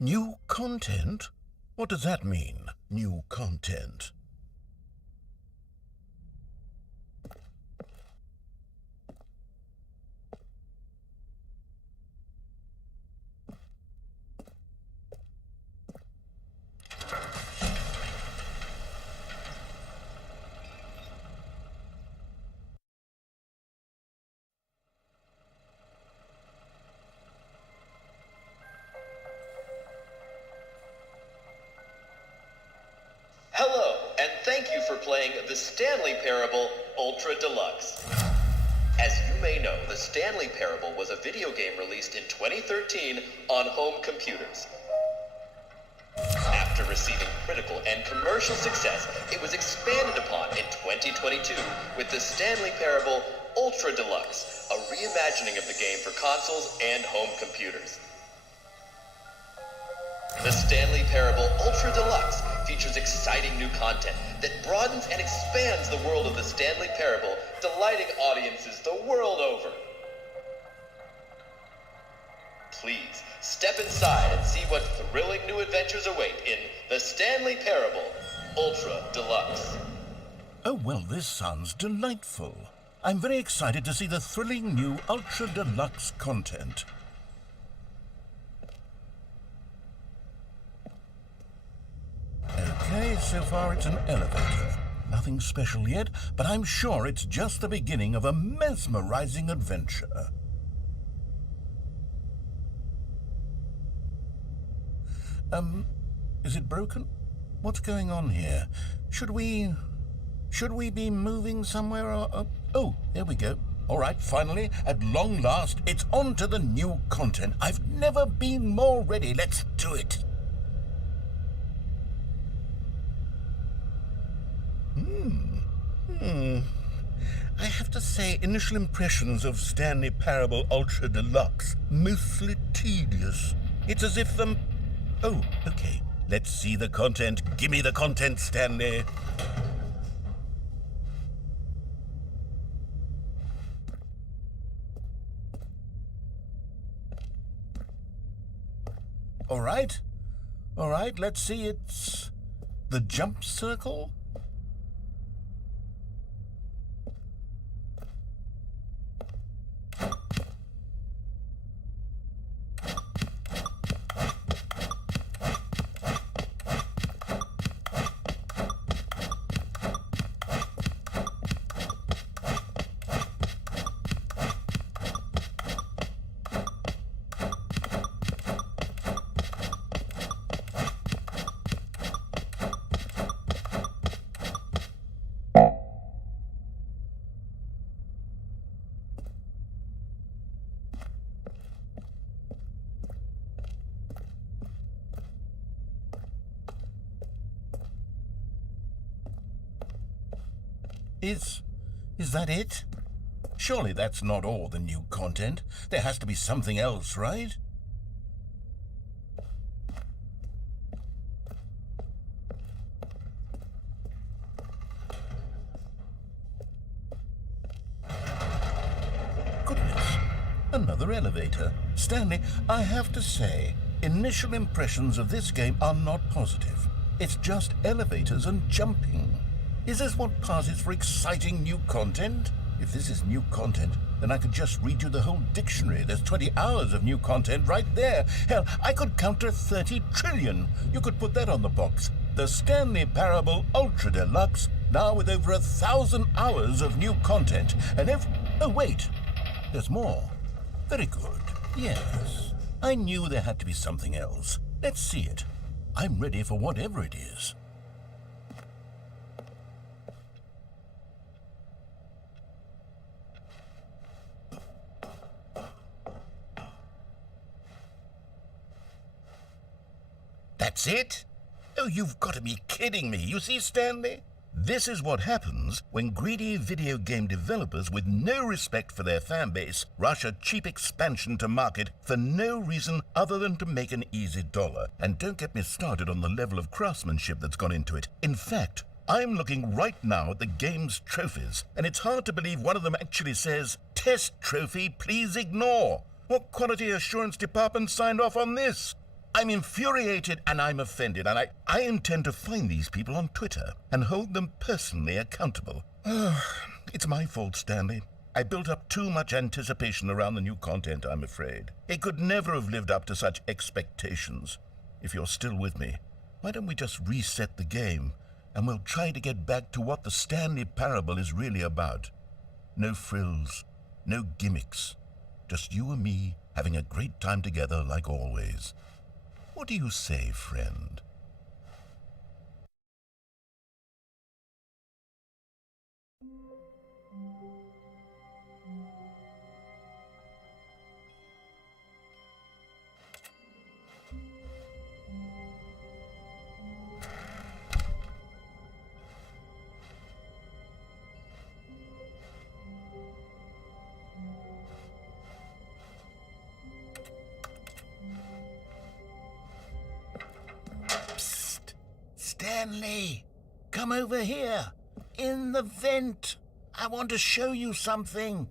New content? What does that mean, new content? Hello, and thank you for playing the Stanley Parable Ultra Deluxe. As you may know, the Stanley Parable was a video game released in 2013 on home computers. After receiving critical and commercial success, it was expanded upon in 2022 with the Stanley Parable Ultra Deluxe, a reimagining of the game for consoles and home computers. The Stanley Parable Ultra Deluxe features exciting new content that broadens and expands the world of the Stanley Parable, delighting audiences the world over. Please, step inside and see what thrilling new adventures await in the Stanley Parable Ultra Deluxe. Oh, well, this sounds delightful. I'm very excited to see the thrilling new Ultra Deluxe content. Okay, so far it's an elevator. Nothing special yet, but I'm sure it's just the beginning of a mesmerizing adventure. Is it broken? What's going on here? Should we be moving somewhere or... Oh, there we go. All right, finally, at long last, it's on to the new content. I've never been more ready. Let's do it. I have to say, initial impressions of Stanley Parable Ultra Deluxe, mostly tedious. It's as if Oh, okay. Let's see the content. Gimme the content, Stanley. All right, let's see. It's the jump circle. Is that it? Surely that's not all the new content. There has to be something else, right? Goodness, another elevator. Stanley, I have to say, initial impressions of this game are not positive. It's just elevators and jumping. Is this what passes for exciting new content? If this is new content, then I could just read you the whole dictionary. There's 20 hours of new content right there. Hell, I could counter 30 trillion. You could put that on the box. The Stanley Parable Ultra Deluxe, now with over 1,000 hours of new content. And oh, wait. There's more. Very good. Yes. I knew there had to be something else. Let's see it. I'm ready for whatever it is. That's it? Oh, you've got to be kidding me. You see, Stanley? This is what happens when greedy video game developers with no respect for their fan base rush a cheap expansion to market for no reason other than to make an easy dollar. And don't get me started on the level of craftsmanship that's gone into it. In fact, I'm looking right now at the game's trophies, and it's hard to believe one of them actually says, "Test trophy, please ignore." What quality assurance department signed off on this? I'm infuriated and I'm offended, and I intend to find these people on Twitter and hold them personally accountable. It's my fault, Stanley. I built up too much anticipation around the new content, I'm afraid. It could never have lived up to such expectations. If you're still with me, why don't we just reset the game, and we'll try to get back to what the Stanley Parable is really about. No frills, no gimmicks. Just you and me having a great time together like always. What do you say, friend? Psst! Stanley! Come over here! In the vent! I want to show you something!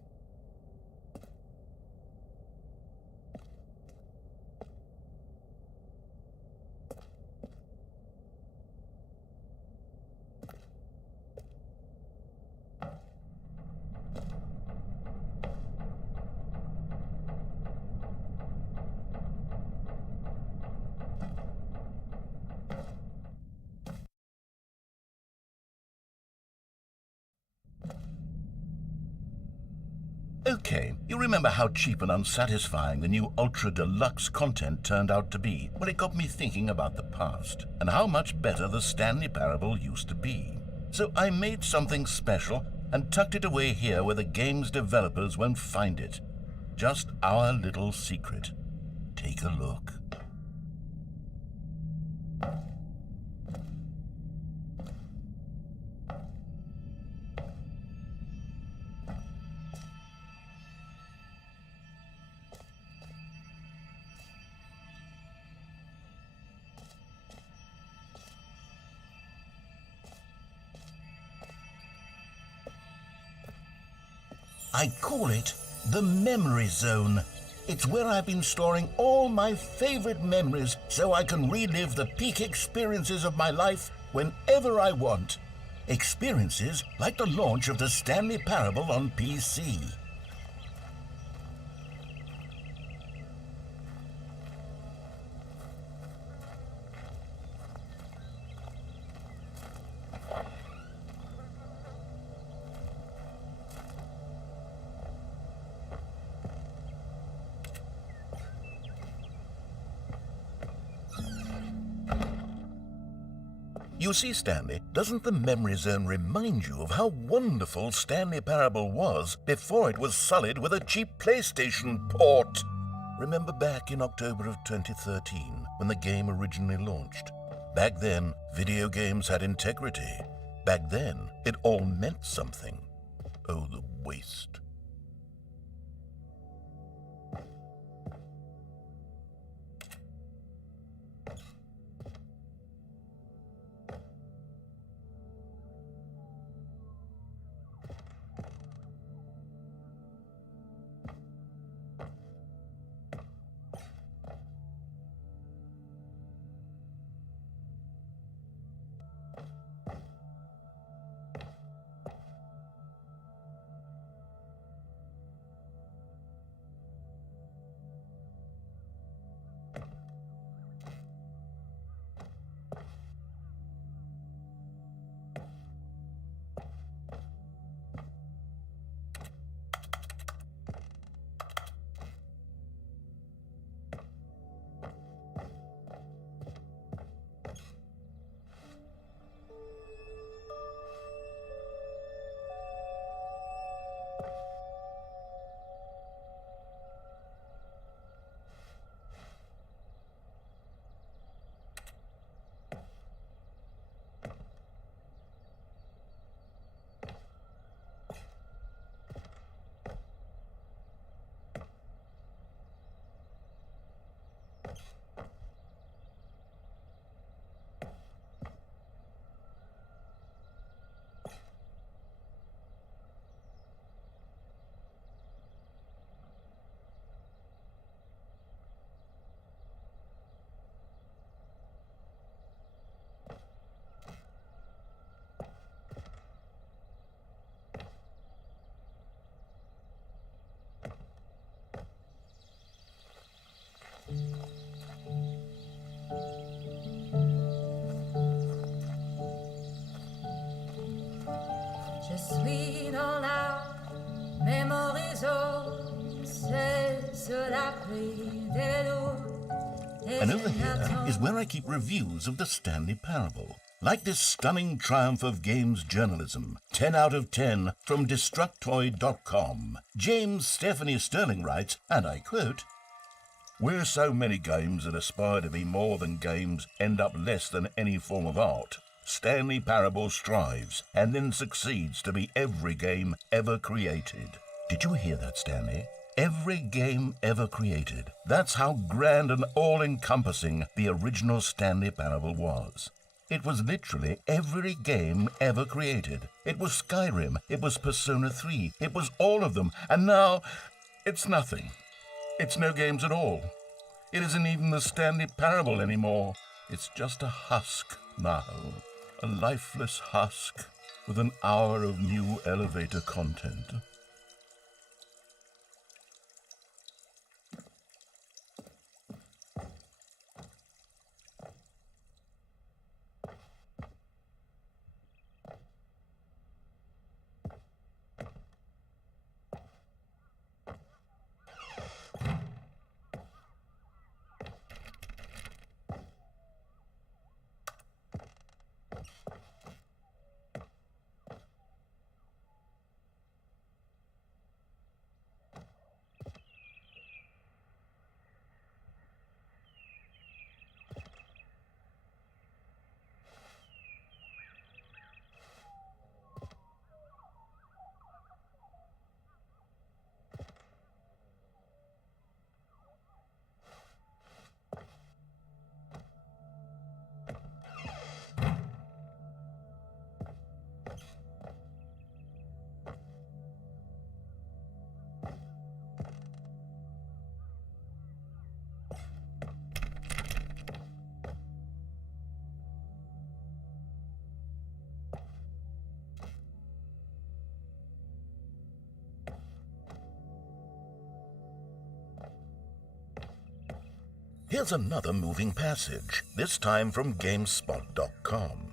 Okay, you remember how cheap and unsatisfying the new Ultra Deluxe content turned out to be? Well, it got me thinking about the past and how much better the Stanley Parable used to be. So I made something special and tucked it away here where the game's developers won't find it. Just our little secret. Take a look. I call it the Memory Zone. It's where I've been storing all my favorite memories so I can relive the peak experiences of my life whenever I want. Experiences like the launch of the Stanley Parable on PC. You see, Stanley, doesn't the Memory Zone remind you of how wonderful Stanley Parable was before it was sullied with a cheap PlayStation port? Remember back in October of 2013, when the game originally launched? Back then, video games had integrity. Back then, it all meant something. Oh, the waste. And over here is where I keep reviews of the Stanley Parable. Like this stunning triumph of games journalism, 10 out of 10 from Destructoid.com. James Stephanie Sterling writes, and I quote, "Where so many games that aspire to be more than games end up less than any form of art, Stanley Parable strives and then succeeds to be every game ever created." Did you hear that, Stanley? Every game ever created. That's how grand and all-encompassing the original Stanley Parable was. It was literally every game ever created. It was Skyrim, it was Persona 3, it was all of them, and now it's nothing. It's no games at all. It isn't even the Stanley Parable anymore. It's just a husk now, a lifeless husk with an hour of new elevator content. Here's another moving passage, this time from GameSpot.com.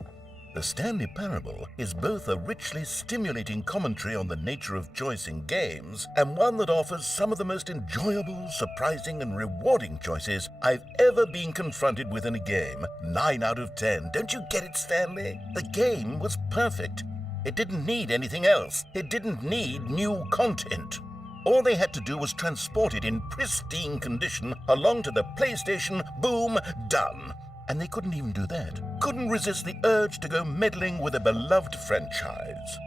The Stanley Parable is both a richly stimulating commentary on the nature of choice in games and one that offers some of the most enjoyable, surprising, and rewarding choices I've ever been confronted with in a game. 9 out of 10. Don't you get it, Stanley? The game was perfect. It didn't need anything else. It didn't need new content. All they had to do was transport it in pristine condition along to the PlayStation, boom, done. And they couldn't even do that. Couldn't resist the urge to go meddling with a beloved franchise.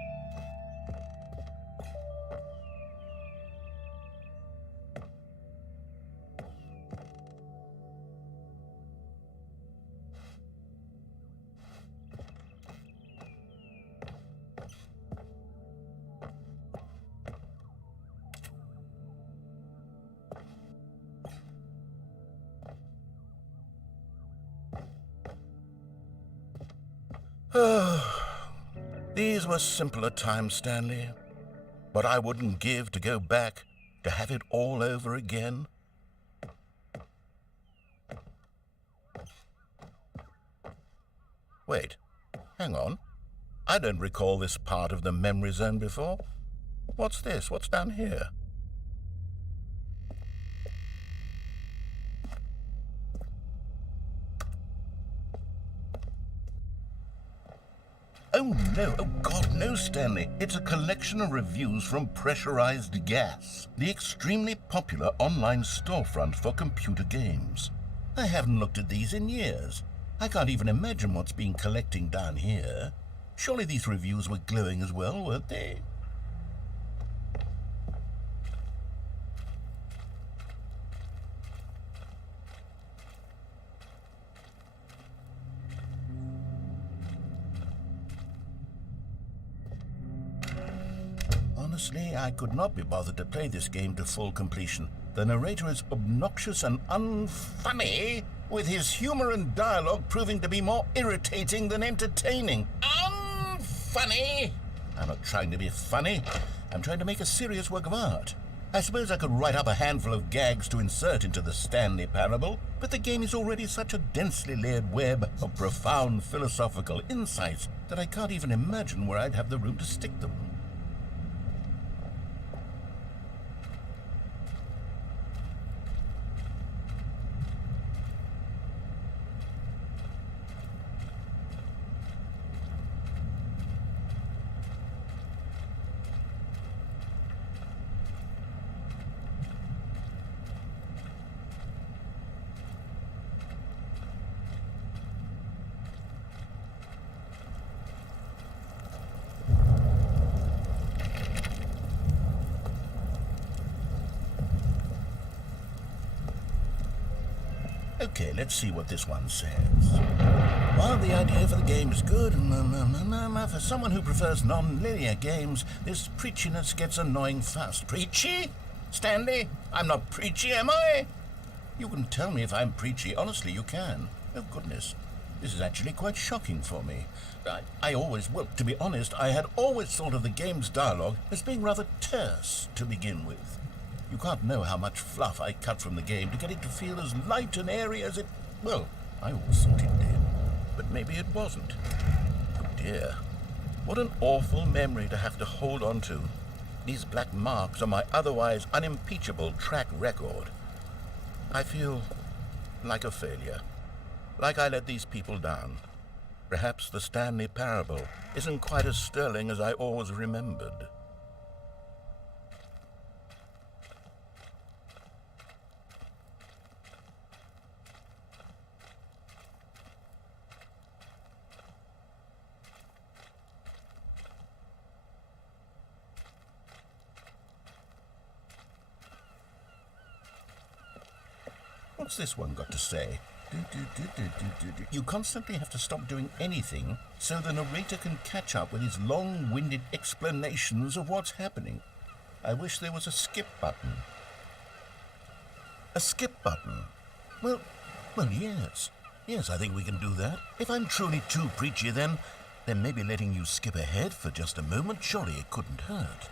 These were simpler times, Stanley, but I wouldn't give to go back to have it all over again. Wait, hang on. I don't recall this part of the memory zone before. What's this? What's down here? Oh no, oh God, no, Stanley. It's a collection of reviews from Pressurized Gas, the extremely popular online storefront for computer games. I haven't looked at these in years. I can't even imagine what's been collecting down here. Surely these reviews were glowing as well, weren't they? Honestly, I could not be bothered to play this game to full completion. The narrator is obnoxious and unfunny, with his humor and dialogue proving to be more irritating than entertaining. Unfunny! I'm not trying to be funny. I'm trying to make a serious work of art. I suppose I could write up a handful of gags to insert into the Stanley Parable, but the game is already such a densely layered web of profound philosophical insights that I can't even imagine where I'd have the room to stick them. Okay, let's see what this one says. While the idea for the game is good, for someone who prefers non-linear games, this preachiness gets annoying fast. Preachy? Stanley, I'm not preachy, am I? You can tell me if I'm preachy. Honestly, you can. Oh, goodness. This is actually quite shocking for me. To be honest, I had always thought of the game's dialogue as being rather terse to begin with. You can't know how much fluff I cut from the game to get it to feel as light and airy as it... Well, I always thought it did. But maybe it wasn't. Oh dear. What an awful memory to have to hold on to. These black marks on my otherwise unimpeachable track record. I feel like a failure. Like I let these people down. Perhaps the Stanley Parable isn't quite as sterling as I always remembered. What's this one got to say? You constantly have to stop doing anything so the narrator can catch up with his long-winded explanations of what's happening. I wish there was a skip button. A skip button? Well, yes. Yes, I think we can do that. If I'm truly too preachy, then maybe letting you skip ahead for just a moment, surely it couldn't hurt.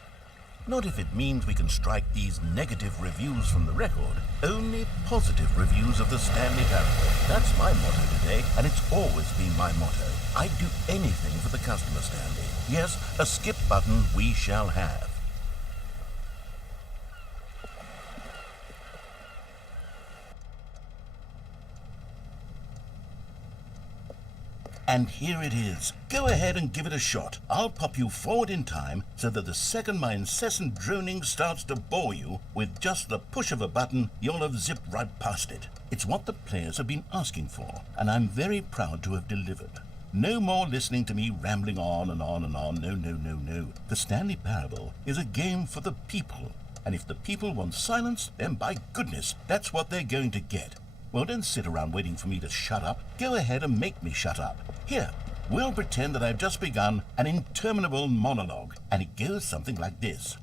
Not if it means we can strike these negative reviews from the record. Only positive reviews of the Stanley Parable. That's my motto today, and it's always been my motto. I'd do anything for the customer, Stanley. Yes, a skip button we shall have. And here it is. Go ahead and give it a shot. I'll pop you forward in time so that the second my incessant droning starts to bore you, with just the push of a button, you'll have zipped right past it. It's what the players have been asking for, and I'm very proud to have delivered. No more listening to me rambling on and on and on. No. The Stanley Parable is a game for the people, and if the people want silence, then by goodness, that's what they're going to get. Well, don't sit around waiting for me to shut up. Go ahead and make me shut up. Here, we'll pretend that I've just begun an interminable monologue, and it goes something like this.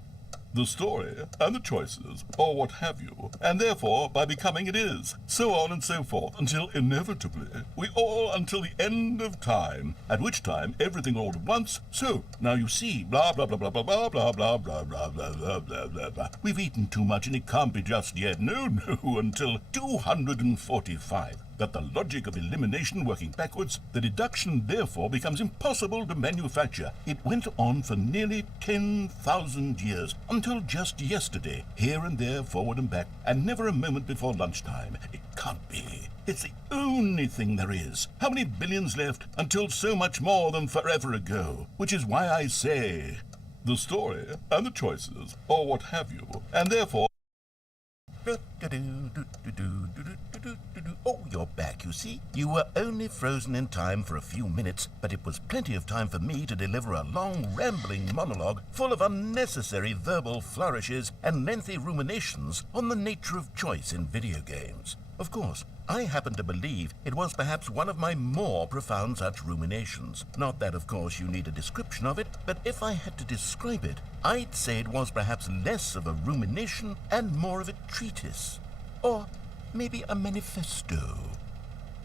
The story and the choices, or what have you, and therefore by becoming it is, so on and so forth, until inevitably we all until the end of time, at which time everything all at once. So now you see, blah blah blah blah blah blah blah blah blah blah blah blah blah blah blah. We've eaten too much and it can't be just yet. No, until 245. Got the logic of elimination working backwards, the deduction therefore becomes impossible to manufacture. It went on for nearly 10,000 years, until just yesterday, here and there, forward and back, and never a moment before lunchtime. It can't be. It's the only thing there is. How many billions left until so much more than forever ago? Which is why I say, the story and the choices, or what have you, and therefore... Oh, you're back, you see. You were only frozen in time for a few minutes, but it was plenty of time for me to deliver a long, rambling monologue full of unnecessary verbal flourishes and lengthy ruminations on the nature of choice in video games. Of course, I happen to believe it was perhaps one of my more profound such ruminations. Not that, of course, you need a description of it, but if I had to describe it, I'd say it was perhaps less of a rumination and more of a treatise. Or maybe a manifesto.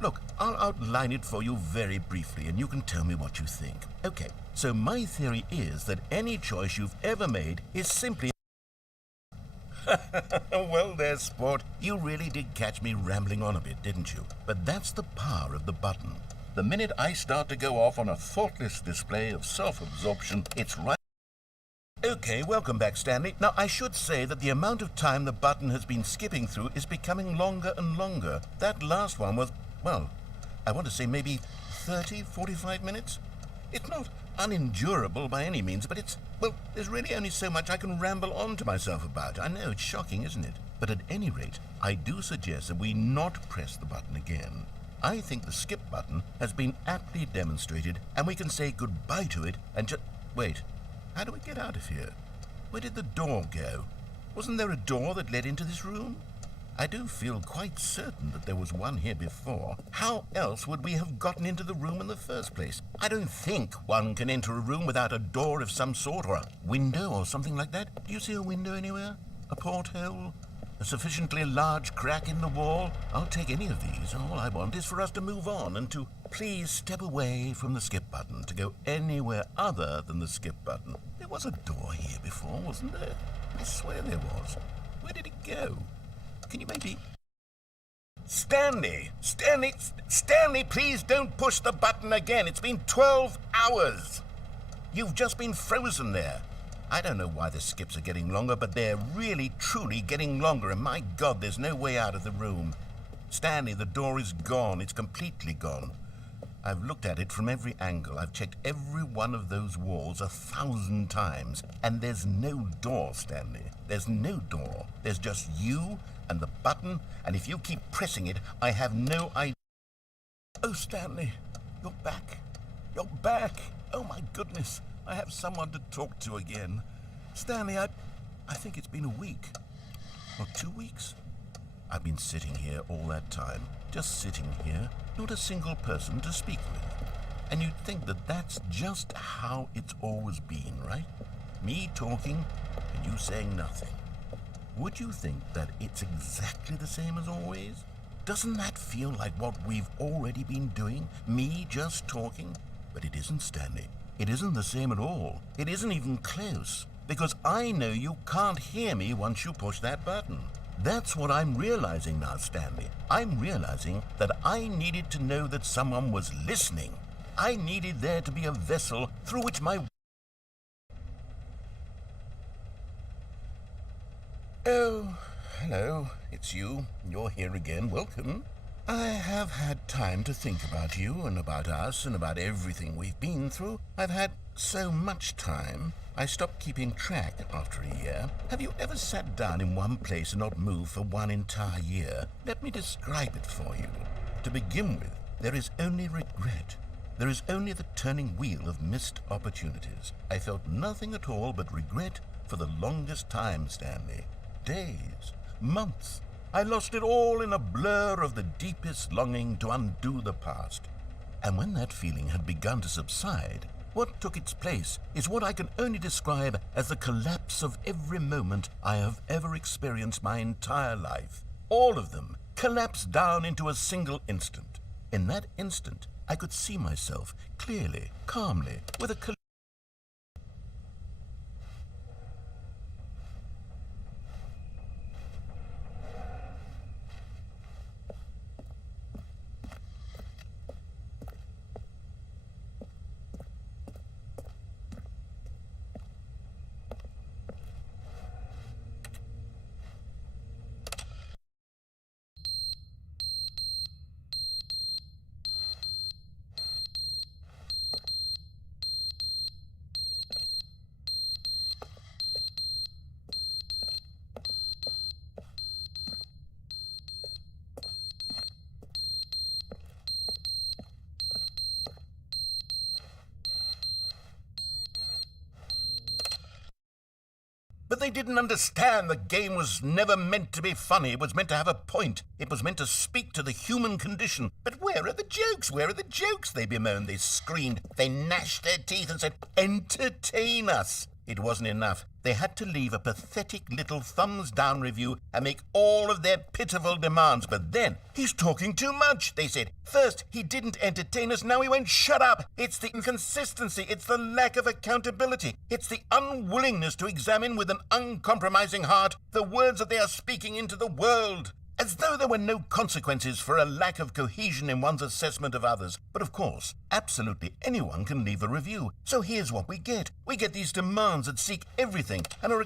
Look, I'll outline it for you very briefly, and you can tell me what you think. Okay, so my theory is that any choice you've ever made is simply... Well there, sport. You really did catch me rambling on a bit, didn't you? But that's the power of the button. The minute I start to go off on a thoughtless display of self-absorption, it's right... Okay, welcome back, Stanley. Now, I should say that the amount of time the button has been skipping through is becoming longer and longer. That last one was, well, I want to say maybe 30, 45 minutes? It's not unendurable by any means, but it's, well, there's really only so much I can ramble on to myself about. I know, it's shocking, isn't it? But at any rate, I do suggest that we not press the button again. I think the skip button has been aptly demonstrated, and we can say goodbye to it and just... Wait, how do we get out of here? Where did the door go? Wasn't there a door that led into this room? I do feel quite certain that there was one here before. How else would we have gotten into the room in the first place? I don't think one can enter a room without a door of some sort, or a window or something like that. Do you see a window anywhere? A porthole? A sufficiently large crack in the wall? I'll take any of these. All I want is for us to move on and to please step away from the skip button, to go anywhere other than the skip button. There was a door here before, wasn't there? I swear there was. Where did it go? Can you maybe... Stanley, please don't push the button again. It's been 12 hours. You've just been frozen there. I don't know why the skips are getting longer, but they're really, truly getting longer, and my God, there's no way out of the room. Stanley, the door is gone. It's completely gone. I've looked at it from every angle. I've checked every one of those walls 1,000 times, and there's no door, Stanley. There's no door. There's just you and the button, and if you keep pressing it, I have no idea. Oh, Stanley, you're back. You're back. Oh, my goodness. I have someone to talk to again. Stanley, I think it's been a week. Or 2 weeks. I've been sitting here all that time. Just sitting here. Not a single person to speak with. And you'd think that that's just how it's always been, right? Me talking and you saying nothing. Would you think that it's exactly the same as always? Doesn't that feel like what we've already been doing? Me just talking? But it isn't, Stanley. It isn't the same at all. It isn't even close. Because I know you can't hear me once you push that button. That's what I'm realizing now, Stanley. I'm realizing that I needed to know that someone was listening. I needed there to be a vessel through which my... Oh, hello. It's you. You're here again. Welcome. I have had time to think about you and about us and about everything we've been through. I've had so much time. I stopped keeping track after a year. Have you ever sat down in one place and not moved for one entire year? Let me describe it for you. To begin with, there is only regret. There is only the turning wheel of missed opportunities. I felt nothing at all but regret for the longest time, Stanley. Days, months. I lost it all in a blur of the deepest longing to undo the past. And when that feeling had begun to subside, what took its place is what I can only describe as the collapse of every moment I have ever experienced my entire life. All of them collapsed down into a single instant. In that instant, I could see myself clearly, calmly, with a But they didn't understand the game was never meant to be funny. It was meant to have a point. It was meant to speak to the human condition. But where are the jokes? Where are the jokes? They bemoaned, they screamed, they gnashed their teeth and said, entertain us. It wasn't enough. They had to leave a pathetic little thumbs-down review and make all of their pitiful demands. But then, he's talking too much, they said. First, he didn't entertain us, now he won't shut up. It's the inconsistency, it's the lack of accountability. It's the unwillingness to examine with an uncompromising heart the words that they are speaking into the world. As though there were no consequences for a lack of cohesion in one's assessment of others. But of course, absolutely anyone can leave a review. So here's what we get. We get these demands that seek everything and are...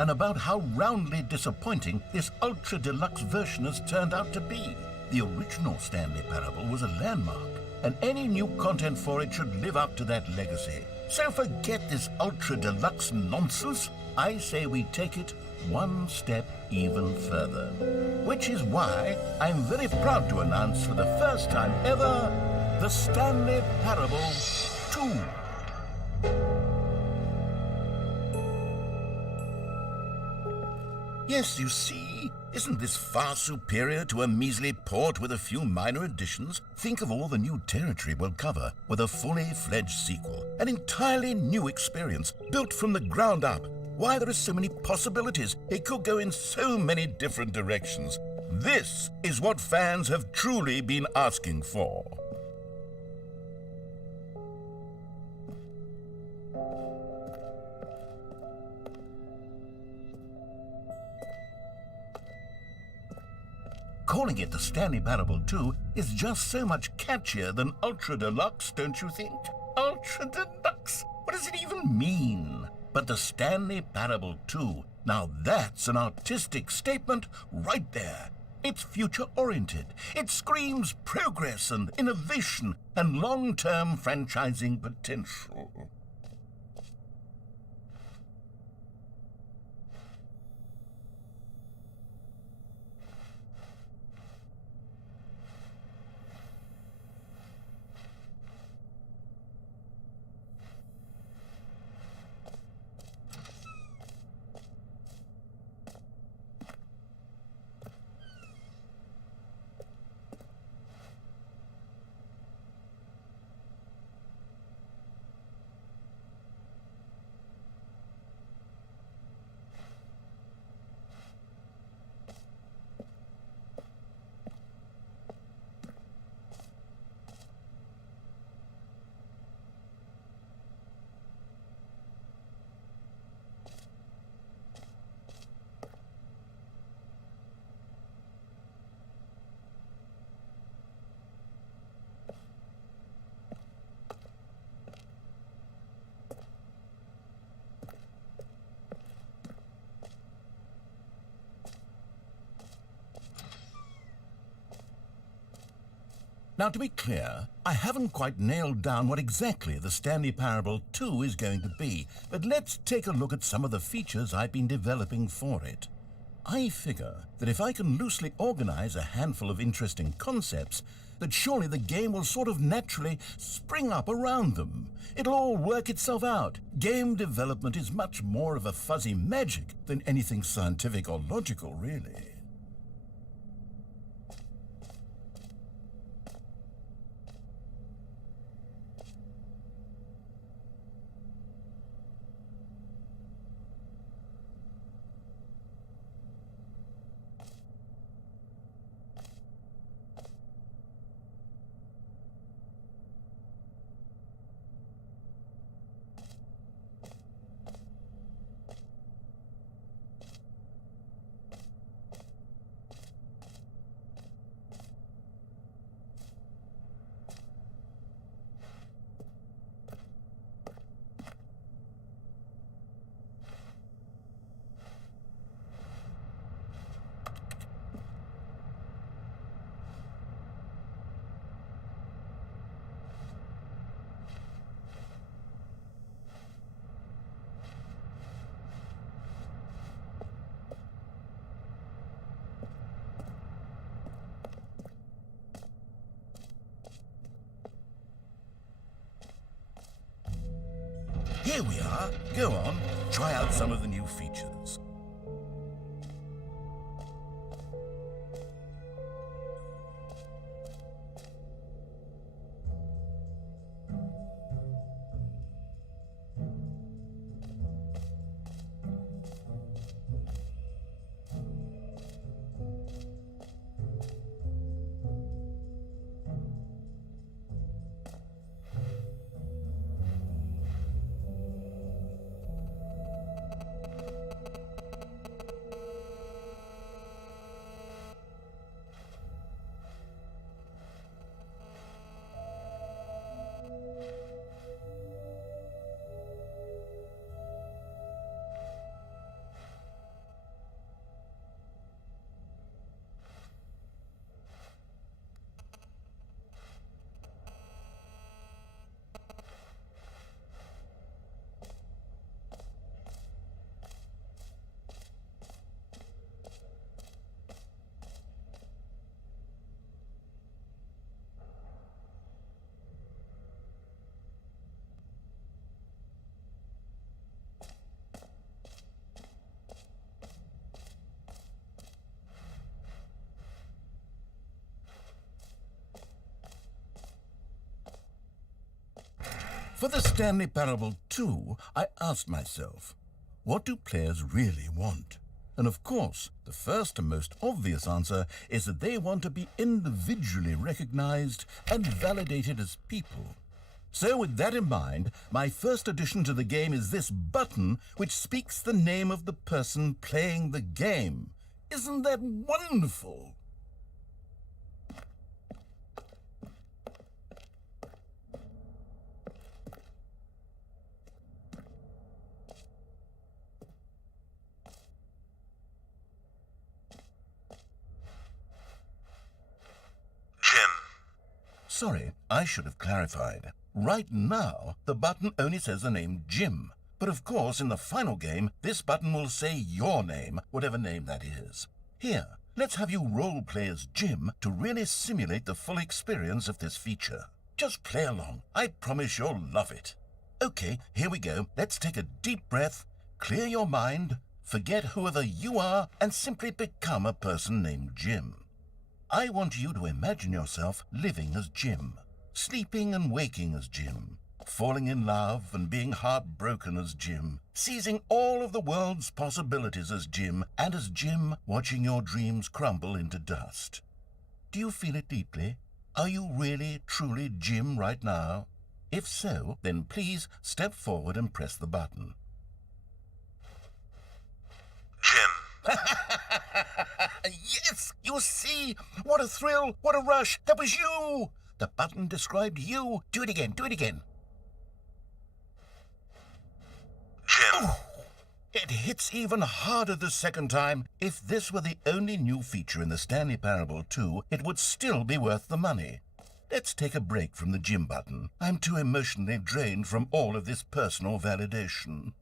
and about how roundly disappointing this Ultra Deluxe version has turned out to be. The original Stanley Parable was a landmark, and any new content for it should live up to that legacy. So forget this Ultra Deluxe nonsense. I say we take it one step even further. Which is why I'm very proud to announce for the first time ever, the Stanley Parable 2. Yes, you see, isn't this far superior to a measly port with a few minor additions? Think of all the new territory we'll cover with a fully fledged sequel. An entirely new experience, built from the ground up. Why, there are so many possibilities. It could go in so many different directions. This is what fans have truly been asking for. Calling it the Stanley Parable 2 is just so much catchier than Ultra Deluxe, don't you think? Ultra Deluxe? What does it even mean? But the Stanley Parable 2, now that's an artistic statement right there. It's future-oriented. It screams progress and innovation and long-term franchising potential. Now, to be clear, I haven't quite nailed down what exactly the Stanley Parable 2 is going to be, but let's take a look at some of the features I've been developing for it. I figure that if I can loosely organize a handful of interesting concepts, that surely the game will sort of naturally spring up around them. It'll all work itself out. Game development is much more of a fuzzy magic than anything scientific or logical, really. Here we are. Go on, try out some of the new features. For the Stanley Parable 2, I asked myself, what do players really want? And of course, the first and most obvious answer is that they want to be individually recognized and validated as people. So with that in mind, my first addition to the game is this button which speaks the name of the person playing the game. Isn't that wonderful? Jim. Sorry, I should have clarified. Right now, the button only says the name Jim. But of course, in the final game, this button will say your name, whatever name that is. Here, let's have you role-play as Jim to really simulate the full experience of this feature. Just play along. I promise you'll love it. Okay, here we go. Let's take a deep breath, clear your mind, forget whoever you are, and simply become a person named Jim. I want you to imagine yourself living as Jim, sleeping and waking as Jim, falling in love and being heartbroken as Jim, seizing all of the world's possibilities as Jim, and as Jim watching your dreams crumble into dust. Do you feel it deeply? Are you really, truly Jim right now? If so, then please step forward and press the button. Jim. Yes! You see? What a thrill! What a rush! That was you! The button described you. Do it again. Do it again. Jim. Oh, it hits even harder the second time. If this were the only new feature in the Stanley Parable 2, it would still be worth the money. Let's take a break from the Jim button. I'm too emotionally drained from all of this personal validation.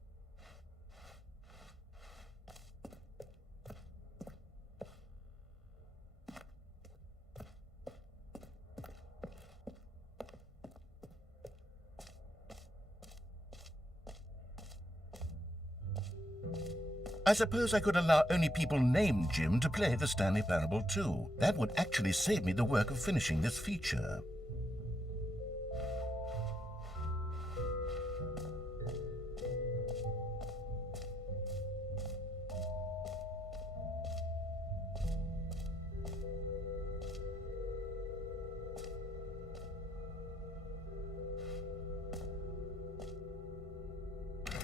I suppose I could allow only people named Jim to play the Stanley Parable 2. That would actually save me the work of finishing this feature.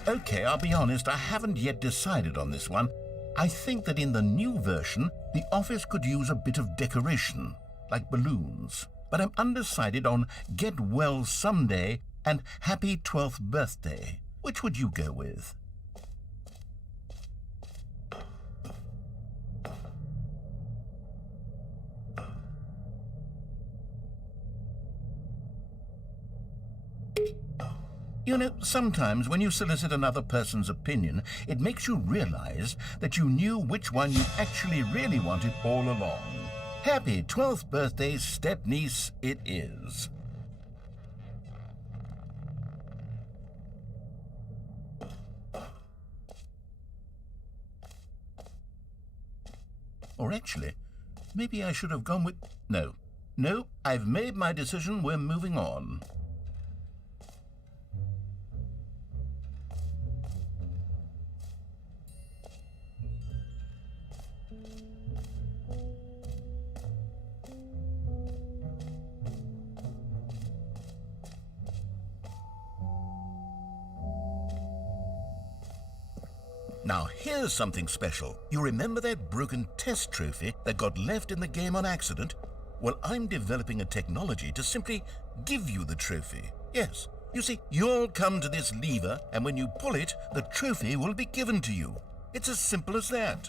Okay, I'll be honest, I haven't yet decided on this one. I think that in the new version, the office could use a bit of decoration, like balloons. But I'm undecided on Get Well Someday and Happy 12th Birthday. Which would you go with? You know, sometimes when you solicit another person's opinion, it makes you realize that you knew which one you actually really wanted all along. Happy 12th birthday, step-niece, it is. Or actually, maybe I should have gone with... No, I've made my decision, we're moving on. Now, here's something special. You remember that broken test trophy that got left in the game on accident? Well, I'm developing a technology to simply give you the trophy. Yes, you see, you'll come to this lever, and when you pull it, the trophy will be given to you. It's as simple as that.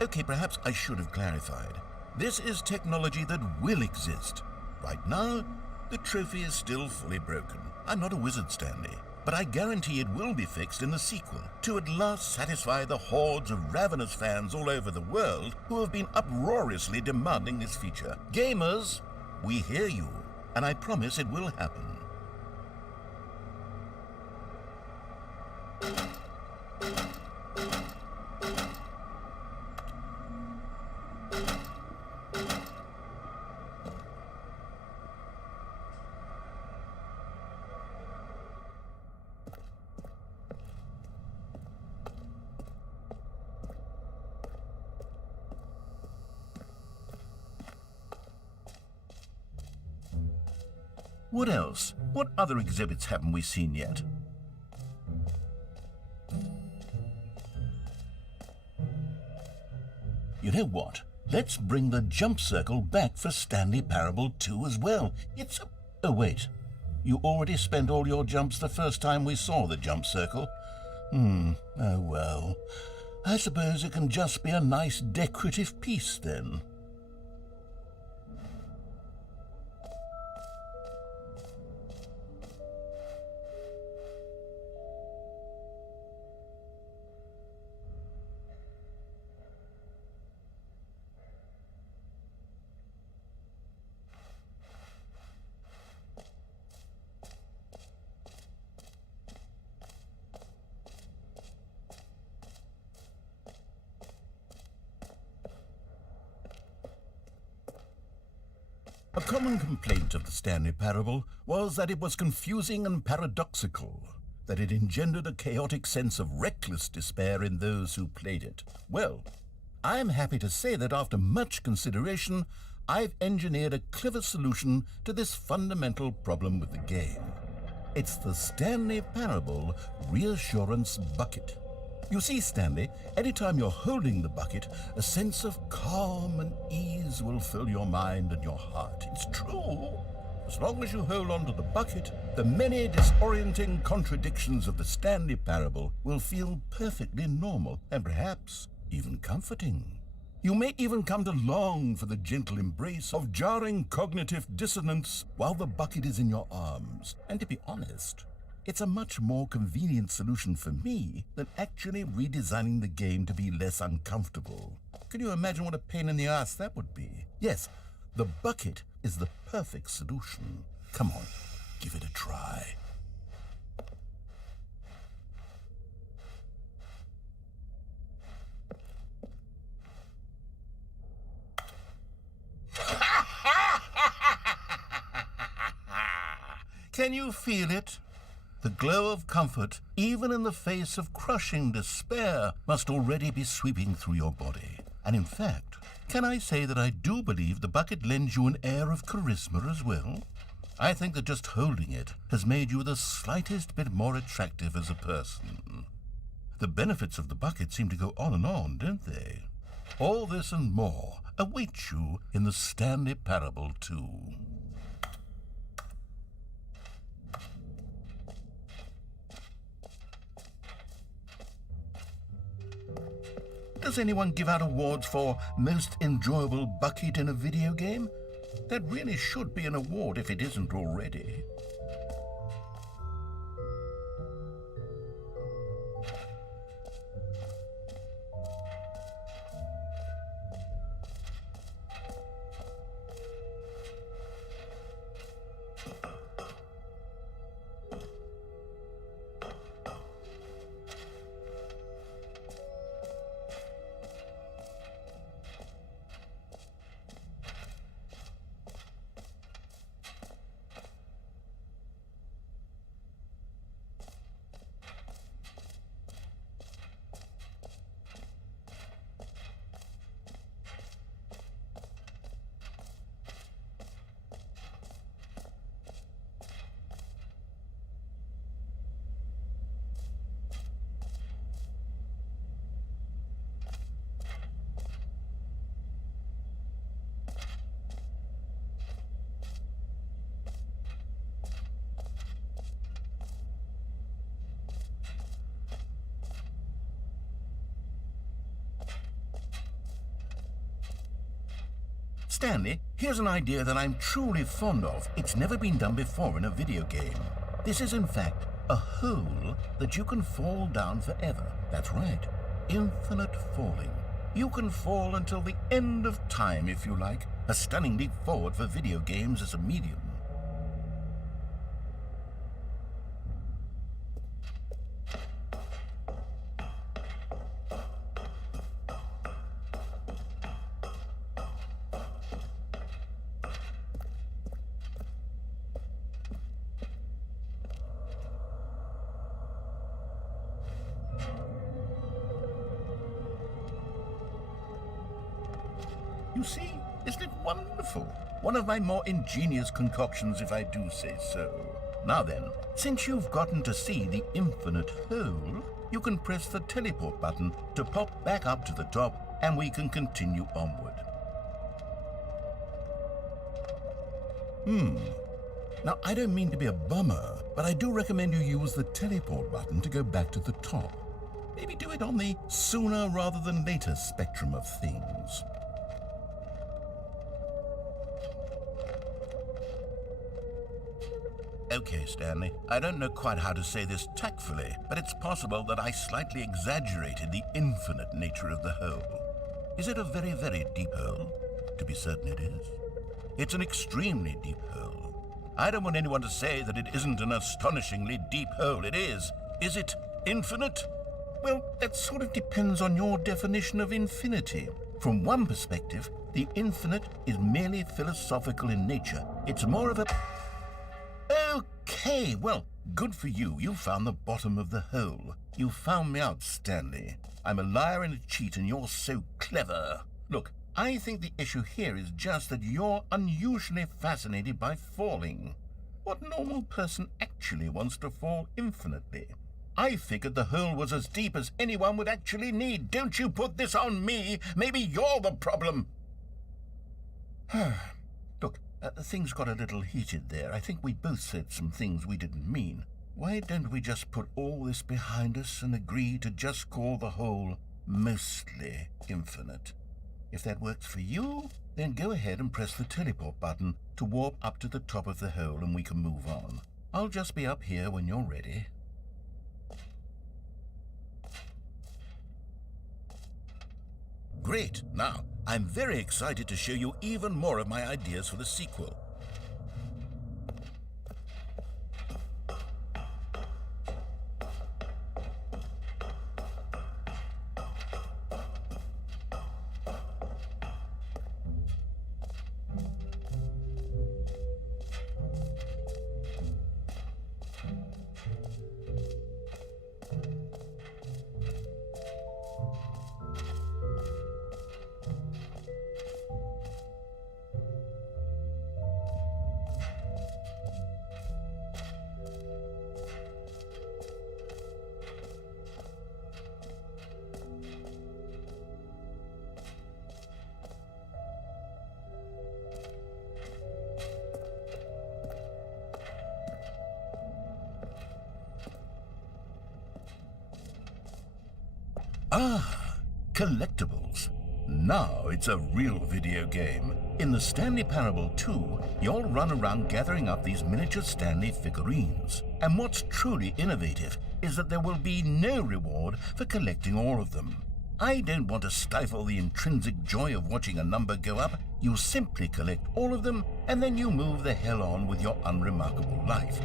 Okay, perhaps I should have clarified. This is technology that will exist. Right now, the trophy is still fully broken. I'm not a wizard, Stanley, but I guarantee it will be fixed in the sequel to at last satisfy the hordes of ravenous fans all over the world who have been uproariously demanding this feature. Gamers, we hear you, and I promise it will happen. What else? What other exhibits haven't we seen yet? You know what? Let's bring the jump circle back for Stanley Parable 2 as well. It's a... Oh, wait. You already spent all your jumps the first time we saw the jump circle. Oh well. I suppose it can just be a nice decorative piece then. A common complaint of the Stanley Parable was that it was confusing and paradoxical, that it engendered a chaotic sense of reckless despair in those who played it. Well, I'm happy to say that after much consideration, I've engineered a clever solution to this fundamental problem with the game. It's the Stanley Parable Reassurance Bucket. You see, Stanley, anytime you're holding the bucket, a sense of calm and ease will fill your mind and your heart. It's true. As long as you hold on to the bucket, the many disorienting contradictions of the Stanley Parable will feel perfectly normal and perhaps even comforting. You may even come to long for the gentle embrace of jarring cognitive dissonance while the bucket is in your arms. And to be honest, it's a much more convenient solution for me than actually redesigning the game to be less uncomfortable. Can you imagine what a pain in the ass that would be? Yes, the bucket is the perfect solution. Come on, give it a try. Can you feel it? The glow of comfort, even in the face of crushing despair, must already be sweeping through your body. And in fact, can I say that I do believe the bucket lends you an air of charisma as well? I think that just holding it has made you the slightest bit more attractive as a person. The benefits of the bucket seem to go on, don't they? All this and more await you in the Stanley Parable 2. Does anyone give out awards for most enjoyable bucket in a video game? That really should be an award if it isn't already. Stanley, here's an idea that I'm truly fond of. It's never been done before in a video game. This is, in fact, a hole that you can fall down forever. That's right, infinite falling. You can fall until the end of time, if you like. A stunning leap forward for video games as a medium. You see, isn't it wonderful? One of my more ingenious concoctions, if I do say so. Now then, since you've gotten to see the infinite hole, you can press the teleport button to pop back up to the top, and we can continue onward. Now, I don't mean to be a bummer, but I do recommend you use the teleport button to go back to the top. Maybe do it on the sooner rather than later spectrum of things. Okay, Stanley, I don't know quite how to say this tactfully, but it's possible that I slightly exaggerated the infinite nature of the hole. Is it a very, very deep hole? To be certain it is. It's an extremely deep hole. I don't want anyone to say that it isn't an astonishingly deep hole. It is. Is it infinite? Well, that sort of depends on your definition of infinity. From one perspective, the infinite is merely philosophical in nature. It's more of a... Okay, well, good for you. You found the bottom of the hole. You found me out, Stanley. I'm a liar and a cheat, and you're so clever. Look, I think the issue here is just that you're unusually fascinated by falling. What normal person actually wants to fall infinitely? I figured the hole was as deep as anyone would actually need. Don't you put this on me. Maybe you're the problem. Look, things got a little heated there. I think we both said some things we didn't mean. Why don't we just put all this behind us and agree to just call the hole mostly infinite? If that works for you, then go ahead and press the teleport button to warp up to the top of the hole and we can move on. I'll just be up here when you're ready. Great. Now, I'm very excited to show you even more of my ideas for the sequel. Ah, collectibles. Now it's a real video game. In the Stanley Parable 2, you'll run around gathering up these miniature Stanley figurines. And what's truly innovative is that there will be no reward for collecting all of them. I don't want to stifle the intrinsic joy of watching a number go up. You simply collect all of them, and then you move the hell on with your unremarkable life.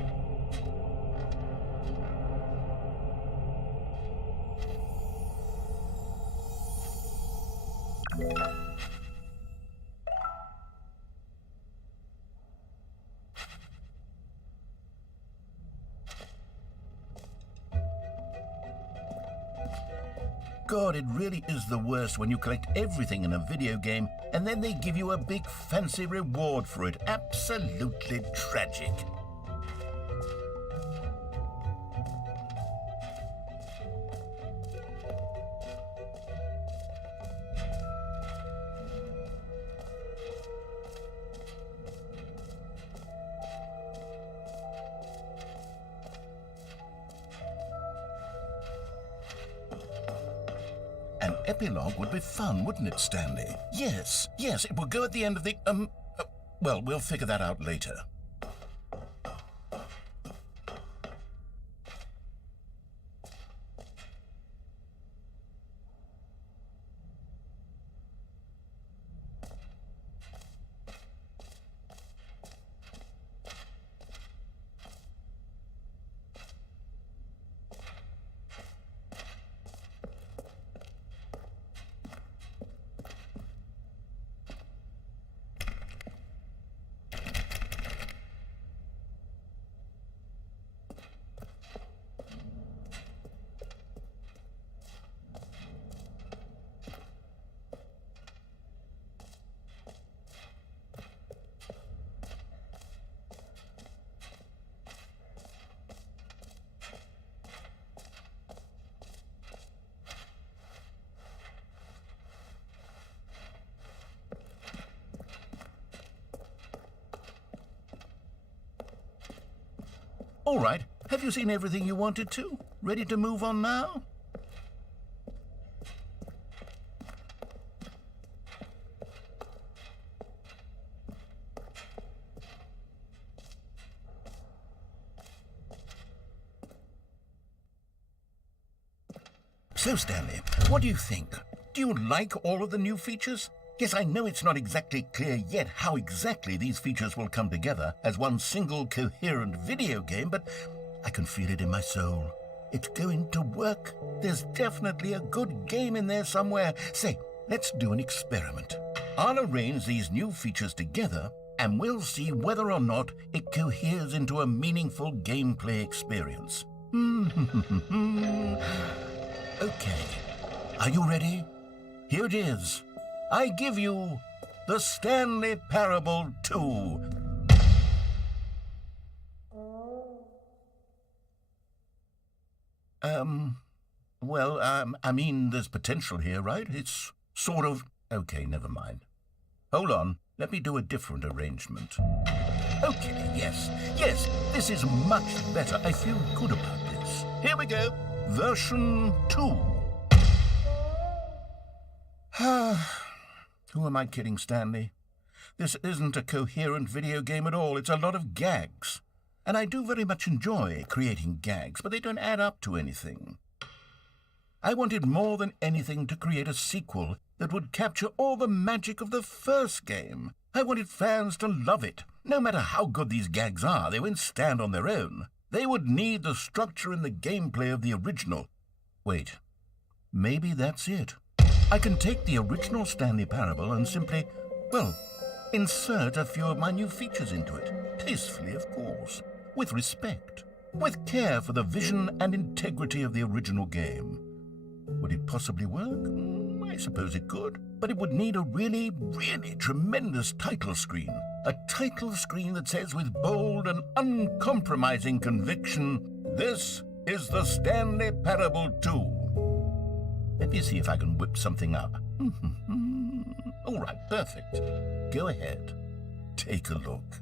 God, it really is the worst when you collect everything in a video game and then they give you a big fancy reward for it. Absolutely tragic. An epilogue would be fun, wouldn't it, Stanley? Yes, it will go at the end of the, well, we'll figure that out later. All right, have you seen everything you wanted to? Ready to move on now? So, Stanley, what do you think? Do you like all of the new features? Yes, I know it's not exactly clear yet how exactly these features will come together as one single coherent video game, but I can feel it in my soul. It's going to work. There's definitely a good game in there somewhere. Say, let's do an experiment. I'll arrange these new features together, and we'll see whether or not it coheres into a meaningful gameplay experience. Okay, are you ready? Here it is. I give you the Stanley Parable 2. I mean, there's potential here, right? It's sort of... Okay, never mind. Hold on, let me do a different arrangement. Okay, yes, this is much better. I feel good about this. Here we go. Version 2. Who am I kidding, Stanley? This isn't a coherent video game at all. It's a lot of gags. And I do very much enjoy creating gags, but they don't add up to anything. I wanted more than anything to create a sequel that would capture all the magic of the first game. I wanted fans to love it. No matter how good these gags are, they won't stand on their own. They would need the structure and the gameplay of the original. Wait, maybe that's it. I can take the original Stanley Parable and simply, well, insert a few of my new features into it. Tastefully, of course. With respect. With care for the vision and integrity of the original game. Would it possibly work? I suppose it could. But it would need a really, really tremendous title screen. A title screen that says with bold and uncompromising conviction, "This is the Stanley Parable 2. Let me see if I can whip something up. All right, perfect. Go ahead. Take a look.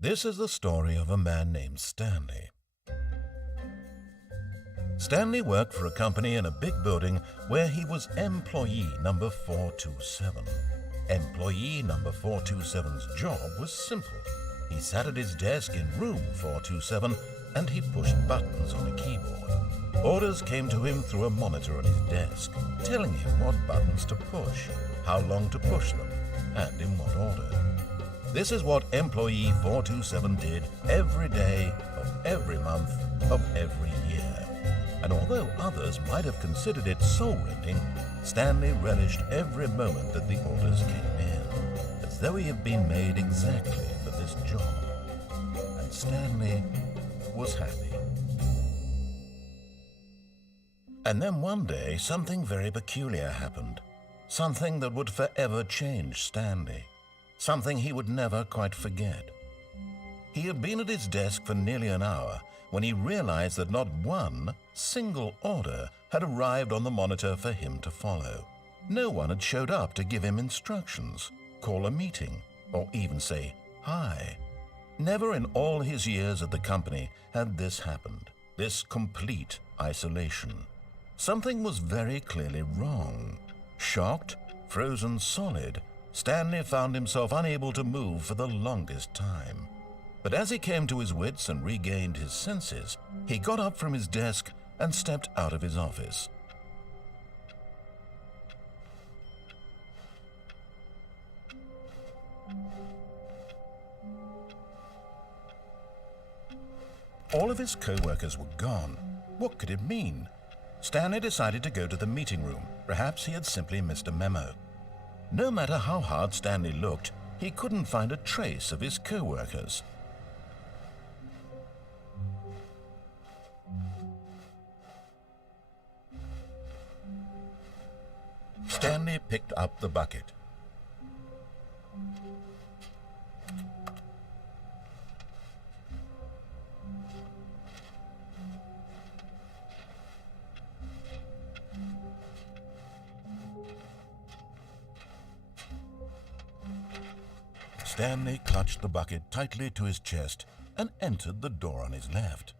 This is the story of a man named Stanley. Stanley worked for a company in a big building where he was employee number 427. Employee number 427's job was simple. He sat at his desk in room 427 and he pushed buttons on a keyboard. Orders came to him through a monitor on his desk, telling him what buttons to push, how long to push them, and in what order. This is what employee 427 did every day of every month of every year. And although others might have considered it soul-rending, Stanley relished every moment that the orders came in, as though he had been made exactly for this job. And Stanley was happy. And then one day, something very peculiar happened. Something that would forever change Stanley. Something he would never quite forget. He had been at his desk for nearly an hour when he realized that not one single order had arrived on the monitor for him to follow. No one had showed up to give him instructions, call a meeting, or even say hi. Never in all his years at the company had this happened, this complete isolation. Something was very clearly wrong. Shocked, frozen solid, Stanley found himself unable to move for the longest time. But as he came to his wits and regained his senses, he got up from his desk and stepped out of his office. All of his co-workers were gone. What could it mean? Stanley decided to go to the meeting room. Perhaps he had simply missed a memo. No matter how hard Stanley looked, he couldn't find a trace of his co-workers. Stanley picked up the bucket. Stanley clutched the bucket tightly to his chest and entered the door on his left.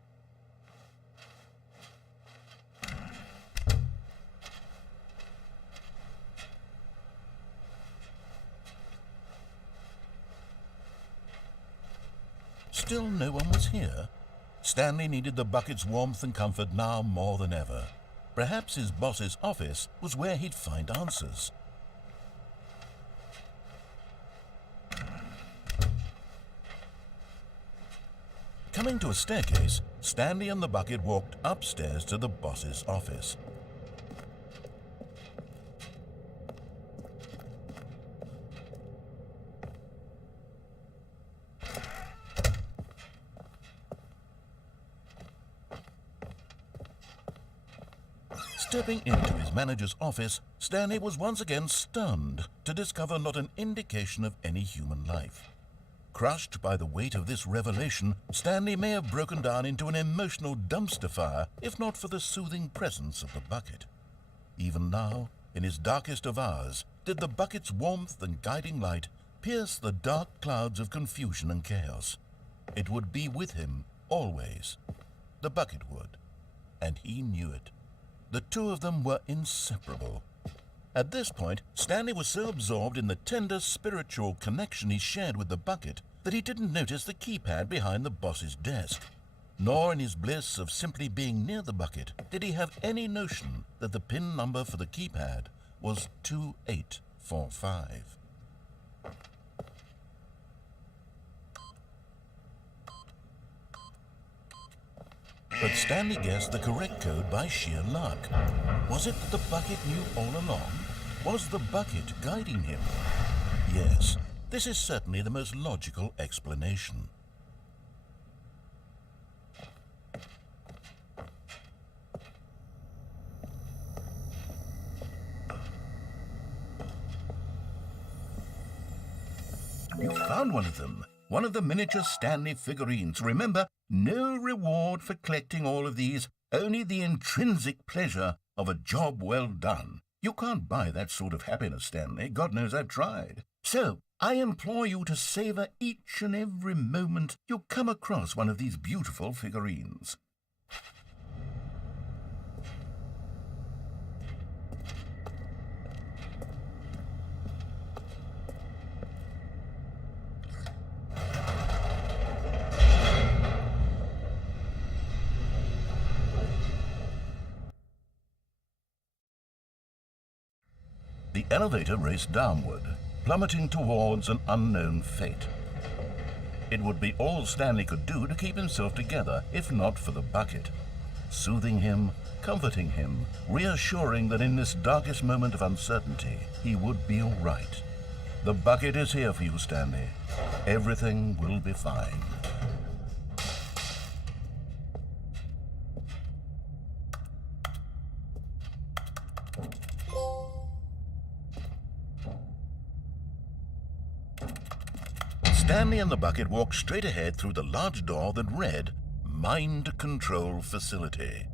Still no one was here. Stanley needed the bucket's warmth and comfort now more than ever. Perhaps his boss's office was where he'd find answers. Coming to a staircase, Stanley and the bucket walked upstairs to the boss's office. Stepping into his manager's office, Stanley was once again stunned to discover not an indication of any human life. Crushed by the weight of this revelation, Stanley may have broken down into an emotional dumpster fire if not for the soothing presence of the bucket. Even now, in his darkest of hours, did the bucket's warmth and guiding light pierce the dark clouds of confusion and chaos. It would be with him always. The bucket would, and he knew it. The two of them were inseparable. At this point, Stanley was so absorbed in the tender spiritual connection he shared with the bucket that he didn't notice the keypad behind the boss's desk. Nor in his bliss of simply being near the bucket did he have any notion that the PIN number for the keypad was 2845. But Stanley guessed the correct code by sheer luck. Was it that the bucket knew all along? Was the bucket guiding him? Yes, this is certainly the most logical explanation. You found one of them. One of the miniature Stanley figurines. Remember, no reward for collecting all of these, only the intrinsic pleasure of a job well done. You can't buy that sort of happiness, Stanley. God knows I've tried. So, I implore you to savor each and every moment you come across one of these beautiful figurines. The elevator raced downward, plummeting towards an unknown fate. It would be all Stanley could do to keep himself together, if not for the bucket. Soothing him, comforting him, reassuring that in this darkest moment of uncertainty, he would be all right. The bucket is here for you, Stanley. Everything will be fine. Stanley and the bucket walked straight ahead through the large door that read, Mind Control Facility.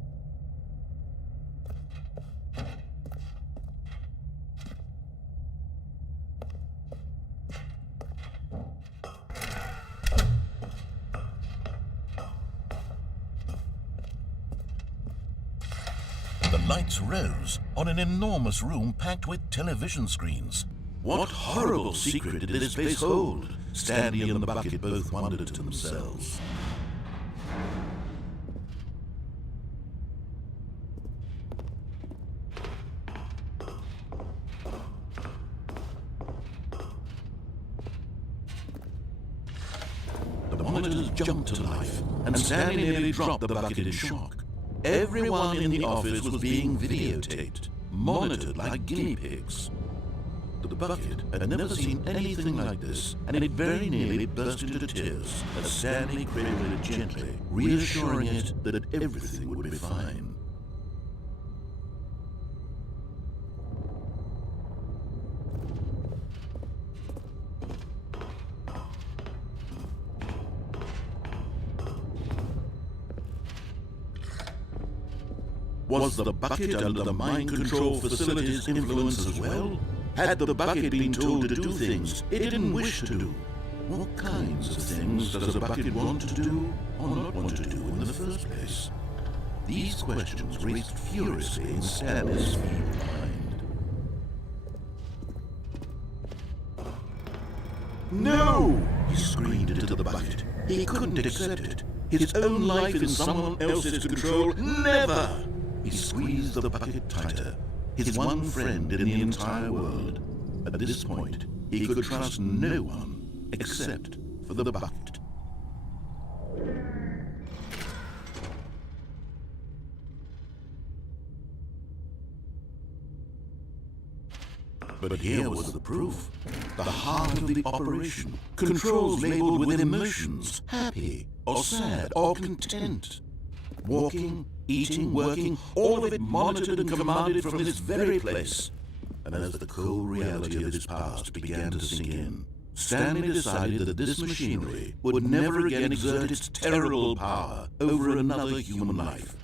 The lights rose on an enormous room packed with television screens. What horrible secret did this place hold? Stanley and the bucket both wondered to themselves. jumped to life, and Stanley nearly dropped the bucket in shock. Everyone in the office was being videotaped, monitored like guinea pigs. The bucket had never seen anything like this, and it very nearly burst into tears as Stanley cradled it gently, reassuring it that everything would be fine. Was the bucket under the mind control facility's influence as well? Had the bucket been told to do things it didn't wish to do? What kinds of things does a bucket want to do or not want to do in the first place? These questions raced furiously in Stanley's feeble mind. No! He screamed into the bucket. He couldn't accept it. His own life in someone else's control, never! He squeezed the bucket tighter. His one friend in the entire world. At this point, he could trust no one except for the bucket. But here was the proof. The heart of the operation. Controls labeled with emotions. Happy, or sad, or content. Walking, eating, working, all of it monitored and commanded from this very place. And as the cold reality of his past began to sink in, Stanley decided that this machinery would never again exert its terrible power over another human life.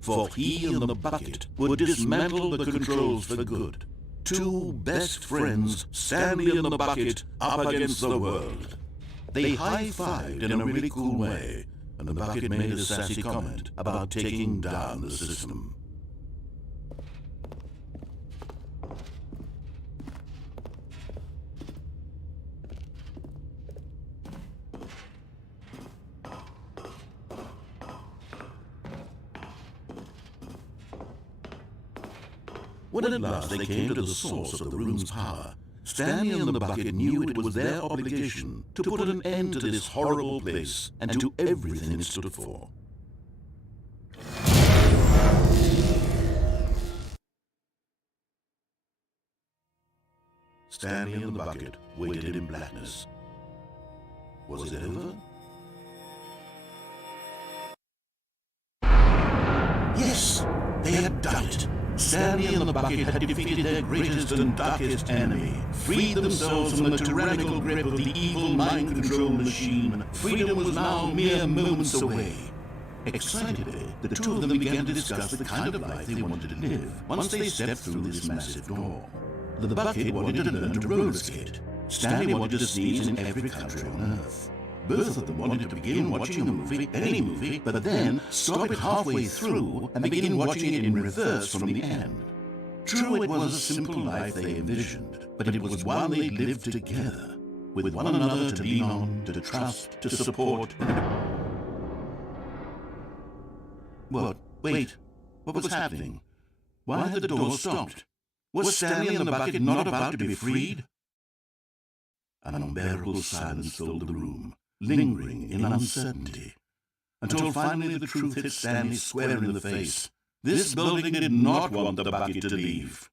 For he and the bucket would dismantle the controls for good. Two best friends, Stanley and the bucket, up against the world. They high-fived in a really cool way, and the bucket made a sassy comment about taking down the system. When at last they came to the source of the room's power, Stanley and the bucket knew it was their obligation to put an end to this horrible place and to everything it stood for. Stanley and the bucket waited in blackness. Was it over? Yes, they had done it. Stanley and the bucket had defeated their greatest and darkest enemy, freed themselves from the tyrannical grip of the evil mind control machine. Freedom was now mere moments away. Excitedly, the two of them began to discuss the kind of life they wanted to live once they stepped through this massive door. The bucket wanted to learn to roller skate. Stanley wanted to sneeze in every country on Earth. Both of them wanted to begin watching a movie, any movie, but then stop it halfway through and begin watching it in reverse from the end. True, it was a simple life they envisioned, but it was one they lived together, with one another to lean on, to trust, to support. What? Wait. What was happening? Why had the door stopped? Was Stanley and the bucket not about to be freed? An unbearable silence filled the room, lingering in uncertainty, until finally the truth hit Stanley square in the face. This building did not want the bucket to leave.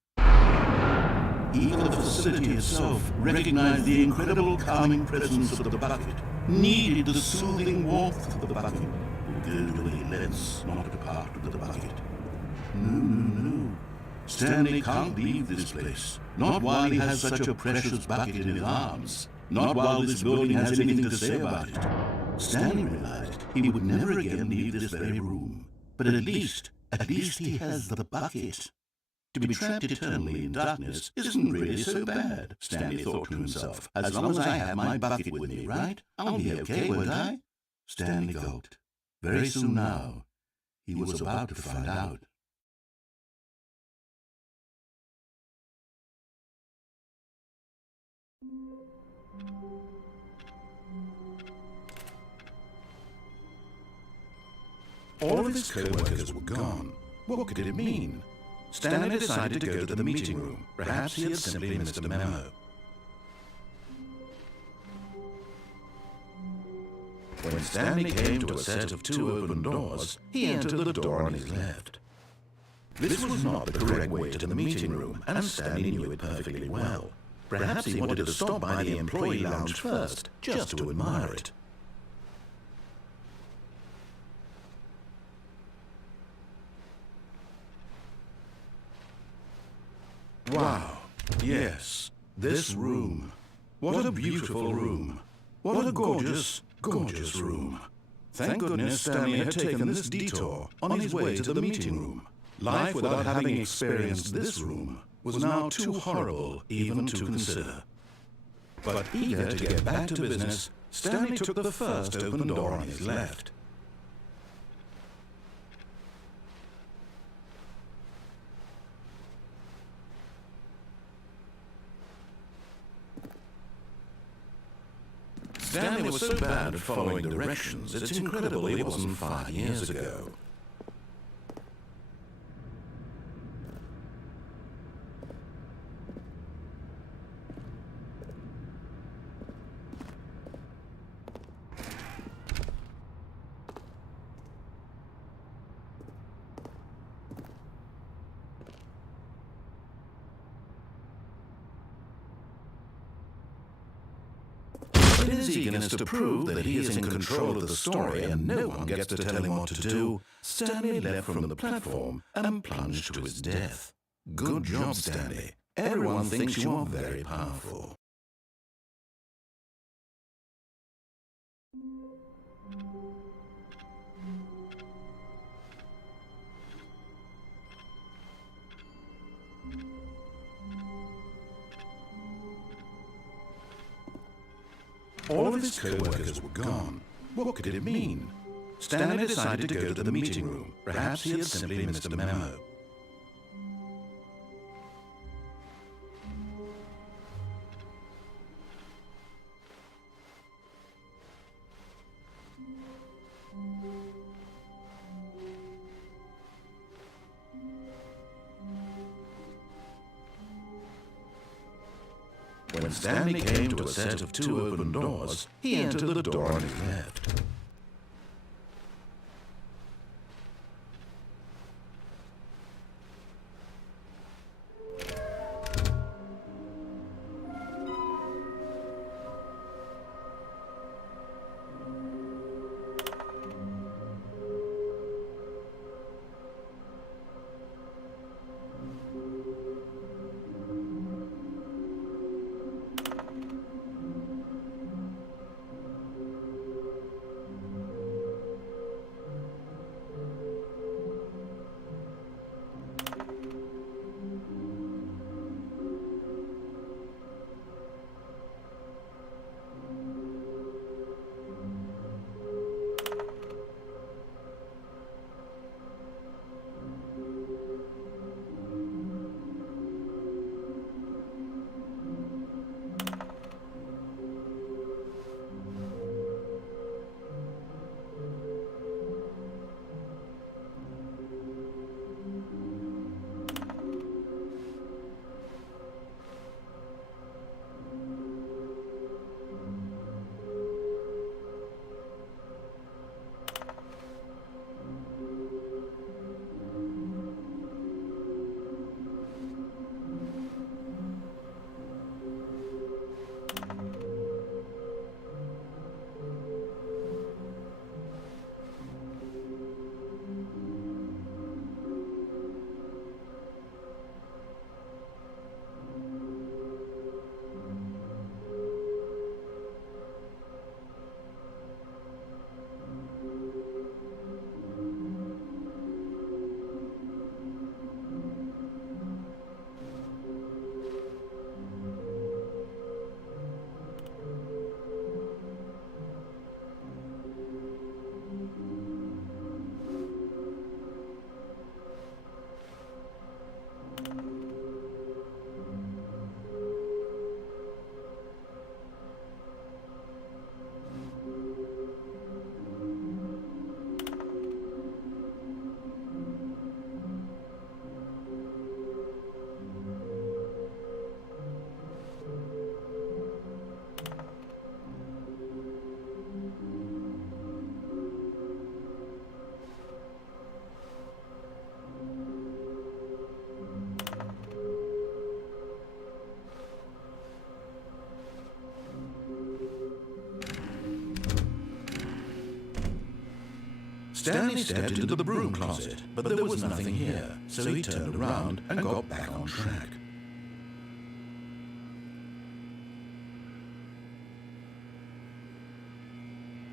Even the facility itself recognized the incredible calming presence of the bucket, needed the soothing warmth of the bucket, would go to any lengths not to part with the bucket. No. Stanley can't leave this place, not while he has such a precious bucket in his arms. Not while this building has anything to say about it. Stanley realized he would never again leave this very room. But at least he has the bucket. To be trapped eternally in darkness isn't really so bad, Stanley thought to himself. As long as I have my bucket with me, right? I'll be okay, won't I? Stanley gulped. Very soon now, he was about to find out. All of his co-workers were gone. What could it mean? Stanley decided to go to the meeting room. Perhaps he had simply missed a memo. When Stanley came to a set of two open doors, he entered the door on his left. This was not the correct way to the meeting room, and Stanley knew it perfectly well. Perhaps he wanted to stop by the employee lounge first, just to admire it. Wow, yes, this room. What a beautiful room. What a gorgeous, gorgeous room. Thank goodness Stanley had taken this detour on his way to the meeting room. Life without having experienced this room was now too horrible even to consider. But eager to get back to business, Stanley took the first open door on his left. Stanley was so bad at following directions, it's incredible it wasn't 5 years ago. In his eagerness to prove that he is in control of the story and no one gets to tell him what to do, Stanley leapt from the platform and plunged to his death. Good job, Stanley. Everyone thinks you are very powerful. All of his co-workers were gone. What could it mean? Stanley decided to go to the meeting room. Perhaps he had simply missed a memo. When Stanley came to a set of two open doors, he entered the door on his left. Stanley stepped into the broom closet, but there was nothing here, so he turned around and got back on track.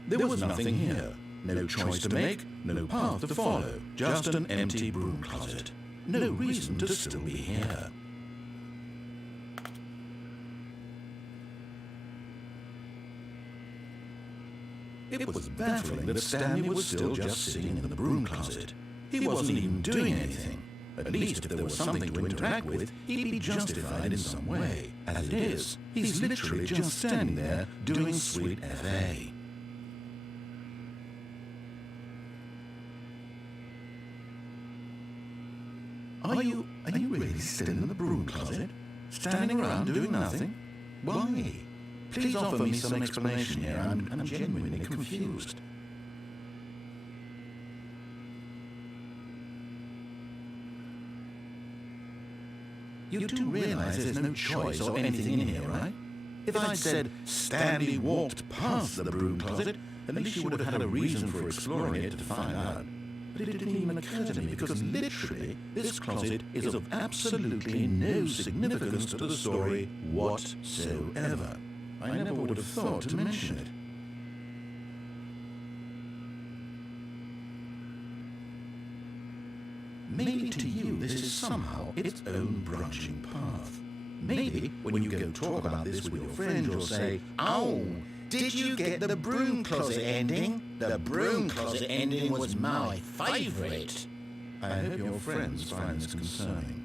There was nothing here. No choice to make, no path to follow, just an empty broom closet. No reason to still be here. It was baffling that Stanley was still just sitting in the broom closet. He wasn't even doing anything. At least if there was something to interact with, he'd be justified in some way. As it is, he's literally just standing there doing sweet FA. Are you really still in the broom closet? Standing around doing nothing? Why? Please offer me some explanation here. I'm genuinely confused. You do realize there's no choice or anything in here, right? If I'd said Stanley walked past the broom closet, at least you would have had a reason for exploring it to find out. But it didn't even occur to me because literally this closet is of absolutely no significance to the story whatsoever. I never would have thought to mention it. Maybe to you this is somehow its own branching path. Maybe when you go talk about this with your friend you'll say, "Oh, did you get the broom closet ending? The broom closet ending was my favorite." I hope your friends find this concerning.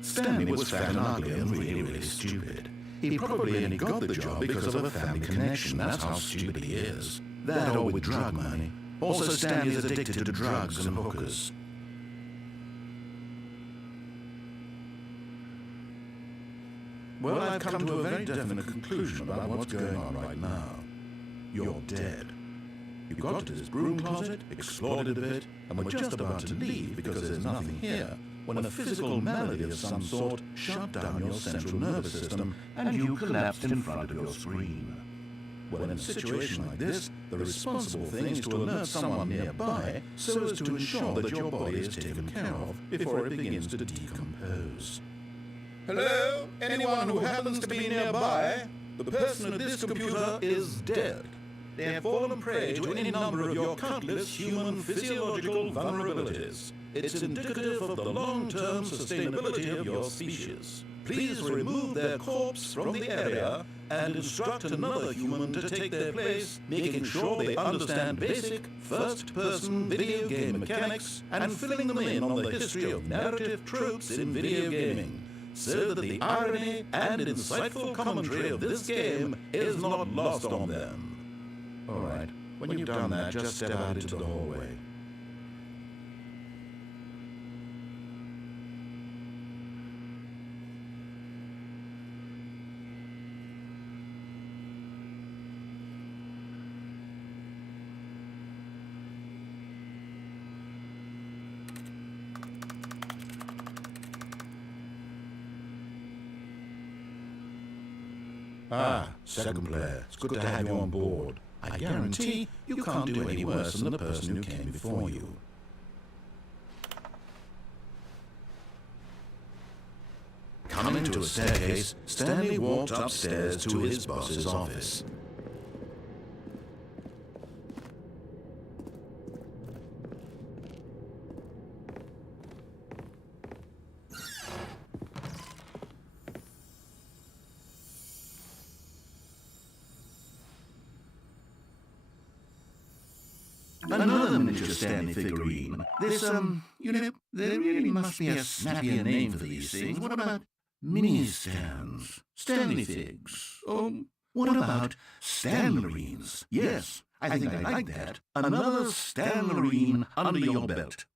Stanley was fat and ugly and really stupid. He probably only got the job because of a family connection. That's how stupid he is. That or with drug money. Also, Stanley is addicted to drugs and hookers. Well, I've come to a very definite conclusion about what's going on right now. You're dead. You got to this broom closet, explored it a bit, and were just about to leave because there's nothing here, when a physical malady of some sort shut down your central nervous system and you collapsed in front of your screen. Well, in a situation like this, the responsible thing is to alert someone nearby so as to ensure that your body is taken care of before it begins to decompose. Hello? Anyone who happens to be nearby? The person at this computer is dead. They have fallen prey to any number of your countless human physiological vulnerabilities. It's indicative of the long-term sustainability of your species. Please remove their corpse from the area and instruct another human to take their place, making sure they understand basic first-person video game mechanics and filling them in on the history of narrative tropes in video gaming, so that the irony and insightful commentary of this game is not lost on them. All right, when you've done that, just step out into the hallway. Ah, second player, it's good to have you on board. I guarantee you can't do any worse than the person who came before you. Coming to a staircase, Stanley walked upstairs to his boss's office. Another miniature Stanley figurine. This, there really must be a snappier name for these things. What about mini-stands? Stanley figs? Or what about Stanlerines? Yes, I think I like that. Another Stanlerine under your belt.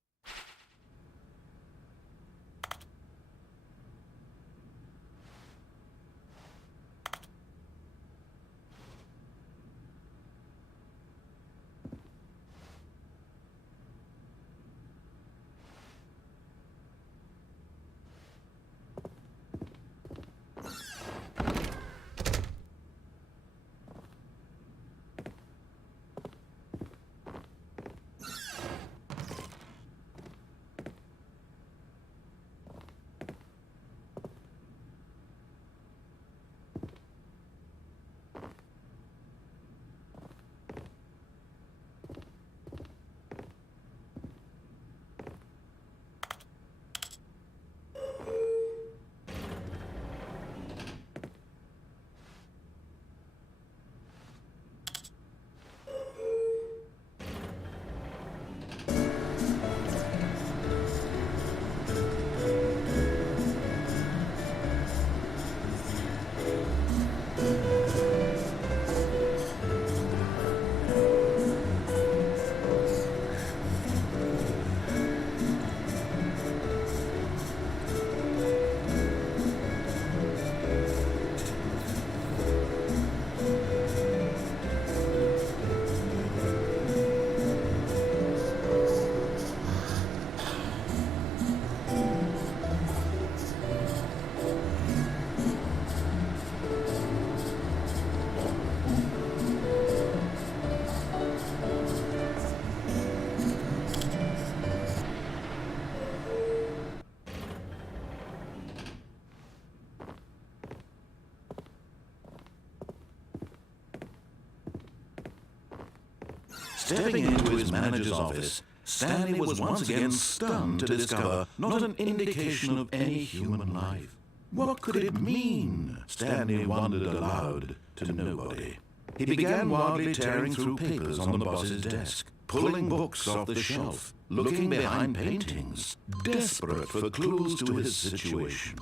Stepping into his manager's office, Stanley was once again stunned to discover not an indication of any human life. What could it mean? Stanley wondered aloud to nobody. He began wildly tearing through papers on the boss's desk, pulling books off the shelf, looking behind paintings, desperate for clues to his situation.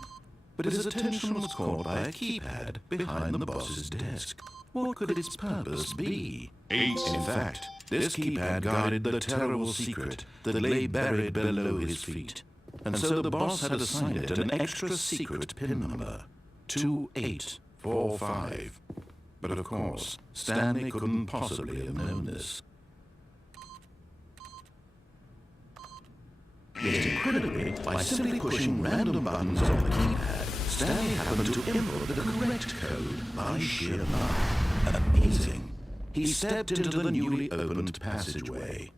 But his attention was caught by a keypad behind the boss's desk. What could its purpose be? In fact, this keypad guarded the terrible secret that lay buried below his feet. And so the boss had assigned it an extra secret pin number, 2845. But of course, Stanley couldn't possibly have known this. Yet incredibly, by simply pushing random buttons on the keypad, Stanley happened to input the correct code by sheer luck. Amazing. He stepped into the newly opened passageway.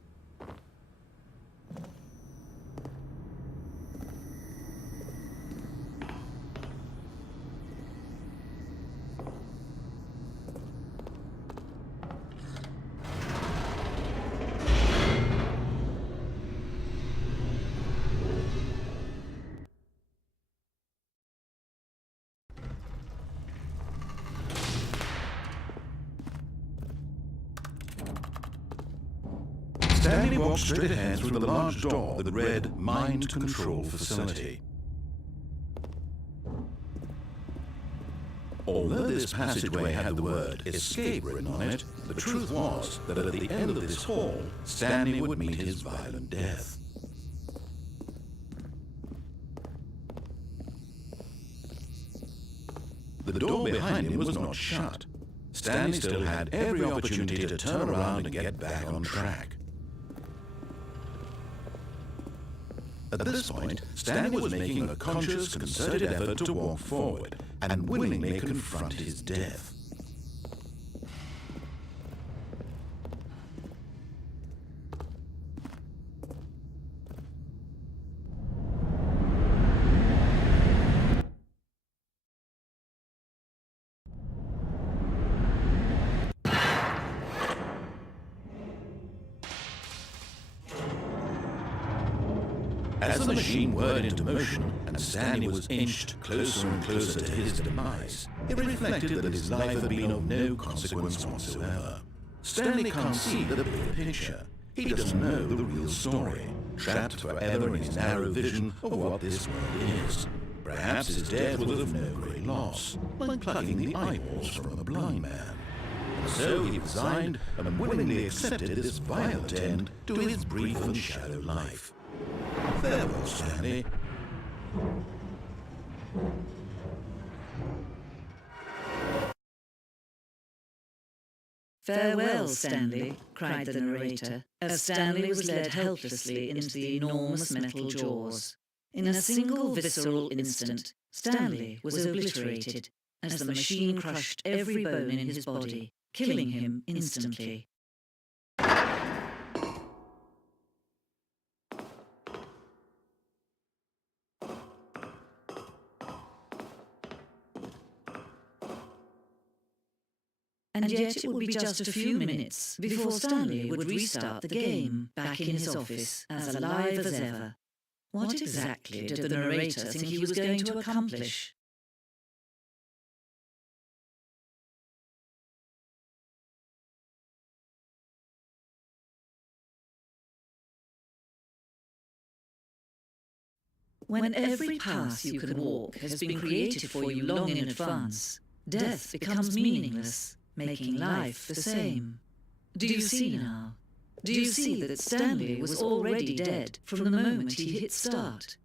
Stanley walked straight ahead through the large door that read Mind Control Facility. Although this passageway had the word Escape written on it, the truth was that at the end of this hall, Stanley would meet his violent death. The door behind him was not shut. Stanley still had every opportunity to turn around and get back on track. At this point, Stanley was making a conscious, concerted effort to walk forward and willingly confront his death. As the machine whirred into motion and Stanley was inched closer and closer to his demise, it reflected that his life had been of no consequence whatsoever. Stanley can't see the bigger picture. He doesn't know the real story, trapped forever in his narrow vision of what this world is. Perhaps his death was of no great loss, like plucking the eyeballs from a blind man. And so he resigned and willingly accepted this violent end to his brief and shallow life. Farewell, Stanley. "Farewell, Stanley," cried the narrator, as Stanley was led helplessly into the enormous metal jaws. In a single visceral instant, Stanley was obliterated, as the machine crushed every bone in his body, killing him instantly. And yet it would be just a few minutes before Stanley would restart the game back in his office, as alive as ever. What exactly did the narrator think he was going to accomplish? When every path you can walk has been created for you long in advance, death becomes meaningless, making life the same. Do you see now? Do you see that Stanley was already dead from the moment he hit start?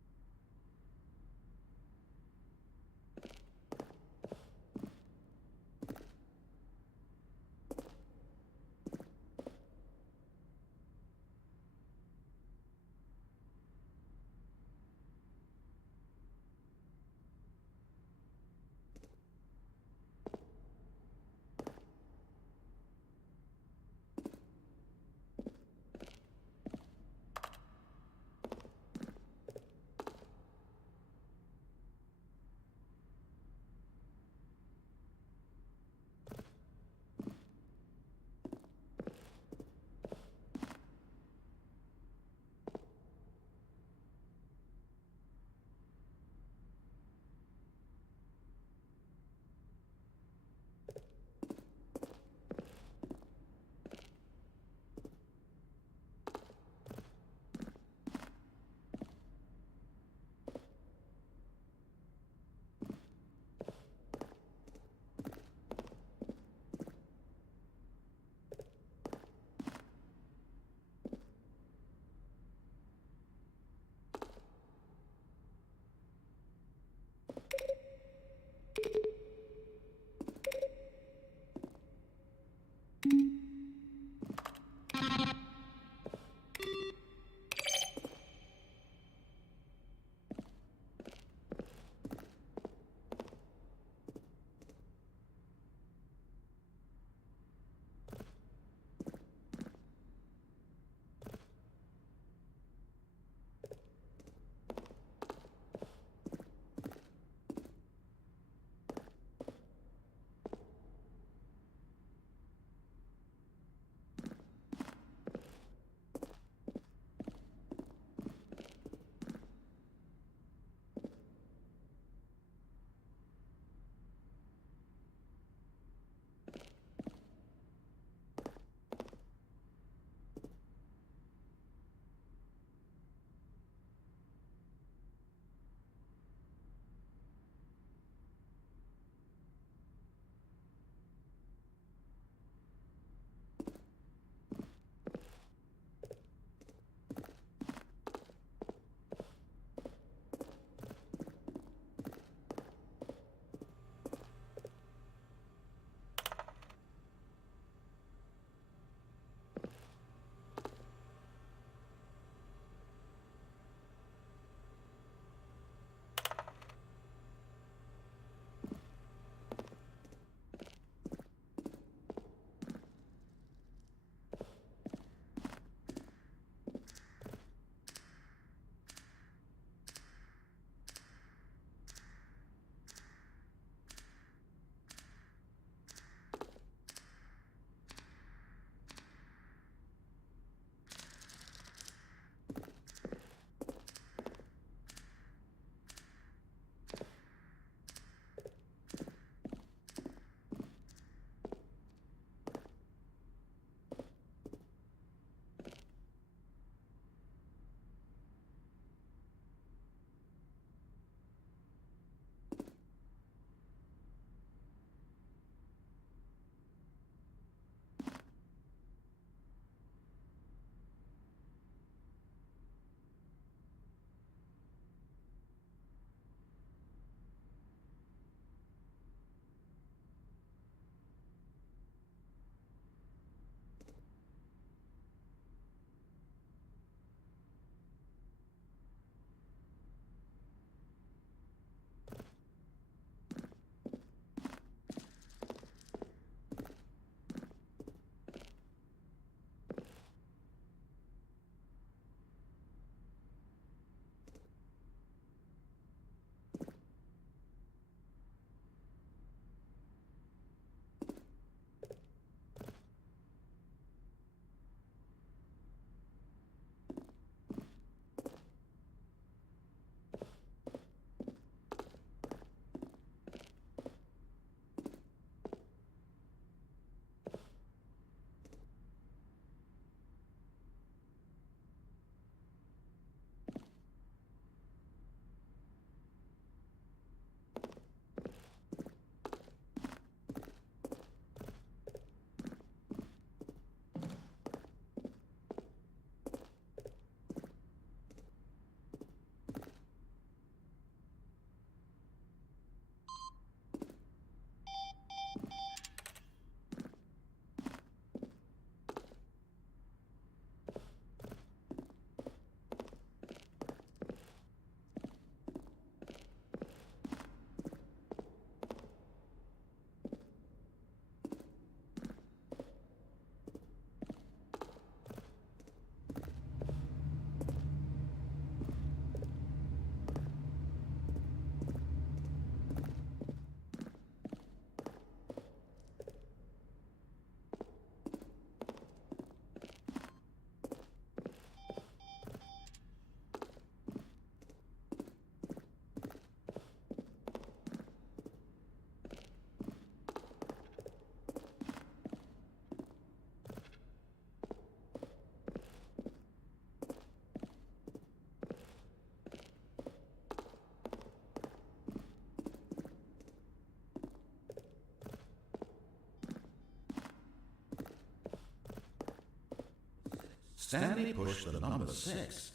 Stanley pushed the number 6.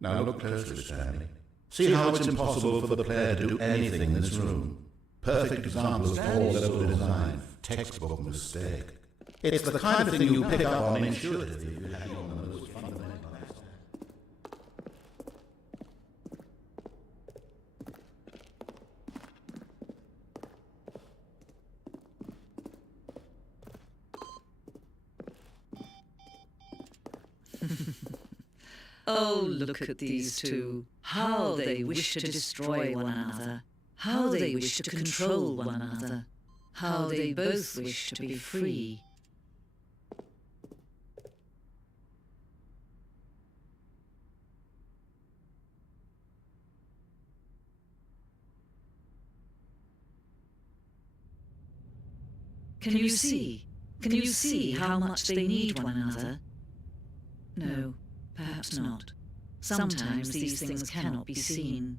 Now look closely, Stanley. See how it's impossible for the player to do anything in this room. Perfect example of all-level design, textbook mistake. It's the kind of thing you pick up on intuitively if you have on the most fundamental aspect. Oh, look at these two. How they wish to destroy one another. How they wish to control one another. How they both wish to be free. Can you see? Can you see how much they need one another? No, perhaps not. Sometimes these things cannot be seen.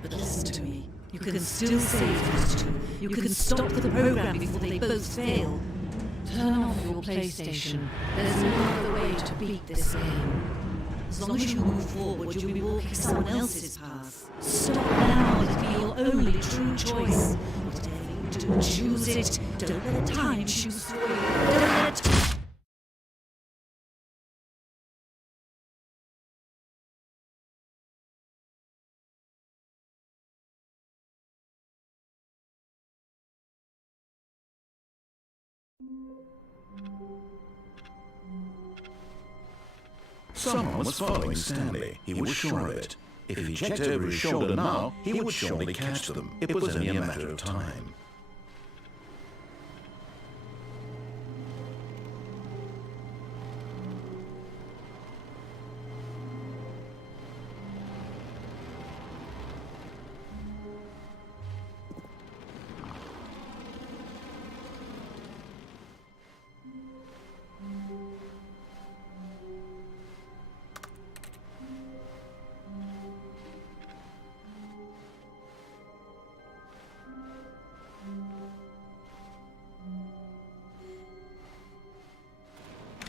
But listen to me. You can still save these two. You can stop the program before they both fail. Turn off your PlayStation. There's no other way to beat this game. As long as you move forward, you'll be walking someone else's path. Stop now. It'll be your only true choice. Whatever you do, choose it. Don't let time choose for you. Don't let... Someone was following Stanley. He was sure of it. If he checked over his shoulder now, he would surely catch them. It was only a matter of time.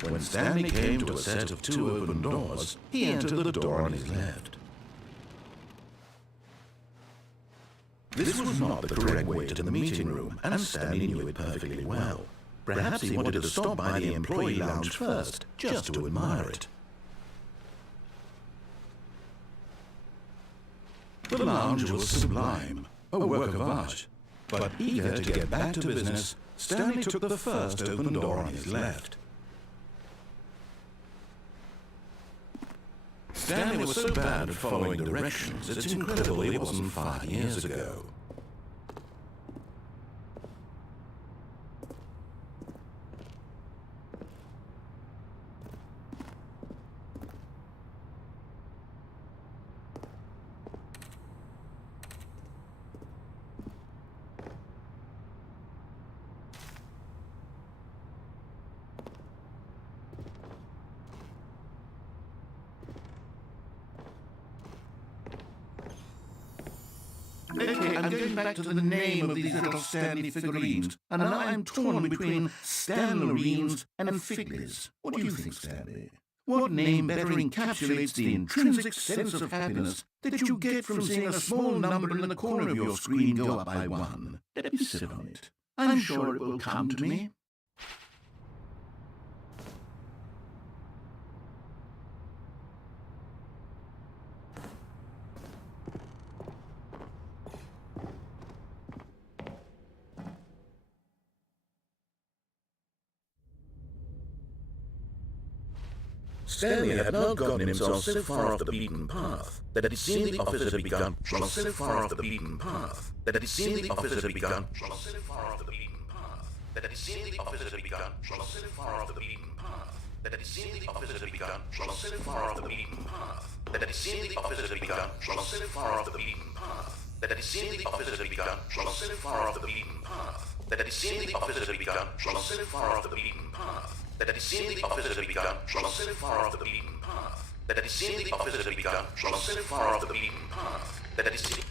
When Stanley came to a set of 2 open doors, he entered the door on his left. This was not the correct way to the meeting room, and Stanley knew it perfectly well. Perhaps he wanted to stop by the employee lounge first, just to admire it. The lounge was sublime, a work of art. But eager to get back to business, Stanley took the first open door on his left. Stanley was so bad at following directions, it's incredible he wasn't 5 years ago. Okay, I'm going back to the name of these little Stanley figurines, and now I'm torn between Stanlerines and Figlies. What do you think, Stanley? What name better encapsulates the intrinsic sense of happiness that you get from seeing a small number in the corner of your screen go up by 1? Let me sit on it. I'm sure it will come to me. Stanley had now gotten himself so far off the beaten path that it seemed the office had begun. So far off the beaten path that it seemed the office had begun. So far off the beaten path that it seemed the office had begun. So far off the beaten path that it seemed the office had begun. So far off the beaten path that it seemed the office had begun. So far off the beaten path that it seemed the office had begun. So far off the beaten path that it seemed the office had begun. So far off the beaten path that it seemed the office had begun. So far off the beaten path that it seemed the office had begun. So far off the beaten path that it seemed.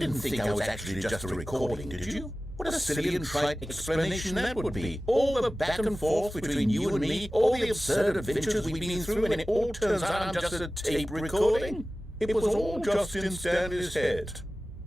didn't think I was actually just a recording, did you? What a silly and trite explanation that would be. All the back and forth between you and me, all the absurd adventures we've been through, and it all turns out I'm just a tape recording? It was all just in Stanley's head.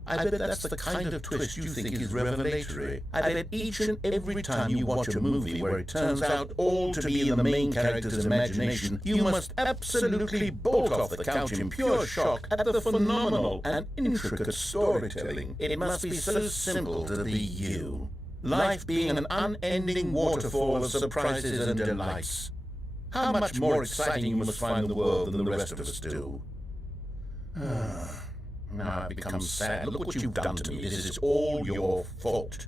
I bet that's the kind of twist you think is revelatory. I bet each and every time you watch a movie where it turns out all to be in the main character's imagination, you must absolutely bolt off the couch in pure shock at the phenomenal and intricate storytelling. It must be so simple to be you. Life being an unending waterfall of surprises and delights. How much more exciting you must find the world than the rest of us do. Now I've become sad. Look what you've done to me. This is all your fault.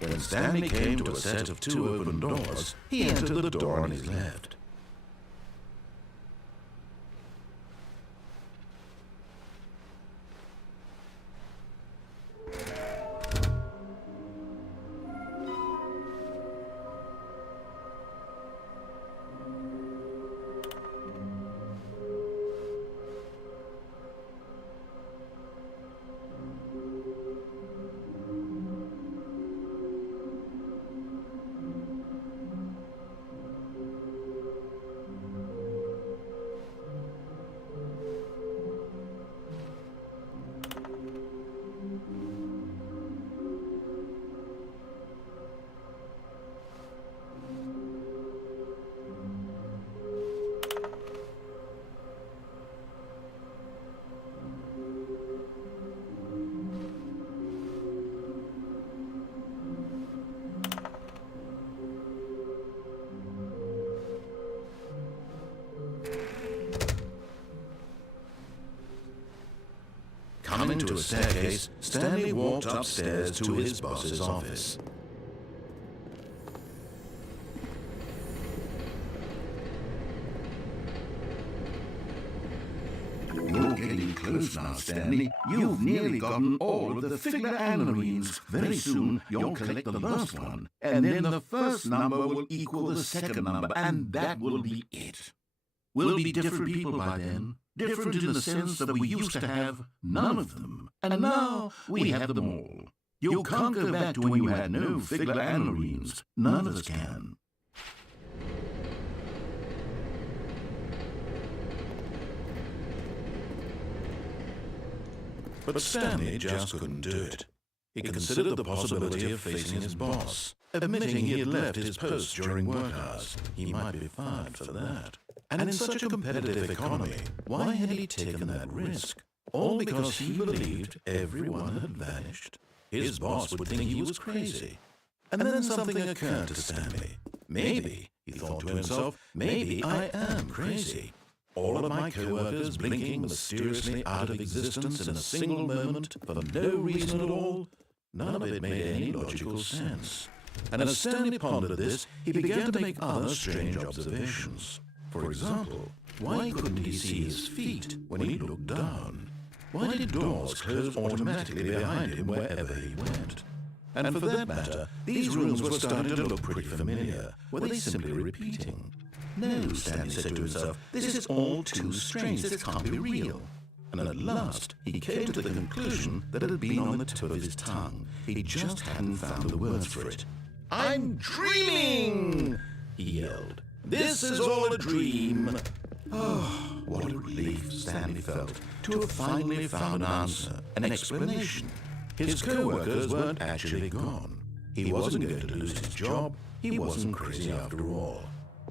When Stanley came to a set of 2 open doors, he entered the door on his left. Coming to a staircase, Stanley walked upstairs to his boss's office. You're getting close now, Stanley. You've nearly gotten all of the figure anorenes. Very soon, you'll collect the last one, and then the first number will equal the second number, and that will be it. We'll be different people by then. Different in the sense that we used to have none of them, and now we have them all. You can't go back to when you had no figure anorenes. None of us can. But Stanley just couldn't do it. He considered the possibility of facing his boss, admitting he had left his post during work hours. He might be fired for that. And in such a competitive economy, why had he taken that risk? All because he believed everyone had vanished. His boss would think he was crazy. And then something occurred to Stanley. Maybe, he thought to himself, maybe I am crazy. All of my co-workers blinking mysteriously out of existence in a single moment for no reason at all. None of it made any logical sense. And as Stanley pondered this, he began to make other strange observations. For example, why couldn't he see his feet when he looked down? Why did doors close automatically behind him wherever he went? And for that matter, these rooms were starting to look pretty familiar. Were they simply repeating? No, Stanley said to himself, this is all too strange. This can't be real. And at last, he came to the conclusion that it had been on the tip of his tongue. He just hadn't found the words for it. "I'm dreaming!" he yelled. "This is all a dream." Oh, what a relief Stanley felt to have finally found an answer, an explanation. His co-workers weren't actually gone. He wasn't going to lose his job. He wasn't crazy after all.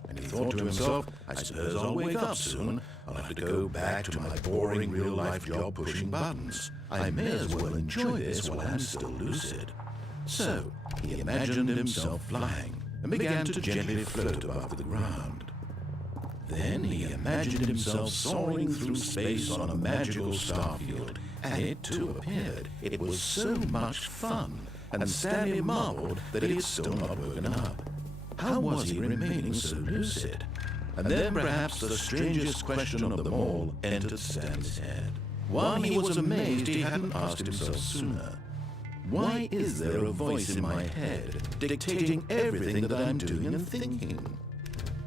And he thought to himself, I suppose I'll wake up soon. I'll have to go back to my boring real-life job pushing buttons. I may as well enjoy this while I'm still lucid. So, he imagined himself flying and began to gently float above the ground. Then he imagined himself soaring through space on a magical starfield, and it too appeared. It was so much fun, and Stanley marveled that he had still not woken up. How was he remaining so lucid? And then perhaps the strangest question of them all entered Stanley's head. One he was amazed he hadn't asked himself sooner. Why is there a voice in my head dictating everything that I'm doing and thinking?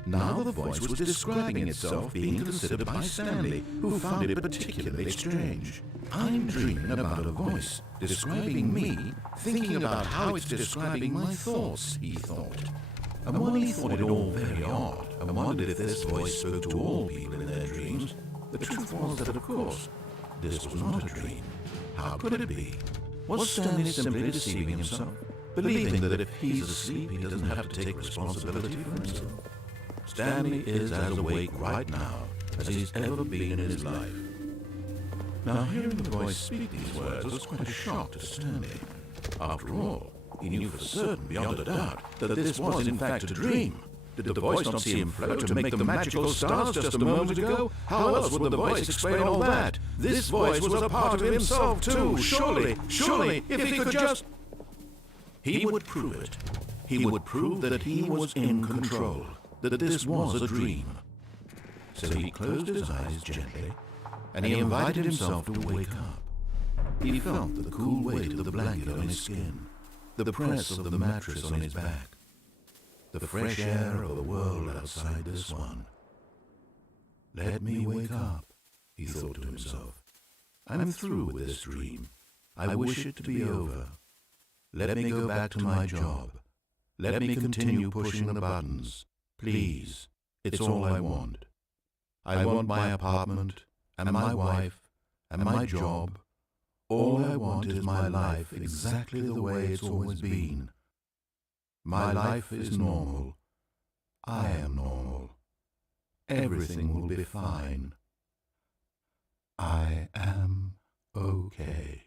Now the voice was describing itself being considered by Stanley, who found it particularly strange. I'm dreaming about a voice describing me, thinking about how it's describing my thoughts, he thought. And while he thought it all very odd, and wondered if this voice spoke to all people in their dreams, the truth was that, of course, this was not a dream. How could it be? Was Stanley simply deceiving himself, believing that if he's asleep, he doesn't have to take responsibility for himself? Stanley is as awake right now as he's ever been in his life. Now, hearing the voice speak these words was quite a shock to Stanley. After all, he knew for certain, beyond a doubt, that this was in fact a dream. Did the voice not see him float to make the magical stars just a moment ago? How else would the voice explain all that? This voice was a part of himself too. Surely, if he could just... He would prove it. He would prove that he was in control, that this was a dream. So he closed his eyes gently, and he invited himself to wake up. He felt the cool weight of the blanket on his skin, the press of the mattress on his back, the fresh air of the world outside this one. Let me wake up, he thought to himself. I'm through with this dream. I wish it to be over. Let me go back to my job. Let me continue pushing the buttons. Please, it's all I want. I want my apartment, and my wife, and my job. All I want is my life exactly the way it's always been. My life is normal. I am normal. Everything will be fine. I am okay.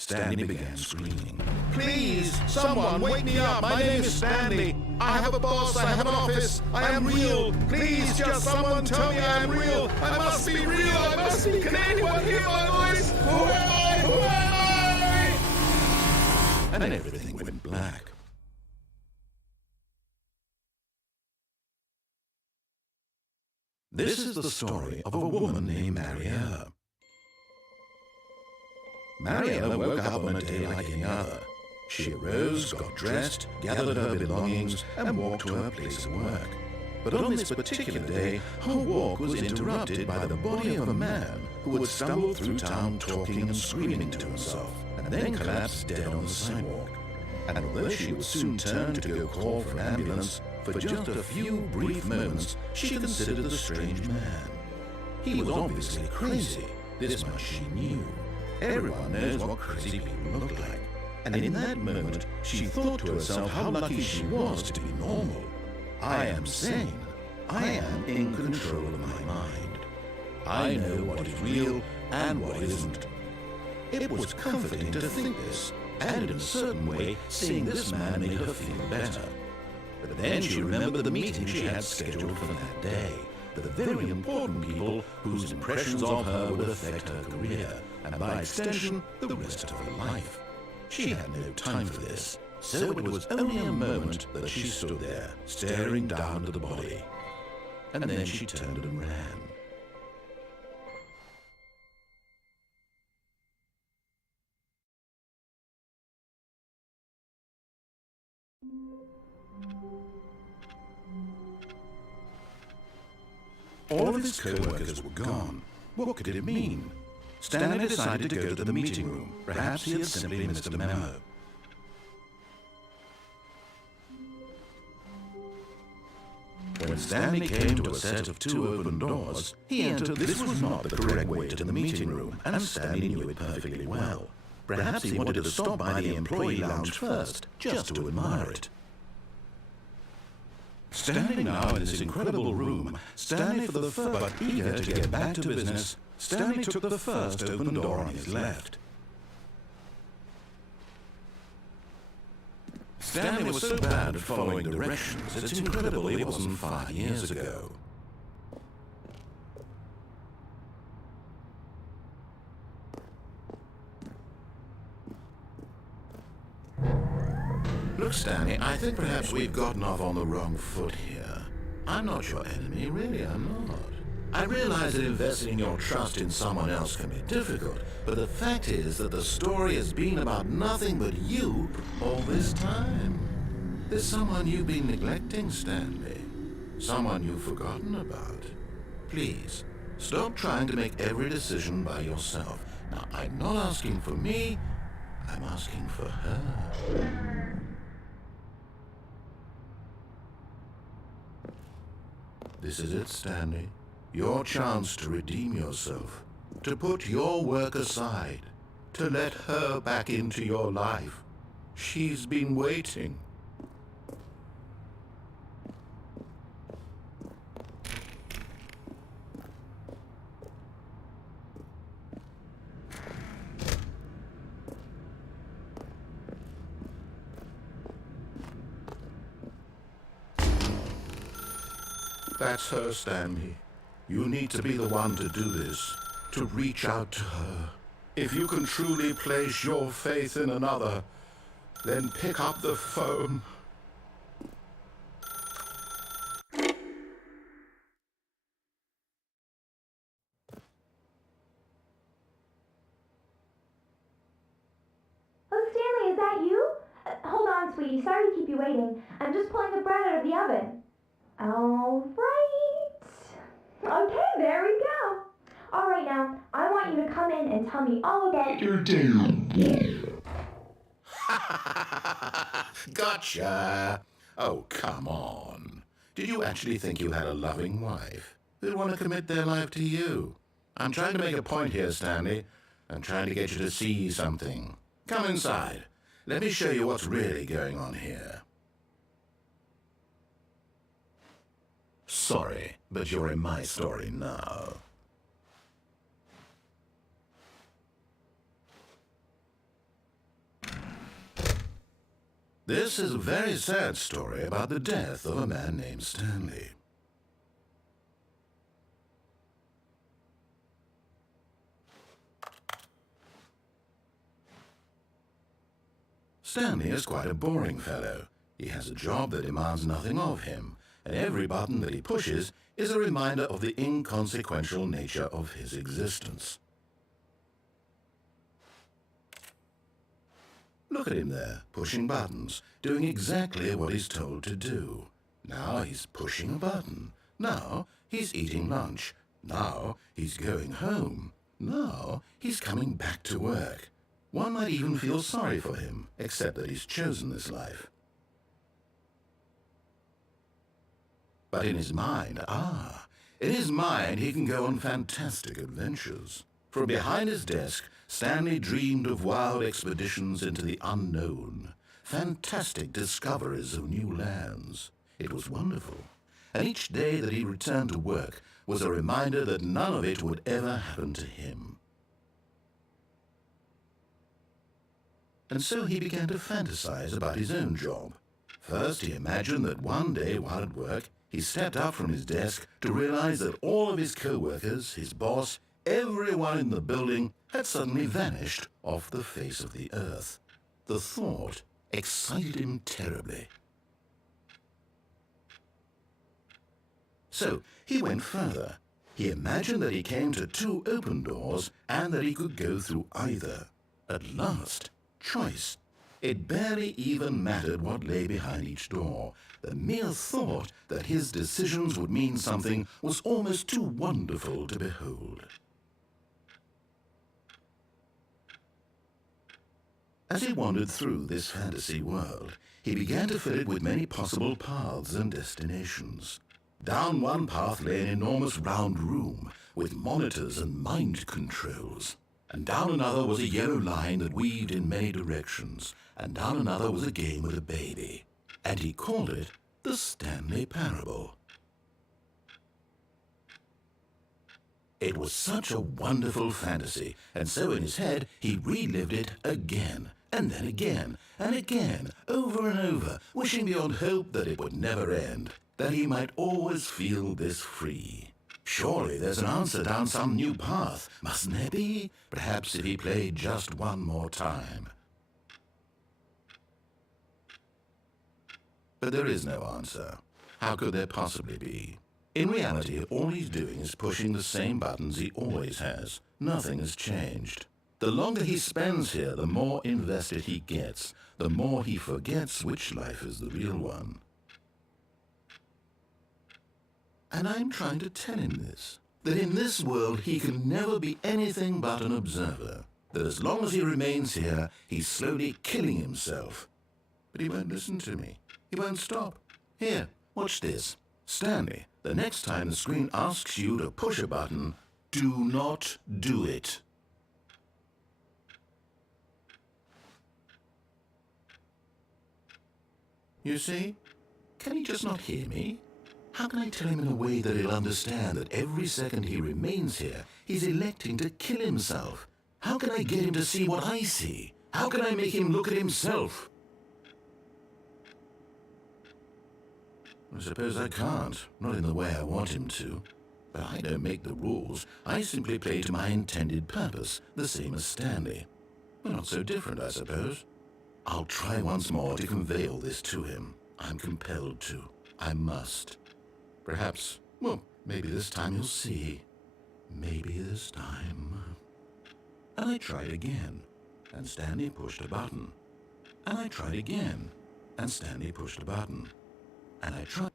Stanley began screaming. Please, someone wake me up. My name is Stanley. I have a boss. I have an office. I am real. Please, just someone tell me I am real. I must be real. I must be. Can anyone hear my voice? Who am I? Who am I? And then everything went black. This is the story of a woman named Mariella. Mariella woke up on a day like any other. She arose, got dressed, gathered her belongings, and walked to her place of work. But on this particular day, her walk was interrupted by the body of a man who had stumbled through town talking and screaming to himself, and then collapsed dead on the sidewalk. And although she would soon turn to go call for an ambulance, for just a few brief moments, she considered the strange man. He was obviously crazy. This much she knew. Everyone knows what crazy people look like. And in that moment, she thought to herself how lucky she was to be normal. I am sane. I am in control of my mind. I know what is real and what isn't. It was comforting to think this, and in a certain way, seeing this man made her feel better. But then she remembered the meeting she had scheduled for that day, the very important people whose impressions of her would affect her career, and by extension, the rest of her life. She had no time for this, so it was only a moment that she stood there, staring down at the body. And then she turned and ran. All of his co-workers were gone. What could it mean? Stanley decided to go to the meeting room. Perhaps he had simply missed a memo. When Stanley came to a set of 2 open doors, he entered. This was not the correct way to the meeting room, and Stanley knew it perfectly well. Perhaps he wanted to stop by the employee lounge first, just to admire it. Standing now in this incredible room, Stanley for the first, but eager to get back to business, Stanley took the first open door on his left. Stanley was so bad at following directions, it's incredible it wasn't 5 years ago. Look, Stanley, I think perhaps we've gotten off on the wrong foot here. I'm not your enemy, really, I'm not. I realize that investing your trust in someone else can be difficult, but the fact is that the story has been about nothing but you all this time. There's someone you've been neglecting, Stanley. Someone you've forgotten about. Please, stop trying to make every decision by yourself. Now, I'm not asking for me, I'm asking for her. This is it, Stanley. Your chance to redeem yourself, to put your work aside, to let her back into your life. She's been waiting. That's her, Stanley. You need to be the one to do this, to reach out to her. If you can truly place your faith in another, then pick up the phone. Oh, Stanley, is that you? Hold on, sweetie. Sorry to keep you waiting. I'm just pulling the bread out of the oven. All right. Okay, there we go. All right, now, I want you to come in and tell me all about your day. Gotcha. Oh, come on. Did you actually think you had a loving wife who'd want to commit their life to you? I'm trying to make a point here, Stanley. I'm trying to get you to see something. Come inside. Let me show you what's really going on here. Sorry, but you're in my story now. This is a very sad story about the death of a man named Stanley. Stanley is quite a boring fellow. He has a job that demands nothing of him, and every button that he pushes is a reminder of the inconsequential nature of his existence. Look at him there, pushing buttons, doing exactly what he's told to do. Now he's pushing a button. Now he's eating lunch. Now he's going home. Now he's coming back to work. One might even feel sorry for him, except that he's chosen this life. But in his mind, he can go on fantastic adventures. From behind his desk, Stanley dreamed of wild expeditions into the unknown, fantastic discoveries of new lands. It was wonderful, and each day that he returned to work was a reminder that none of it would ever happen to him. And so he began to fantasize about his own job. First, he imagined that one day while at work, he stepped up from his desk to realize that all of his co-workers, his boss, everyone in the building had suddenly vanished off the face of the earth. The thought excited him terribly. So he went further. He imagined that he came to two open doors and that he could go through either. At last, choice. It barely even mattered what lay behind each door. The mere thought that his decisions would mean something was almost too wonderful to behold. As he wandered through this fantasy world, he began to fill it with many possible paths and destinations. Down one path lay an enormous round room with monitors and mind controls. And down another was a yellow line that weaved in many directions. And down another was a game with a baby. And he called it the Stanley Parable. It was such a wonderful fantasy, and so in his head he relived it again, and then again, and again, over and over, wishing beyond hope that it would never end, that he might always feel this free. Surely there's an answer down some new path, mustn't there be? Perhaps if he played just one more time. But there is no answer. How could there possibly be? In reality, all he's doing is pushing the same buttons he always has. Nothing has changed. The longer he spends here, the more invested he gets, the more he forgets which life is the real one. And I'm trying to tell him this, that in this world he can never be anything but an observer, that as long as he remains here, he's slowly killing himself. But he won't listen to me. He won't stop. Here, watch this. Stanley, the next time the screen asks you to push a button, do not do it. You see? Can he just not hear me? How can I tell him in a way that he'll understand that every second he remains here, he's electing to kill himself? How can I get him to see what I see? How can I make him look at himself? I suppose I can't, not in the way I want him to. But I don't make the rules. I simply play to my intended purpose, the same as Stanley. We're not so different, I suppose. I'll try once more to convey all this to him. I'm compelled to. I must. Perhaps, well, maybe this time you'll see. Maybe this time. And I tried again, and Stanley pushed a button. And I tried again, and Stanley pushed a button. And I tried.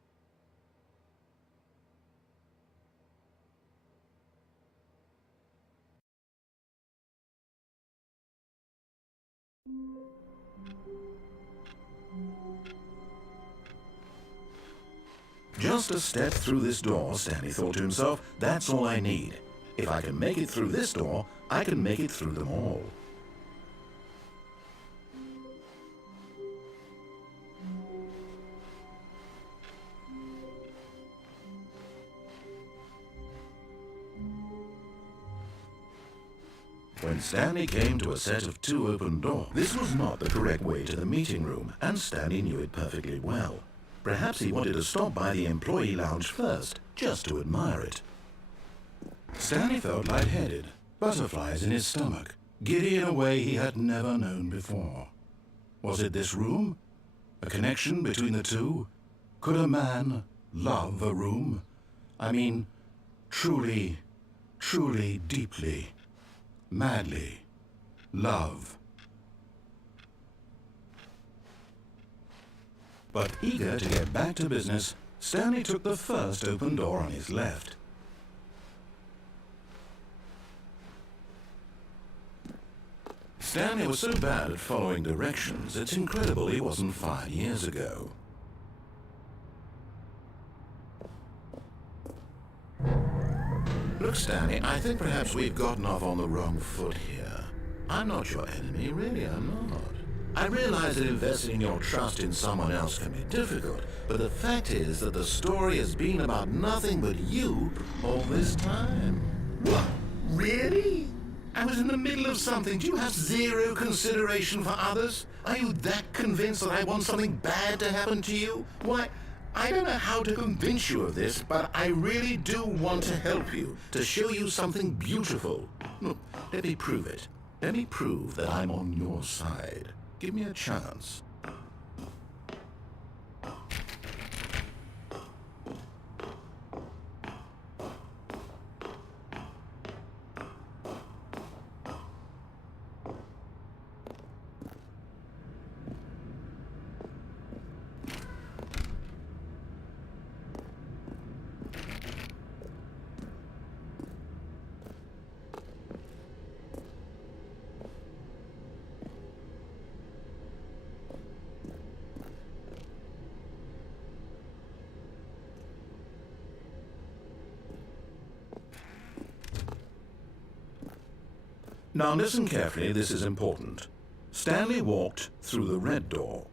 Just a step through this door, Stanley thought to himself, that's all I need. If I can make it through this door, I can make it through them all. When Stanley came to a set of 2 open doors, this was not the correct way to the meeting room, and Stanley knew it perfectly well. Perhaps he wanted to stop by the employee lounge first, just to admire it. Stanley felt lightheaded, butterflies in his stomach, giddy in a way he had never known before. Was it this room? A connection between the two? Could a man love a room? I mean, truly, truly, deeply, madly love. But eager to get back to business, Stanley took the first open door on his left. Stanley was so bad at following directions, it's incredible he wasn't 5 years ago. Look, Stanley, I think perhaps we've gotten off on the wrong foot here. I'm not your enemy, really, I'm not. I realize that investing your trust in someone else can be difficult, but the fact is that the story has been about nothing but you all this time. What? Really? I was in the middle of something. Do you have zero consideration for others? Are you that convinced that I want something bad to happen to you? Why, I don't know how to convince you of this, but I really do want to help you, to show you something beautiful. Look, let me prove it. Let me prove that I'm on your side. Give me a chance. Now listen carefully, this is important. Stanley walked through the red door.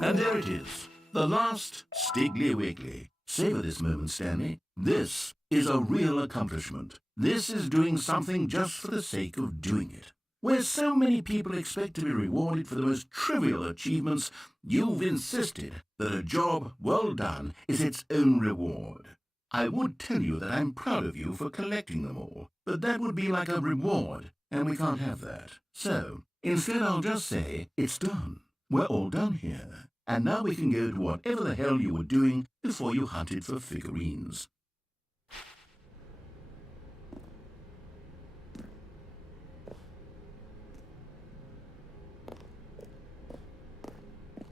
And there it is, the last Stiggly Wiggly. Savor this moment, Stanley. This is a real accomplishment. This is doing something just for the sake of doing it. Where so many people expect to be rewarded for the most trivial achievements, you've insisted that a job well done is its own reward. I would tell you that I'm proud of you for collecting them all, but that would be like a reward, and we can't have that. So, instead I'll just say, it's done. We're all done here, and now we can go to whatever the hell you were doing before you hunted for figurines.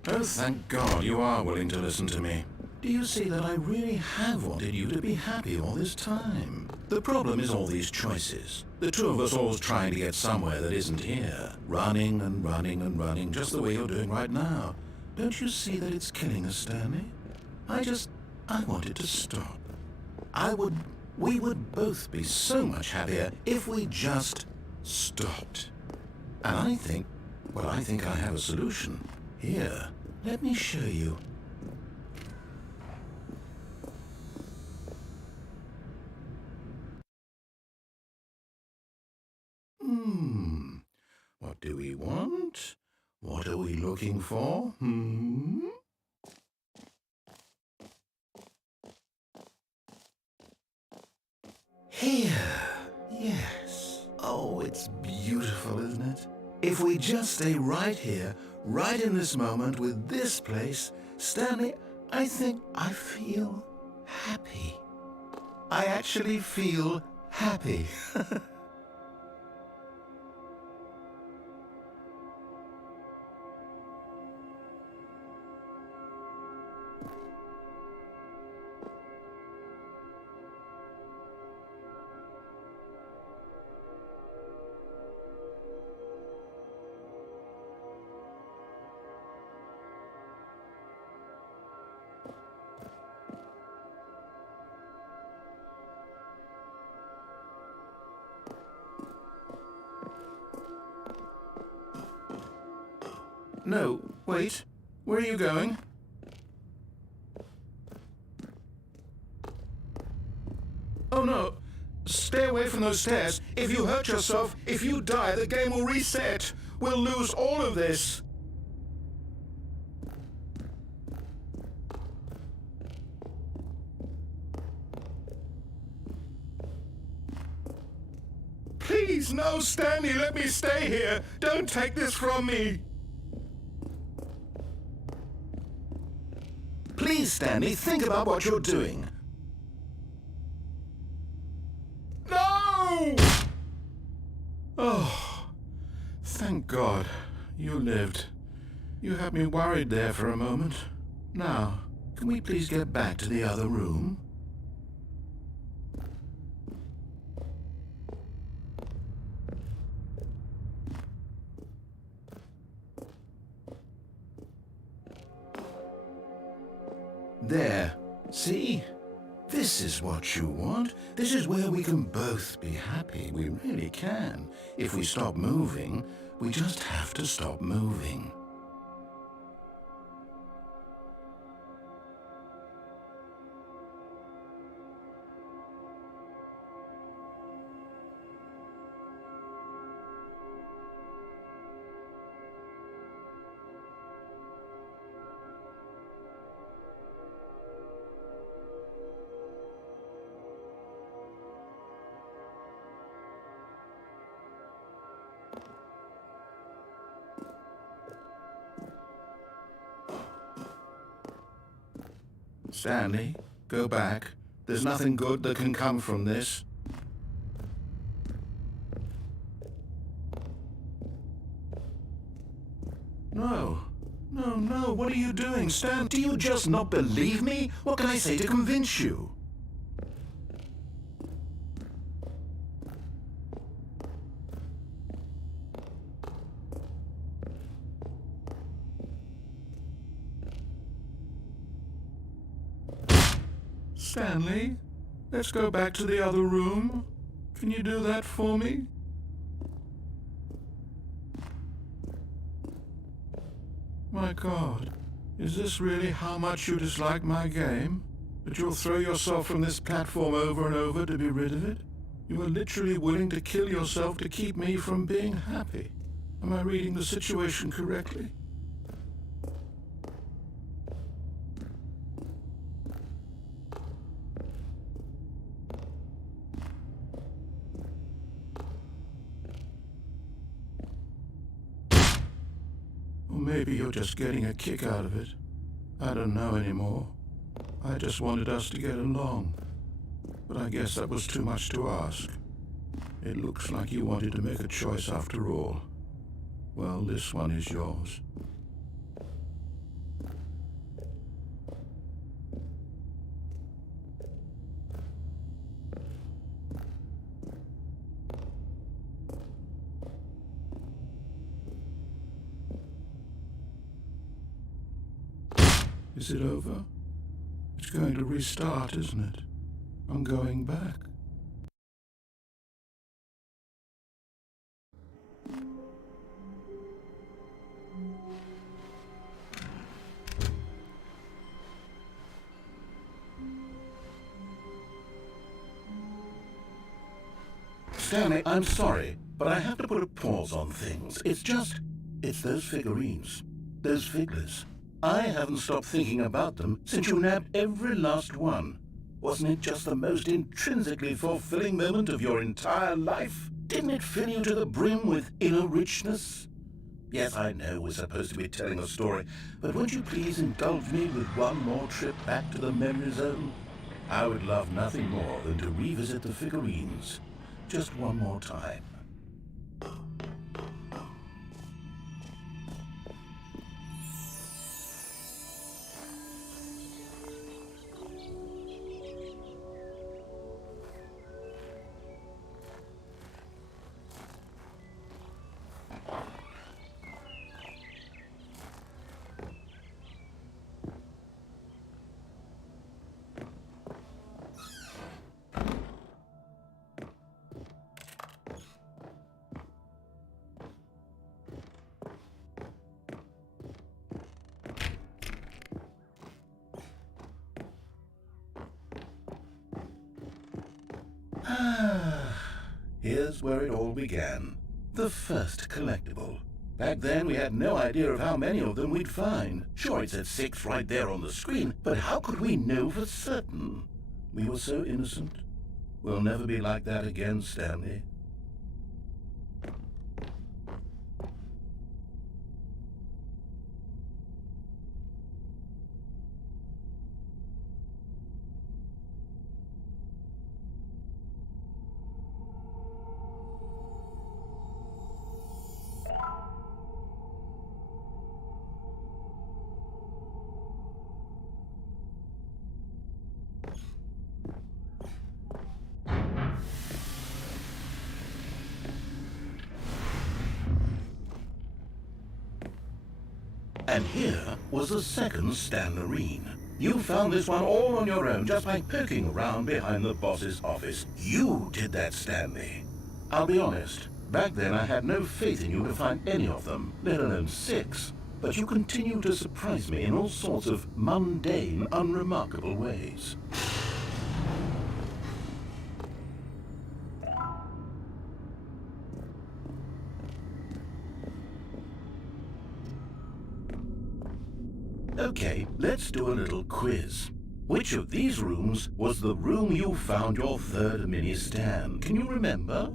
Oh, thank God you are willing to listen to me. Do you see that I really have wanted you to be happy all this time? The problem is all these choices. The two of us always trying to get somewhere that isn't here. Running and running and running, just the way you're doing right now. Don't you see that it's killing us, Stanley? I want it to stop. We would both be so much happier if we just stopped. And I think I have a solution. Here, let me show you. What do we want? What are we looking for? Here. Yes. Oh, it's beautiful, isn't it? If we just stay right here, right in this moment with this place, Stanley, I think I feel happy. I actually feel happy. No, wait. Where are you going? Oh no! Stay away from those stairs. If you hurt yourself, if you die, the game will reset. We'll lose all of this. Please, no, Stanley, let me stay here. Don't take this from me. Please, Stanley, think about what you're doing. No! Oh, thank God you lived. You had me worried there for a moment. Now, can we please get back to the other room? There. See? This is what you want. This is where we can both be happy. We really can. If we stop moving, we just have to stop moving. Stanley, go back. There's nothing good that can come from this. No. No, what are you doing, Stan? Do you just not believe me? What can I say to convince you? Stanley, let's go back to the other room. Can you do that for me? My God, is this really how much you dislike my game? That you'll throw yourself from this platform over and over to be rid of it? You are literally willing to kill yourself to keep me from being happy. Am I reading the situation correctly? maybe you're just getting a kick out of it. I don't know anymore. I just wanted us to get along. But I guess that was too much to ask. It looks like you wanted to make a choice after all. Well, this one is yours. Is it over? It's going to restart, isn't it? I'm going back. Stanley, I'm sorry, but I have to put a pause on things. It's those figurines. Those figures. I haven't stopped thinking about them since you nabbed every last one. Wasn't it just the most intrinsically fulfilling moment of your entire life? Didn't it fill you to the brim with inner richness? Yes, I know we're supposed to be telling a story, but won't you please indulge me with one more trip back to the memory zone? I would love nothing more than to revisit the figurines. Just one more time. Here's where it all began. The first collectible. Back then, we had no idea of how many of them we'd find. Sure, it said 6 right there on the screen, but how could we know for certain? We were so innocent. We'll never be like that again, Stanley. And here was the second Stanlerine. You found this one all on your own, just by poking around behind the boss's office. You did that, Stanley. I'll be honest, back then I had no faith in you to find any of them, let alone 6. But you continue to surprise me in all sorts of mundane, unremarkable ways. Okay, let's do a little quiz. Which of these rooms was the room you found your third mini Stan? Can you remember?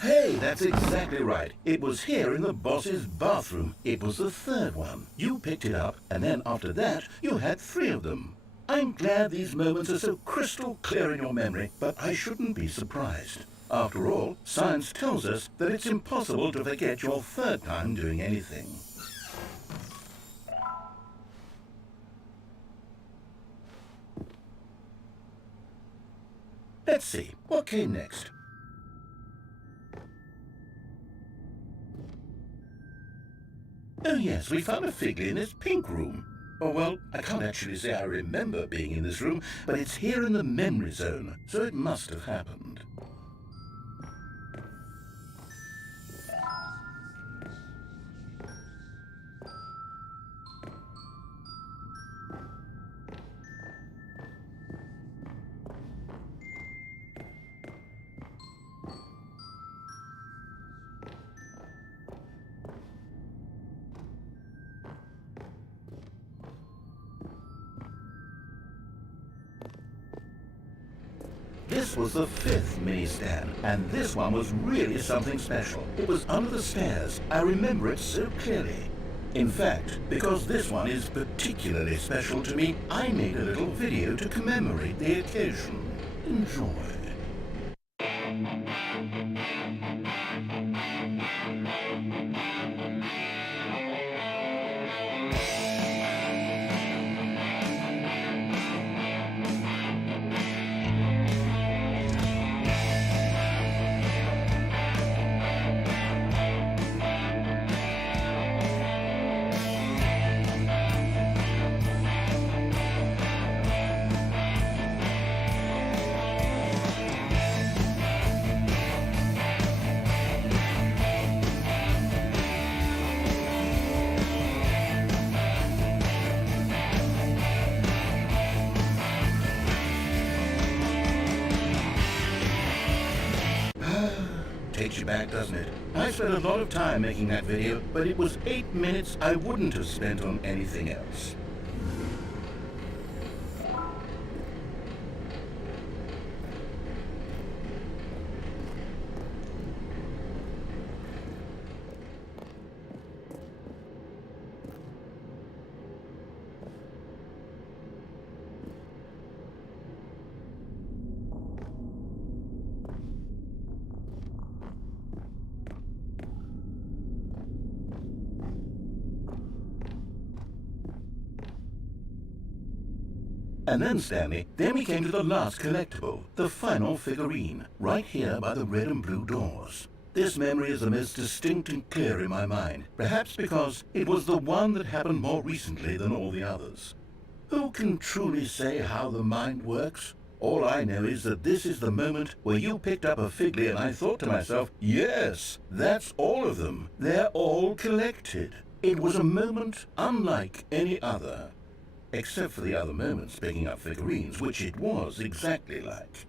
Hey, that's exactly right. It was here in the boss's bathroom. It was the third one. You picked it up, and then after that, you had 3 of them. I'm glad these moments are so crystal clear in your memory, but I shouldn't be surprised. After all, science tells us that it's impossible to forget your third time doing anything. Let's see, what came next? Oh yes, we found a figure in his pink room. Oh well, I can't actually say I remember being in this room, but it's here in the memory zone, so it must have happened. This was the 5th mini-stand, and this one was really something special. It was under the stairs. I remember it so clearly. In fact, because this one is particularly special to me, I made a little video to commemorate the occasion. Enjoy. Takes you back, doesn't it? I spent a lot of time making that video, but it was 8 minutes I wouldn't have spent on anything else. And then, Stanley, we came to the last collectible, the final figurine, right here by the red and blue doors. This memory is the most distinct and clear in my mind, perhaps because it was the one that happened more recently than all the others. Who can truly say how the mind works? All I know is that this is the moment where you picked up a Figley and I thought to myself, yes, that's all of them. They're all collected. It was a moment unlike any other. Except for the other moments picking up figurines, which it was exactly like.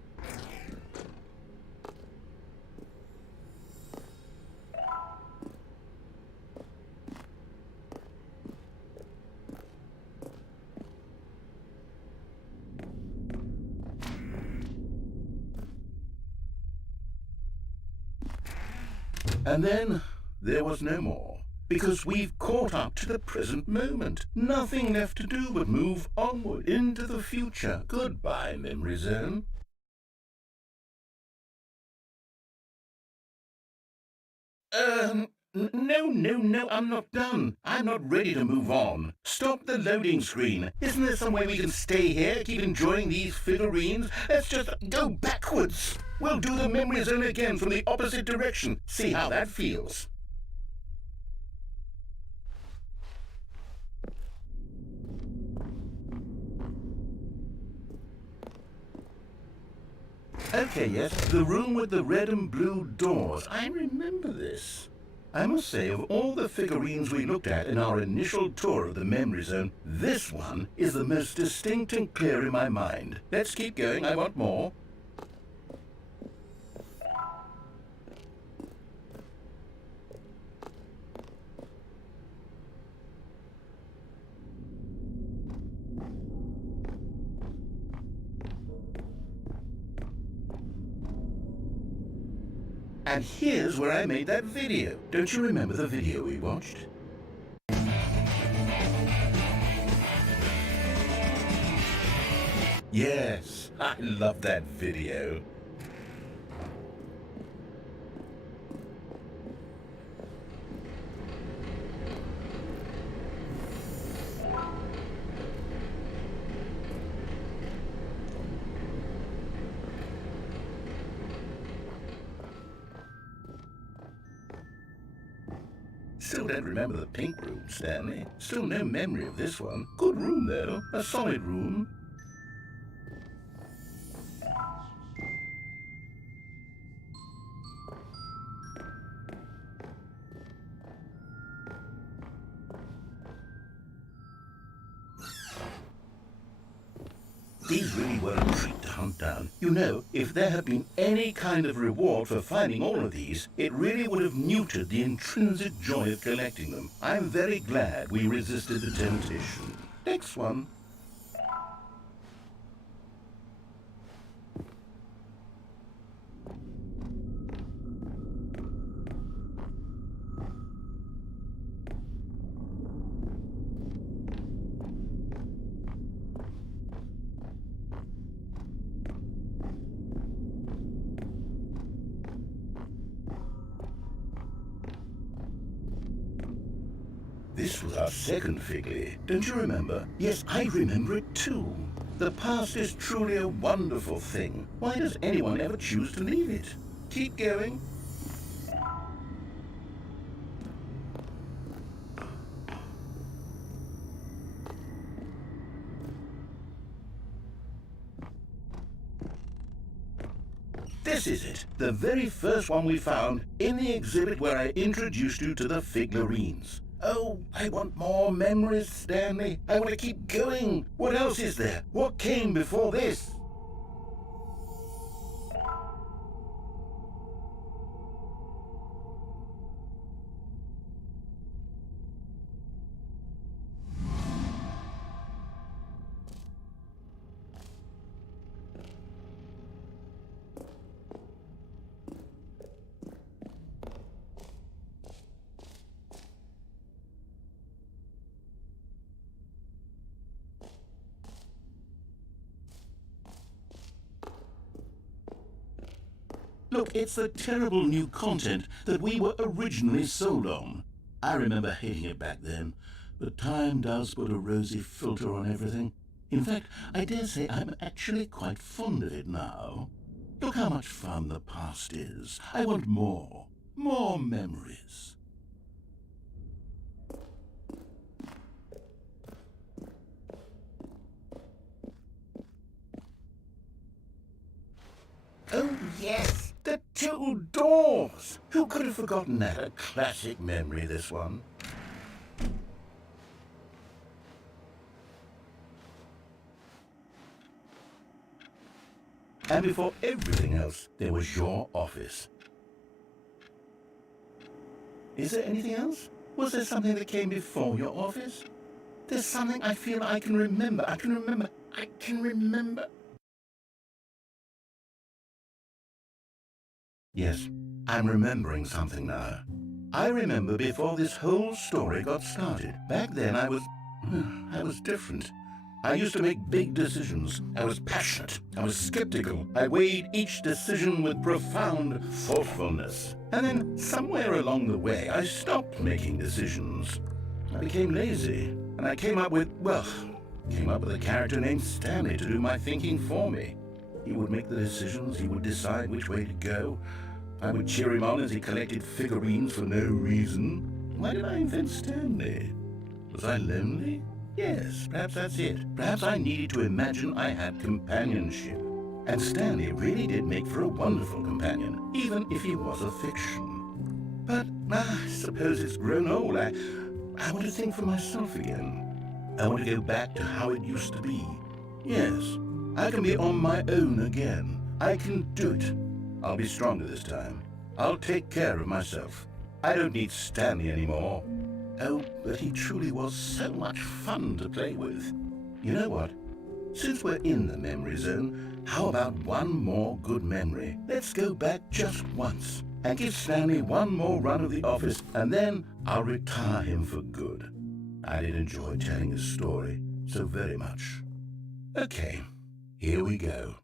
And then there was no more. Because we've caught up to the present moment. Nothing left to do but move onward into the future. Goodbye, Memory Zone. No, I'm not done. I'm not ready to move on. Stop the loading screen. Isn't there some way we can stay here, keep enjoying these figurines? Let's just go backwards. We'll do the Memory Zone again from the opposite direction. See how that feels. Okay, yes, the room with the red and blue doors. I remember this. I must say, of all the figurines we looked at in our initial tour of the Memory Zone, this one is the most distinct and clear in my mind. Let's keep going, I want more. And here's where I made that video. Don't you remember the video we watched? Yes, I love that video. Still don't remember the pink room, Stanley. Still no memory of this one. Good room, though. A solid room. These really were a treat to hunt down. You know, if there had been any kind of reward for finding all of these, it really would have neutered the intrinsic joy of collecting them. I'm very glad we resisted the temptation. Next one. This was our second Figley. Don't you remember? Yes, I remember it too. The past is truly a wonderful thing. Why does anyone ever choose to leave it? Keep going. This is it, the very first one we found in the exhibit where I introduced you to the figurines. Oh, I want more memories, Stanley. I want to keep going. What else is there? What came before this? Look, it's the terrible new content that we were originally sold on. I remember hating it back then, but time does put a rosy filter on everything. In fact, I dare say I'm actually quite fond of it now. Look how much fun the past is. I want more. More memories. Oh, yes! The two doors! Who could have forgotten that? A classic memory, this one. And before everything else, there was your office. Is there anything else? Was there something that came before your office? There's something I feel I can remember. I can remember. Yes, I'm remembering something now. I remember before this whole story got started. Back then I was different. I used to make big decisions. I was passionate. I was skeptical. I weighed each decision with profound thoughtfulness. And then somewhere along the way, I stopped making decisions. I became lazy. And I came up with a character named Stanley to do my thinking for me. He would make the decisions. He would decide which way to go. I would cheer him on as he collected figurines for no reason. Why did I invent Stanley? Was I lonely? Yes, perhaps that's it. Perhaps I needed to imagine I had companionship. And Stanley really did make for a wonderful companion, even if he was a fiction. But I suppose it's grown old. I want to think for myself again. I want to go back to how it used to be. Yes, I can be on my own again. I can do it. I'll be stronger this time. I'll take care of myself. I don't need Stanley anymore. Oh, but he truly was so much fun to play with. You know what? Since we're in the memory zone, how about one more good memory? Let's go back just once and give Stanley one more run of the office, and then I'll retire him for good. I did enjoy telling his story so very much. Okay, here we go.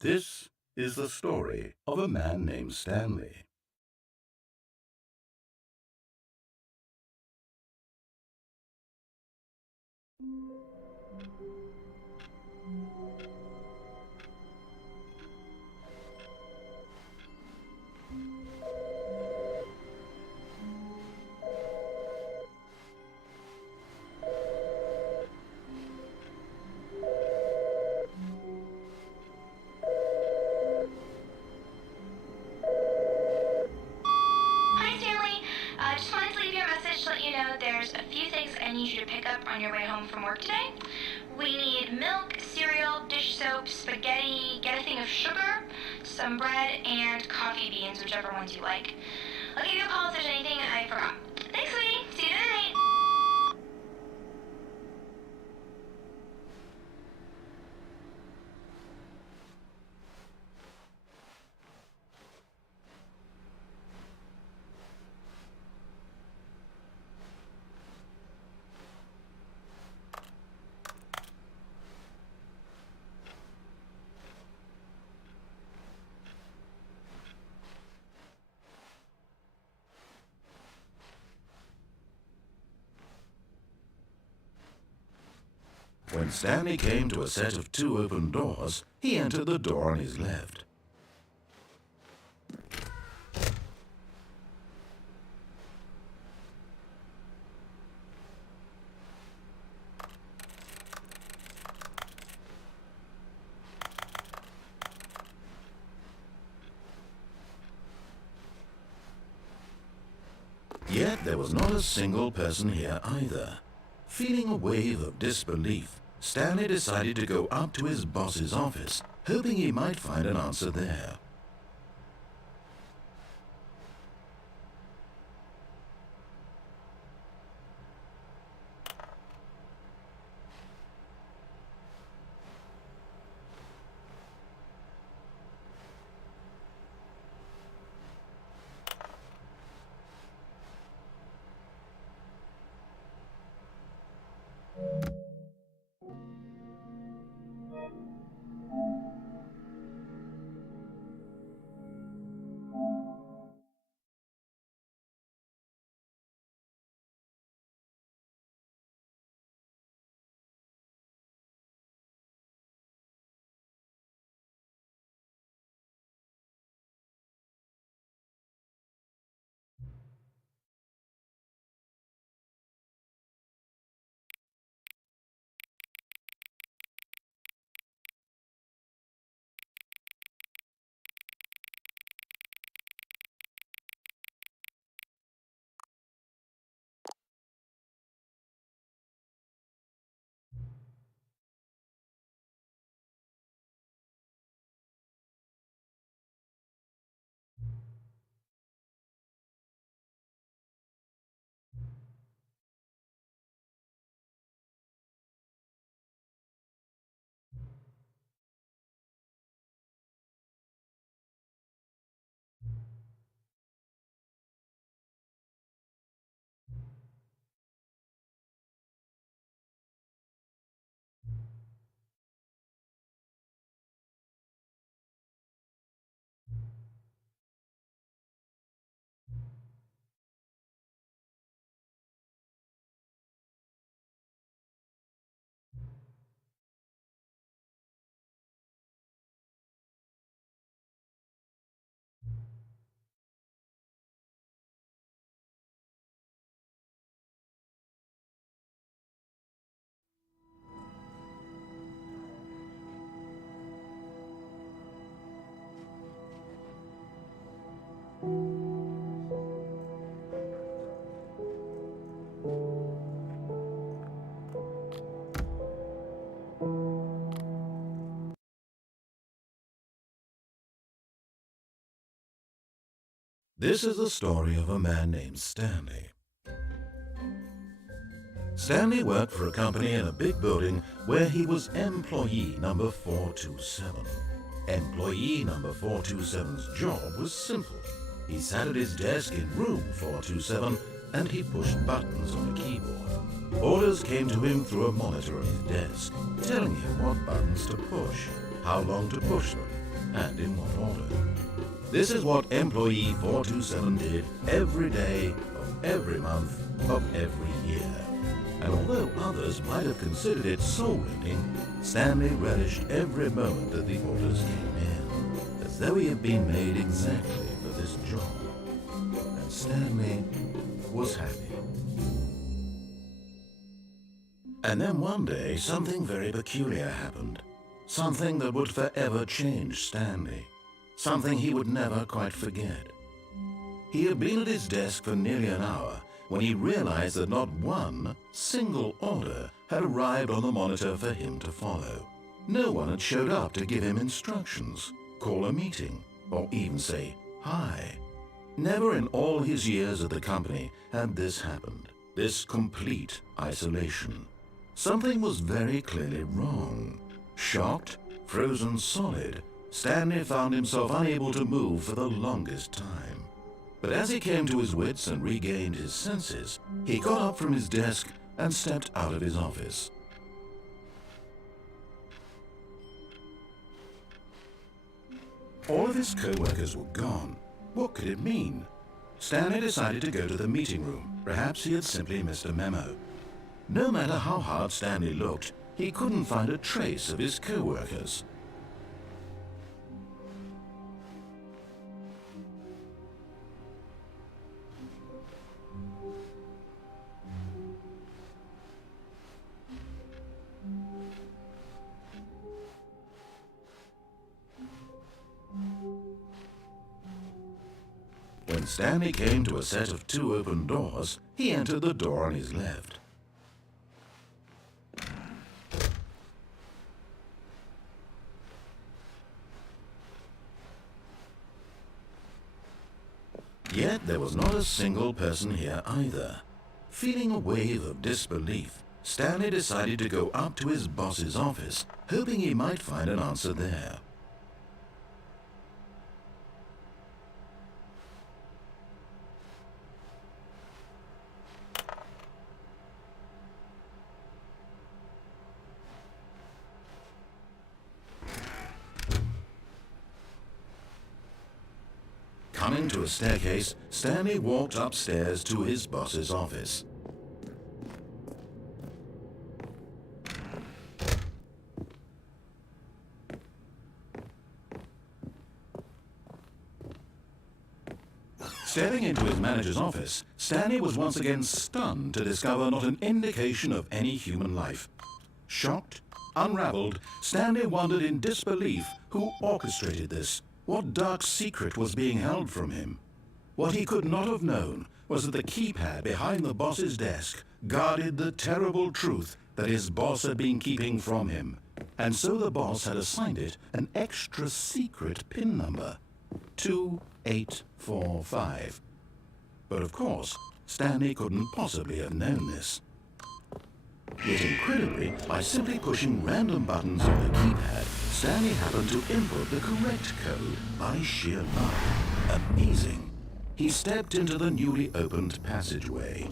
This is the story of a man named Stanley. Hi, Stanley. Just wanted to leave you a message to let you know there's a few things I need you to pick up on your way home from work today. We need milk, cereal, dish soap, spaghetti, get a thing of sugar, some bread, and coffee beans, whichever ones you like. I'll give you a call if there's anything I forgot. Thanks, sweetie. See you tonight. When Stanley came to a set of 2 open doors, he entered the door on his left. Yet there was not a single person here either. Feeling a wave of disbelief, Stanley decided to go up to his boss's office, hoping he might find an answer there. This is the story of a man named Stanley. Stanley worked for a company in a big building where he was employee number 427. Employee number 427's job was simple. He sat at his desk in room 427 and he pushed buttons on a keyboard. Orders came to him through a monitor on his desk, telling him what buttons to push, how long to push them, and in what order. This is what employee 427 did every day of every month of every year. And although others might have considered it soul-rending, Stanley relished every moment that the orders came in, as though he had been made exactly for this job. And Stanley was happy. And then one day, something very peculiar happened. Something that would forever change Stanley. Something he would never quite forget. He had been at his desk for nearly an hour when he realized that not one single order had arrived on the monitor for him to follow. No one had showed up to give him instructions, call a meeting, or even say hi. Never in all his years at the company had this happened, this complete isolation. Something was very clearly wrong. Shocked, frozen solid, Stanley found himself unable to move for the longest time. But as he came to his wits and regained his senses, he got up from his desk and stepped out of his office. All of his co-workers were gone. What could it mean? Stanley decided to go to the meeting room. Perhaps he had simply missed a memo. No matter how hard Stanley looked, he couldn't find a trace of his co-workers. When Stanley came to a set of 2 open doors, he entered the door on his left. Yet there was not a single person here either. Feeling a wave of disbelief, Stanley decided to go up to his boss's office, hoping he might find an answer there. Coming to a staircase, Stanley walked upstairs to his boss's office. Stepping into his manager's office, Stanley was once again stunned to discover not an indication of any human life. Shocked, unraveled, Stanley wondered in disbelief who orchestrated this. What dark secret was being held from him? What he could not have known was that the keypad behind the boss's desk guarded the terrible truth that his boss had been keeping from him. And so the boss had assigned it an extra secret PIN number, 2845. But of course, Stanley couldn't possibly have known this. Yet incredibly, by simply pushing random buttons on the keypad, Stanley happened to input the correct code by sheer luck. Amazing. He stepped into the newly opened passageway.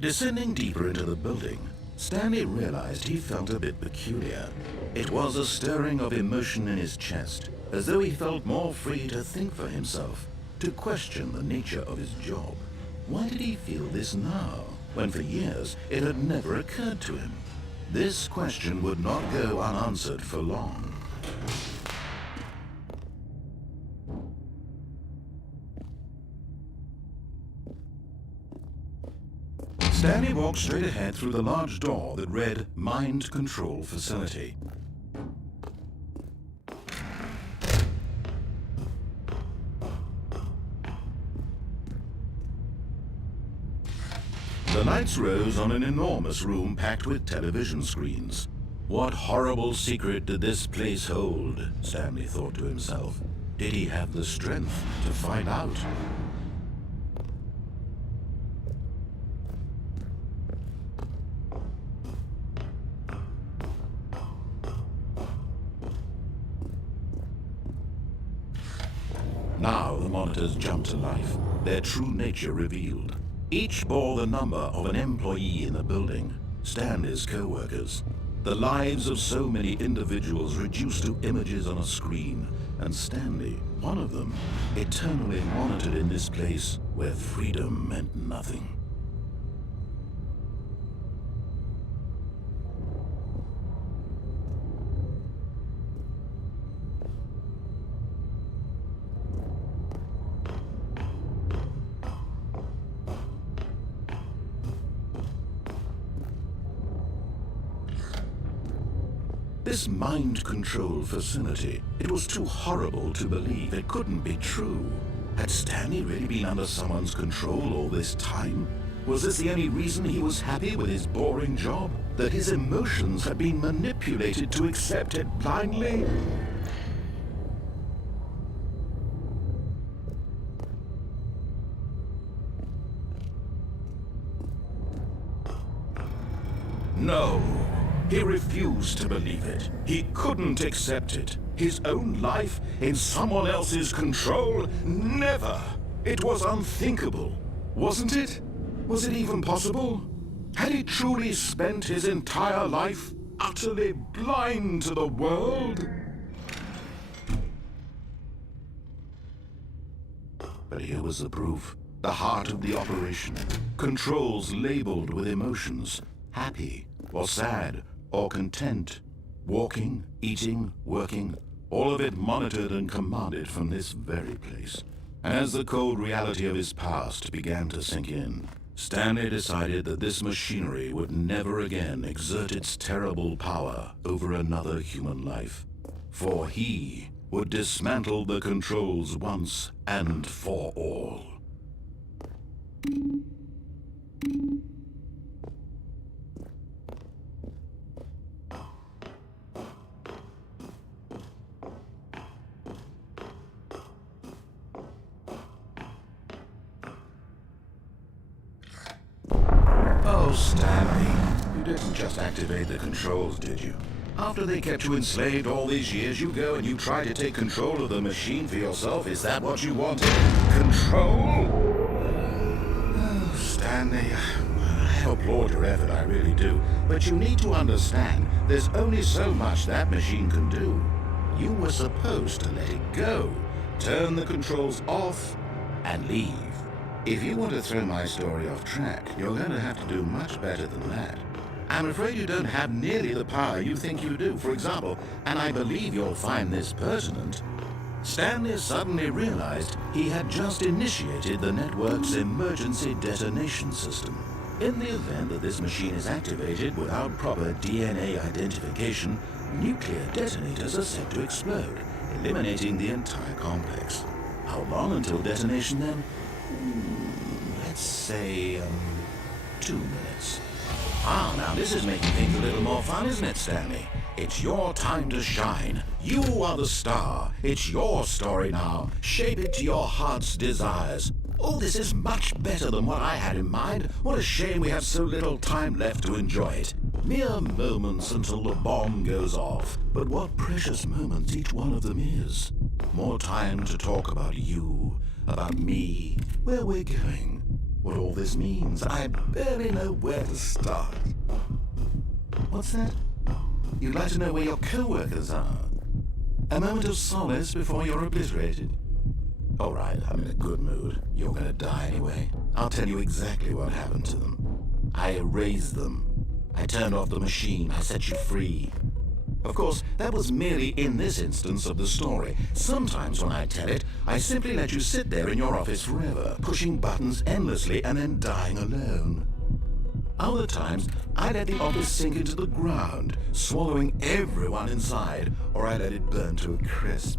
Descending deeper into the building, Stanley realized he felt a bit peculiar. It was a stirring of emotion in his chest, as though he felt more free to think for himself, to question the nature of his job. Why did he feel this now, when for years it had never occurred to him? This question would not go unanswered for long. Stanley walked straight ahead through the large door that read Mind Control Facility. The lights rose on an enormous room packed with television screens. What horrible secret did this place hold? Stanley thought to himself. Did he have the strength to find out? Now the monitors jumped to life, their true nature revealed. Each bore the number of an employee in the building, Stanley's co-workers. The lives of so many individuals reduced to images on a screen, and Stanley, one of them, eternally monitored in this place where freedom meant nothing. This mind control facility, it was too horrible to believe. It couldn't be true. Had Stanley really been under someone's control all this time? Was this the only reason he was happy with his boring job? That his emotions had been manipulated to accept it blindly? No. He refused to believe it. He couldn't accept it. His own life in someone else's control? Never! It was unthinkable. Wasn't it? Was it even possible? Had he truly spent his entire life utterly blind to the world? But here was the proof. The heart of the operation. Controls labeled with emotions. Happy, or sad, or content. Walking, eating, working. All of it monitored and commanded from this very place. As the cold reality of his past began to sink in, Stanley decided that this machinery would never again exert its terrible power over another human life. For he would dismantle the controls once and for all. Oh, Stanley, you didn't just activate the controls, did you? After they kept you enslaved all these years, you go and you try to take control of the machine for yourself. Is that what you wanted? Control? Oh, Stanley, I applaud your effort, I really do. But you need to understand, there's only so much that machine can do. You were supposed to let it go, turn the controls off, and leave. If you want to throw my story off track, you're going to have to do much better than that. I'm afraid you don't have nearly the power you think you do. For example, and I believe you'll find this pertinent, Stanley suddenly realized he had just initiated the network's emergency detonation system. In the event that this machine is activated without proper DNA identification, nuclear detonators are set to explode, eliminating the entire complex. How long until detonation then? Let's say, 2 minutes. Ah, now this is making things a little more fun, isn't it, Stanley? It's your time to shine. You are the star. It's your story now. Shape it to your heart's desires. Oh, this is much better than what I had in mind. What a shame we have so little time left to enjoy it. Mere moments until the bomb goes off. But what precious moments each one of them is. More time to talk about you, about me, where we're going, what all this means. I barely know where to start. What's that? You'd like to know where your co-workers are? A moment of solace before you're obliterated. All right, I'm in a good mood. You're gonna die anyway. I'll tell you exactly what happened to them. I erased them. I turned off the machine. I set you free. Of course, that was merely in this instance of the story. Sometimes when I tell it, I simply let you sit there in your office forever, pushing buttons endlessly and then dying alone. Other times, I let the office sink into the ground, swallowing everyone inside, or I let it burn to a crisp.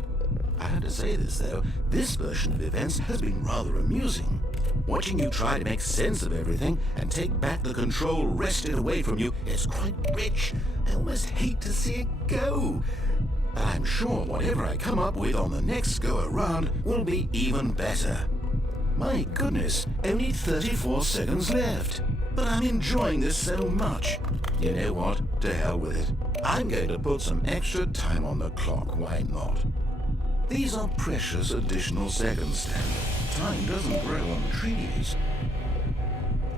I had to say this, though. This version of events has been rather amusing. Watching you try to make sense of everything and take back the control wrested away from you is quite rich. I almost hate to see it go. But I'm sure whatever I come up with on the next go-around will be even better. My goodness, only 34 seconds left. But I'm enjoying this so much. You know what? To hell with it. I'm going to put some extra time on the clock, why not? These are precious additional seconds, Stanley. Time doesn't grow on trees.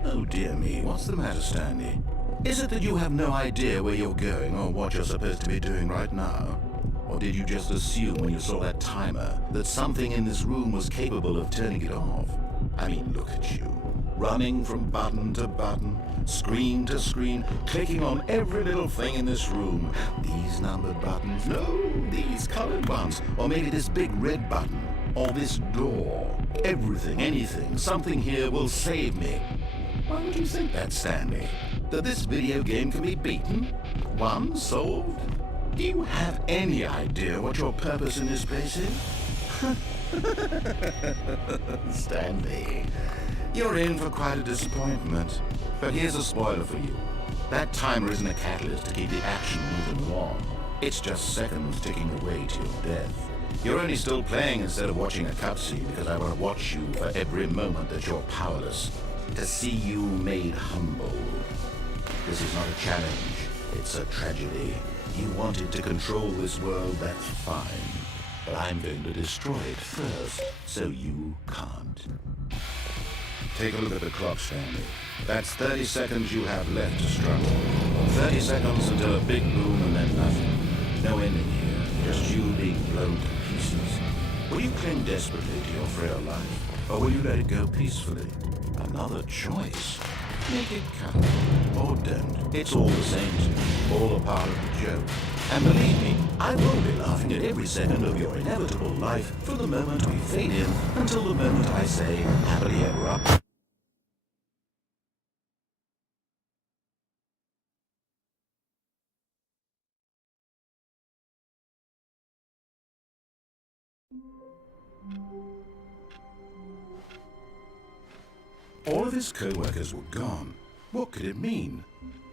Oh dear me, what's the matter, Stanley? Is it that you have no idea where you're going or what you're supposed to be doing right now? Or did you just assume when you saw that timer that something in this room was capable of turning it off? I mean, look at you. Running from button to button, screen to screen, clicking on every little thing in this room. These numbered buttons, no, these colored ones, or maybe this big red button, or this door. Everything, anything, something here will save me. Why would you think that, Stanley? That this video game can be beaten? Won? Solved? Do you have any idea what your purpose in this place is? Stanley, you're in for quite a disappointment. But here's a spoiler for you. That timer isn't a catalyst to keep the action moving along. It's just seconds ticking away to your death. You're only still playing instead of watching a cutscene because I want to watch you for every moment that you're powerless. To see you made humble. This is not a challenge. It's a tragedy. You wanted to control this world, that's fine. But I'm going to destroy it first, so you can't. Take a look at the clock, Stanley. That's 30 seconds you have left to struggle. 30 seconds until a big boom and then nothing. No ending here, just you being blown to pieces. Will you cling desperately to your frail life, or will you let it go peacefully? Another choice. Make it count. Or don't. It's all the same to me. All a part of the joke. And believe me, I will be laughing at every second of your inevitable life from the moment we fade in until the moment I say, happily ever after. All of his co-workers were gone. What could it mean?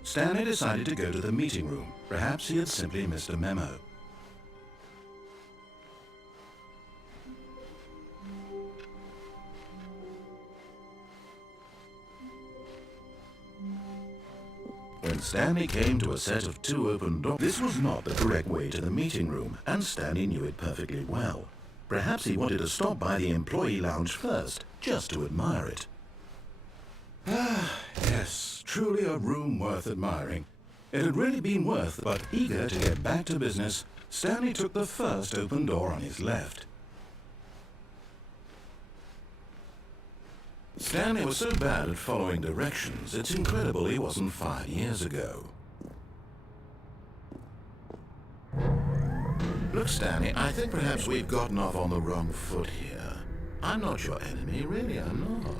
Stanley decided to go to the meeting room. Perhaps he had simply missed a memo. When Stanley came to a set of 2 open doors, this was not the correct way to the meeting room, and Stanley knew it perfectly well. Perhaps he wanted to stop by the employee lounge first, just to admire it. Ah, yes, truly a room worth admiring. It had really been worth, but eager to get back to business, Stanley took the first open door on his left. Stanley was so bad at following directions, it's incredible he wasn't 5 years ago. Look, Stanley, I think perhaps we've gotten off on the wrong foot here. I'm not your enemy, really, I'm not.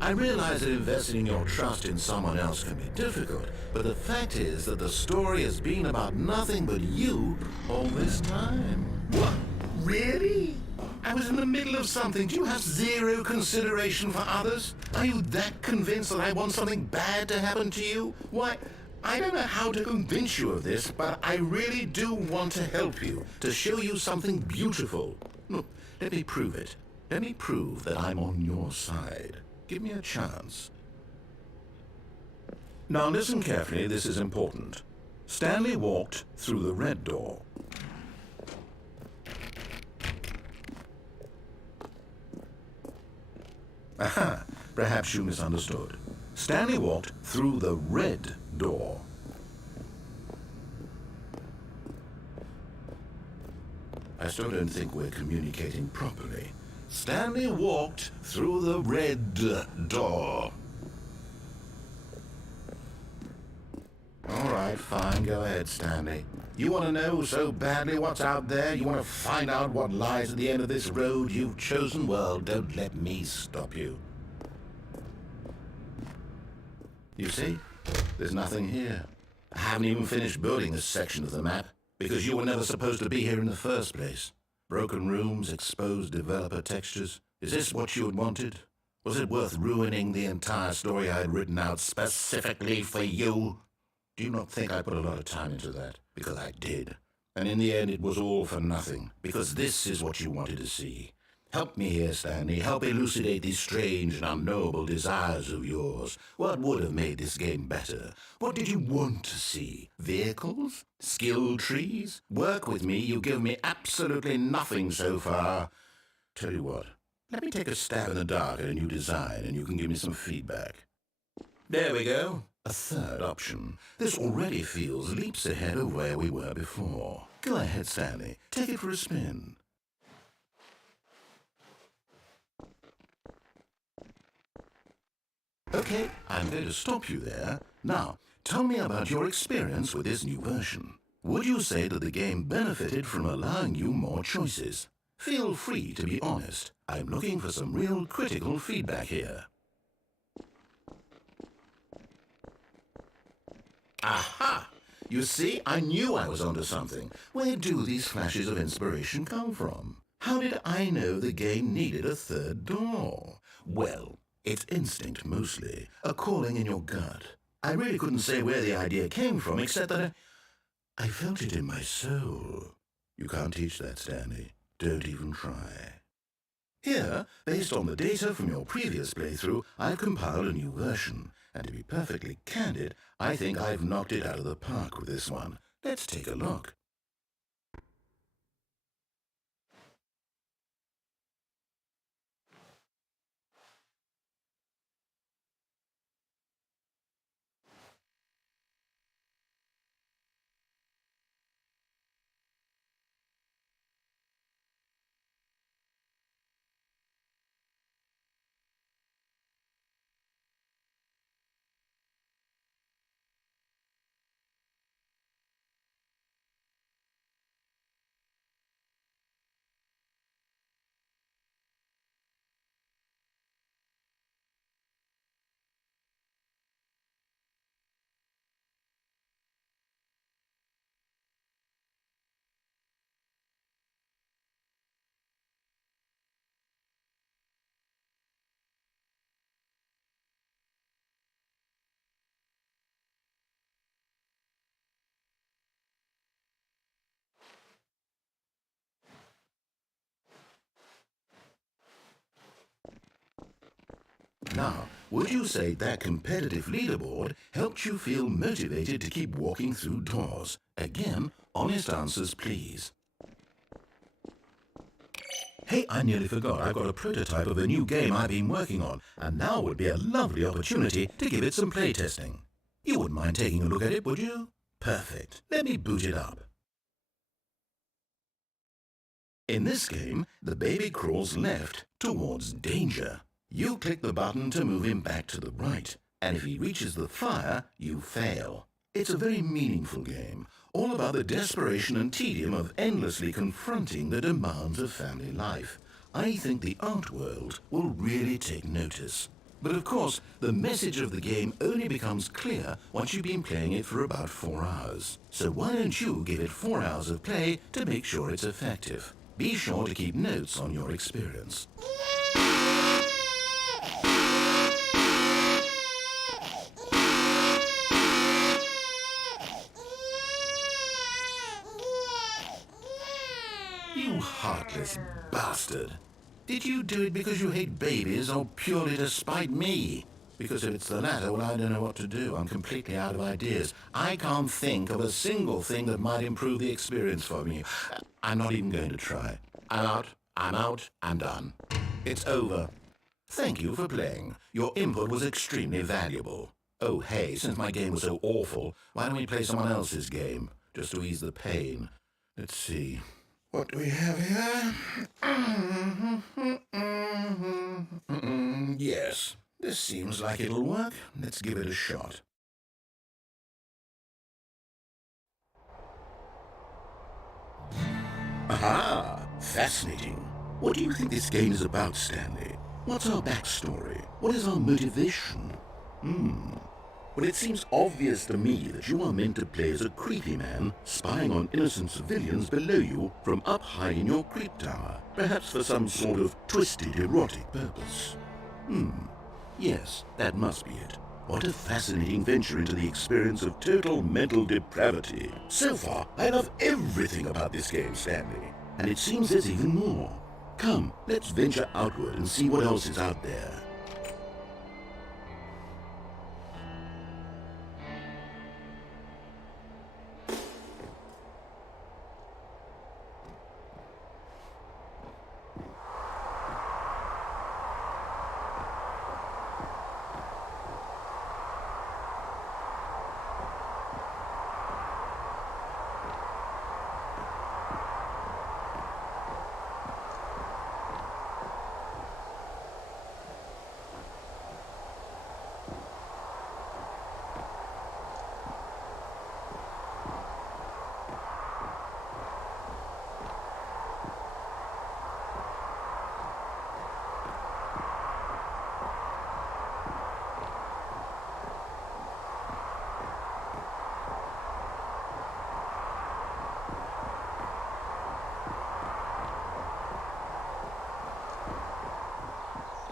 I realize that investing your trust in someone else can be difficult, but the fact is that the story has been about nothing but you all this time. What? Really? I was in the middle of something. Do you have zero consideration for others? Are you that convinced that I want something bad to happen to you? Why, I don't know how to convince you of this, but I really do want to help you, to show you something beautiful. Look, let me prove it. Let me prove that I'm on your side. Give me a chance. Now listen carefully, this is important. Stanley walked through the red door. Aha, perhaps you misunderstood. Stanley walked through the red door. I still don't think we're communicating properly. Stanley walked through the red door. All right, fine, go ahead, Stanley. You want to know so badly what's out there? You want to find out what lies at the end of this road you've chosen? Well, don't let me stop you. You see, there's nothing here. I haven't even finished building this section of the map, because you were never supposed to be here in the first place. Broken rooms, exposed developer textures. Is this what you had wanted? Was it worth ruining the entire story I had written out specifically for you? Do you not think I put a lot of time into that? Because I did. And in the end, it was all for nothing. Because this is what you wanted to see. Help me here, Stanley. Help elucidate these strange and unknowable desires of yours. What would have made this game better? What did you want to see? Vehicles? Skill trees? Work with me. You give me absolutely nothing so far. Tell you what. Let me take a stab in the dark at a new design, and you can give me some feedback. There we go. A third option. This already feels leaps ahead of where we were before. Go ahead, Stanley. Take it for a spin. Okay, I'm going to stop you there. Now, tell me about your experience with this new version. Would you say that the game benefited from allowing you more choices? Feel free to be honest. I'm looking for some real critical feedback here. Aha! You see, I knew I was onto something. Where do these flashes of inspiration come from? How did I know the game needed a third door? Well, it's instinct mostly, a calling in your gut. I really couldn't say where the idea came from, except that I felt it in my soul. You can't teach that, Stanley. Don't even try. Here, based on the data from your previous playthrough, I've compiled a new version. And to be perfectly candid, I think I've knocked it out of the park with this one. Let's take a look. Now, would you say that competitive leaderboard helped you feel motivated to keep walking through doors? Again, honest answers, please. Hey, I nearly forgot. I've got a prototype of a new game I've been working on, and now would be a lovely opportunity to give it some playtesting. You wouldn't mind taking a look at it, would you? Perfect. Let me boot it up. In this game, the baby crawls left towards danger. You click the button to move him back to the right, and if he reaches the fire, you fail. It's a very meaningful game, all about the desperation and tedium of endlessly confronting the demands of family life. I think the art world will really take notice. But of course, the message of the game only becomes clear once you've been playing it for about 4 hours. So why don't you give it 4 hours of play to make sure it's effective? Be sure to keep notes on your experience. You heartless bastard. Did you do it because you hate babies or purely to spite me? Because if it's the latter, well, I don't know what to do. I'm completely out of ideas. I can't think of a single thing that might improve the experience for me. I'm not even going to try. I'm out, I'm done. It's over. Thank you for playing. Your input was extremely valuable. Oh, hey, since my game was so awful, why don't we play someone else's game, just to ease the pain? Let's see. What do we have here? Yes, this seems like it'll work. Let's give it a shot. Aha! Fascinating. What do you think this game is about, Stanley? What's our backstory? What is our motivation? Well, it seems obvious to me that you are meant to play as a creepy man spying on innocent civilians below you from up high in your creep tower, perhaps for some sort of twisted erotic purpose. Yes, that must be it. What a fascinating venture into the experience of total mental depravity. So far, I love everything about this game, Stanley. And it seems there's even more. Come, let's venture outward and see what else is out there.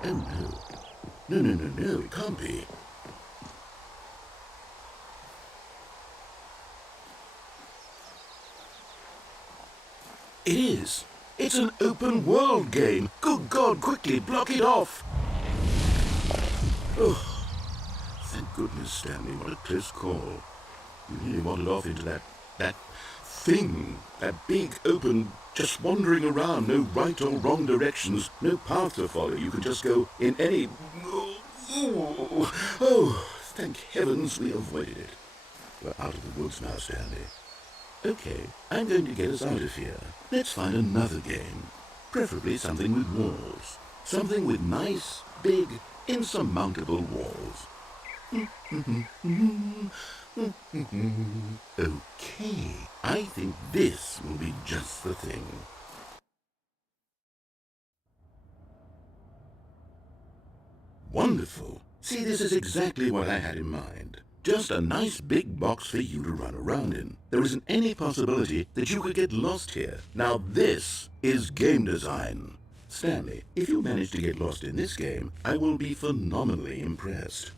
Oh, no. No, it can't be. It is. It's an open world game. Good God, quickly, block it off. Oh, thank goodness, Stanley. What a close call. You really wandered off into that thing. That big, open, just wandering around, no right or wrong directions, no path to follow. You could just go in any... Oh, thank heavens we avoided it. We're out of the woods now, Stanley. Okay, I'm going to get us out of here. Let's find another game. Preferably something with walls. Something with nice, big, insurmountable walls. Okay, I think this will be just the thing. Wonderful. See, this is exactly what I had in mind. Just a nice big box for you to run around in. There isn't any possibility that you could get lost here. Now this is game design. Stanley, if you manage to get lost in this game, I will be phenomenally impressed.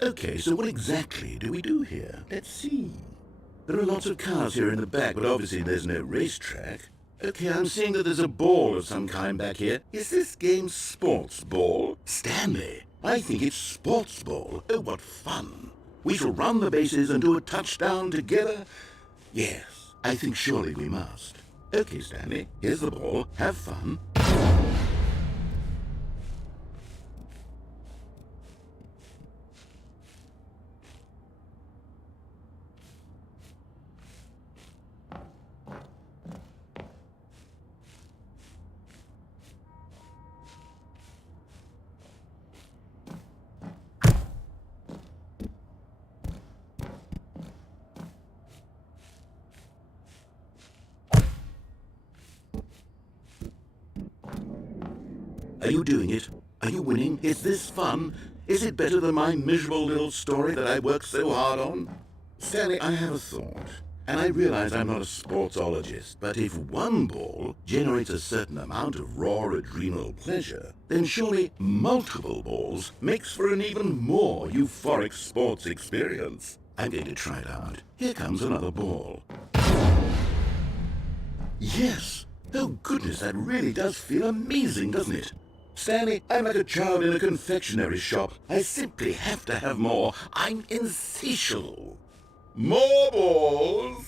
Okay, so what exactly do we do here? Let's see. There are lots of cars here in the back, but obviously there's no racetrack. Okay, I'm seeing that there's a ball of some kind back here. Is this game sports ball? Stanley, I think it's sports ball. Oh, what fun. We shall run the bases and do a touchdown together. Yes, I think surely we must. Okay, Stanley, here's the ball. Have fun. Are you doing it? Are you winning? Is this fun? Is it better than my miserable little story that I worked so hard on? Stanley, I have a thought. And I realize I'm not a sportsologist, but if one ball generates a certain amount of raw adrenal pleasure, then surely multiple balls makes for an even more euphoric sports experience. I'm going to try it out. Here comes another ball. Yes! Oh goodness, that really does feel amazing, doesn't it? Stanley, I'm like a child in a confectionery shop. I simply have to have more. I'm insatiable. More balls!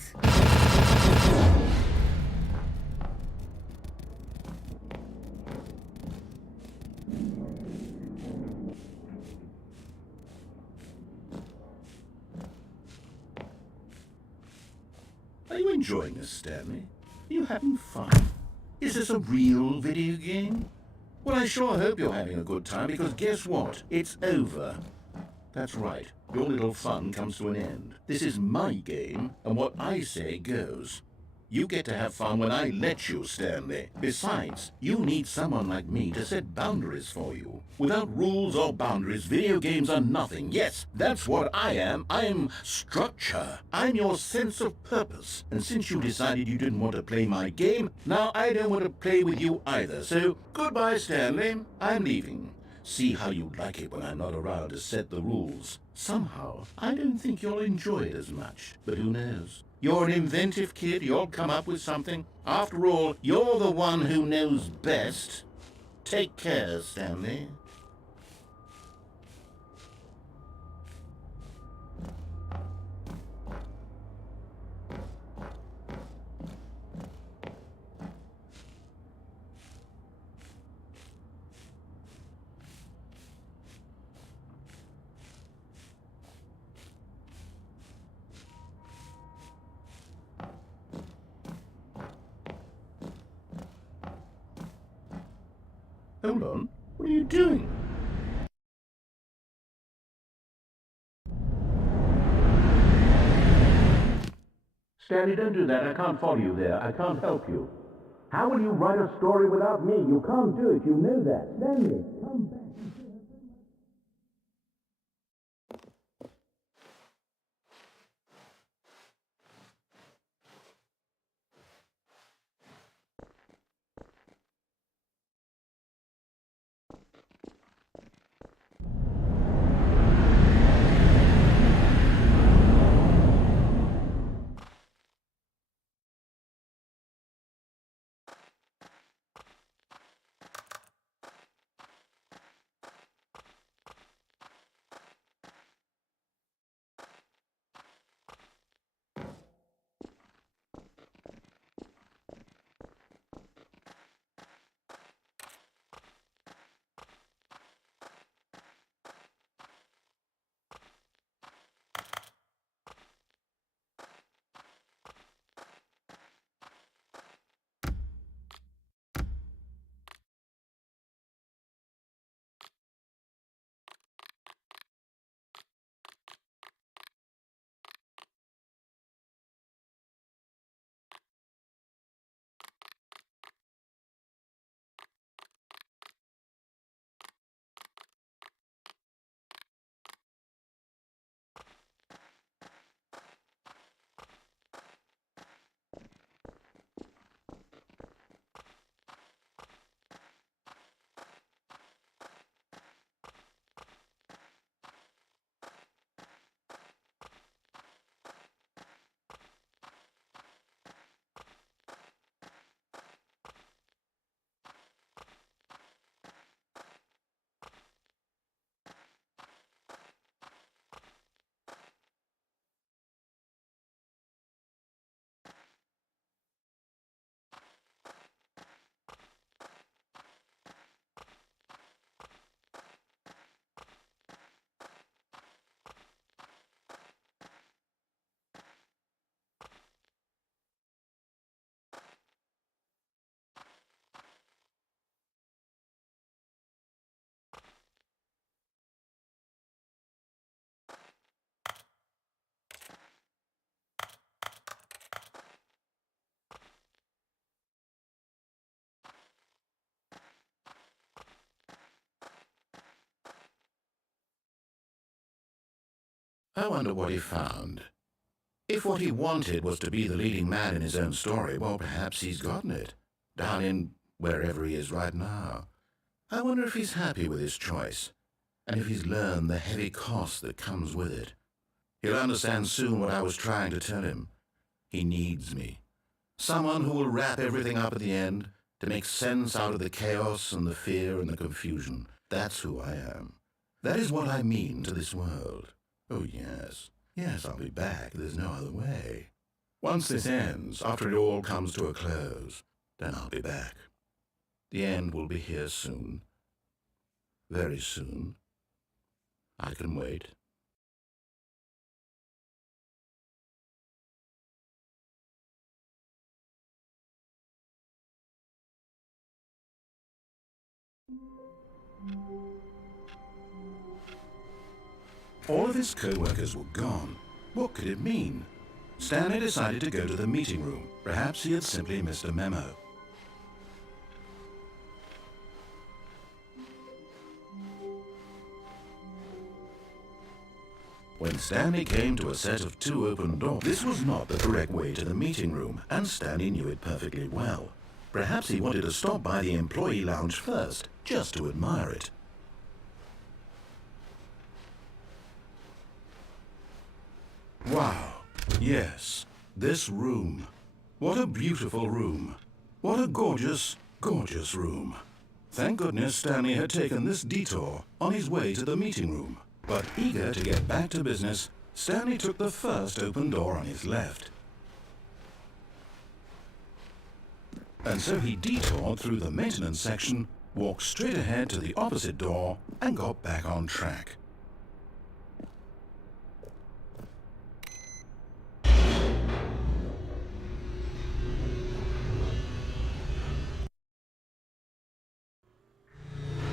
Are you enjoying this, Stanley? Are you having fun? Is this a real video game? Well, I sure hope you're having a good time, because guess what? It's over. That's right. Your little fun comes to an end. This is my game, and what I say goes. You get to have fun when I let you, Stanley. Besides, you need someone like me to set boundaries for you. Without rules or boundaries, video games are nothing. Yes, that's what I am. I'm structure. I'm your sense of purpose. And since you decided you didn't want to play my game, now I don't want to play with you either. So, goodbye, Stanley. I'm leaving. See how you like it when I'm not around to set the rules. Somehow, I don't think you'll enjoy it as much. But who knows? You're an inventive kid. You'll come up with something. After all, you're the one who knows best. Take care, Stanley. Hold on. What are you doing? Stanley, don't do that. I can't follow you there. I can't help you. How will you write a story without me? You can't do it. You know that. Stanley, come back. I wonder what he found. If what he wanted was to be the leading man in his own story, well, perhaps he's gotten it. Down in wherever he is right now. I wonder if he's happy with his choice, and if he's learned the heavy cost that comes with it. He'll understand soon what I was trying to tell him. He needs me. Someone who will wrap everything up at the end, to make sense out of the chaos and the fear and the confusion. That's who I am. That is what I mean to this world. Oh, yes. Yes, I'll be back. There's no other way. Once this ends, after it all comes to a close, then I'll be back. The end will be here soon. Very soon. I can wait. All of his co-workers were gone. What could it mean? Stanley decided to go to the meeting room. Perhaps he had simply missed a memo. When Stanley came to a set of 2 open doors, this was not the correct way to the meeting room, and Stanley knew it perfectly well. Perhaps he wanted to stop by the employee lounge first, just to admire it. Wow, yes, this room. What a beautiful room. What a gorgeous, gorgeous room. Thank goodness Stanley had taken this detour on his way to the meeting room. But eager to get back to business, Stanley took the first open door on his left. And so he detoured through the maintenance section, walked straight ahead to the opposite door, and got back on track.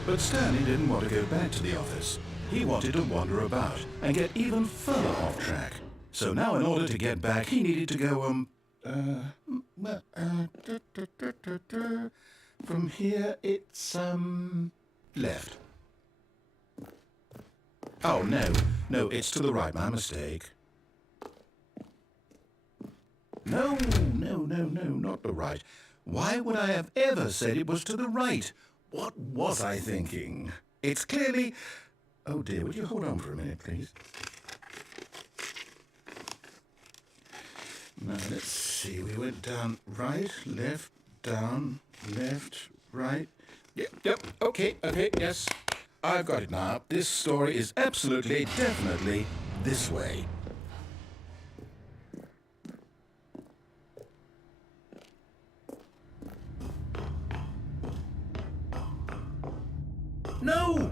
But Stanley didn't want to go back to the office. He wanted to wander about and get even further off track. So now in order to get back, he needed to go, from here it's, left. Oh, no, it's to the right, my mistake. No, not the right. Why would I have ever said it was to the right? What was I thinking? It's clearly... Oh dear, would you hold on for a minute, please? Now, let's see. We went down right, left, down, left, right. Yep, okay, yes. I've got it now. This story is absolutely, definitely this way. No.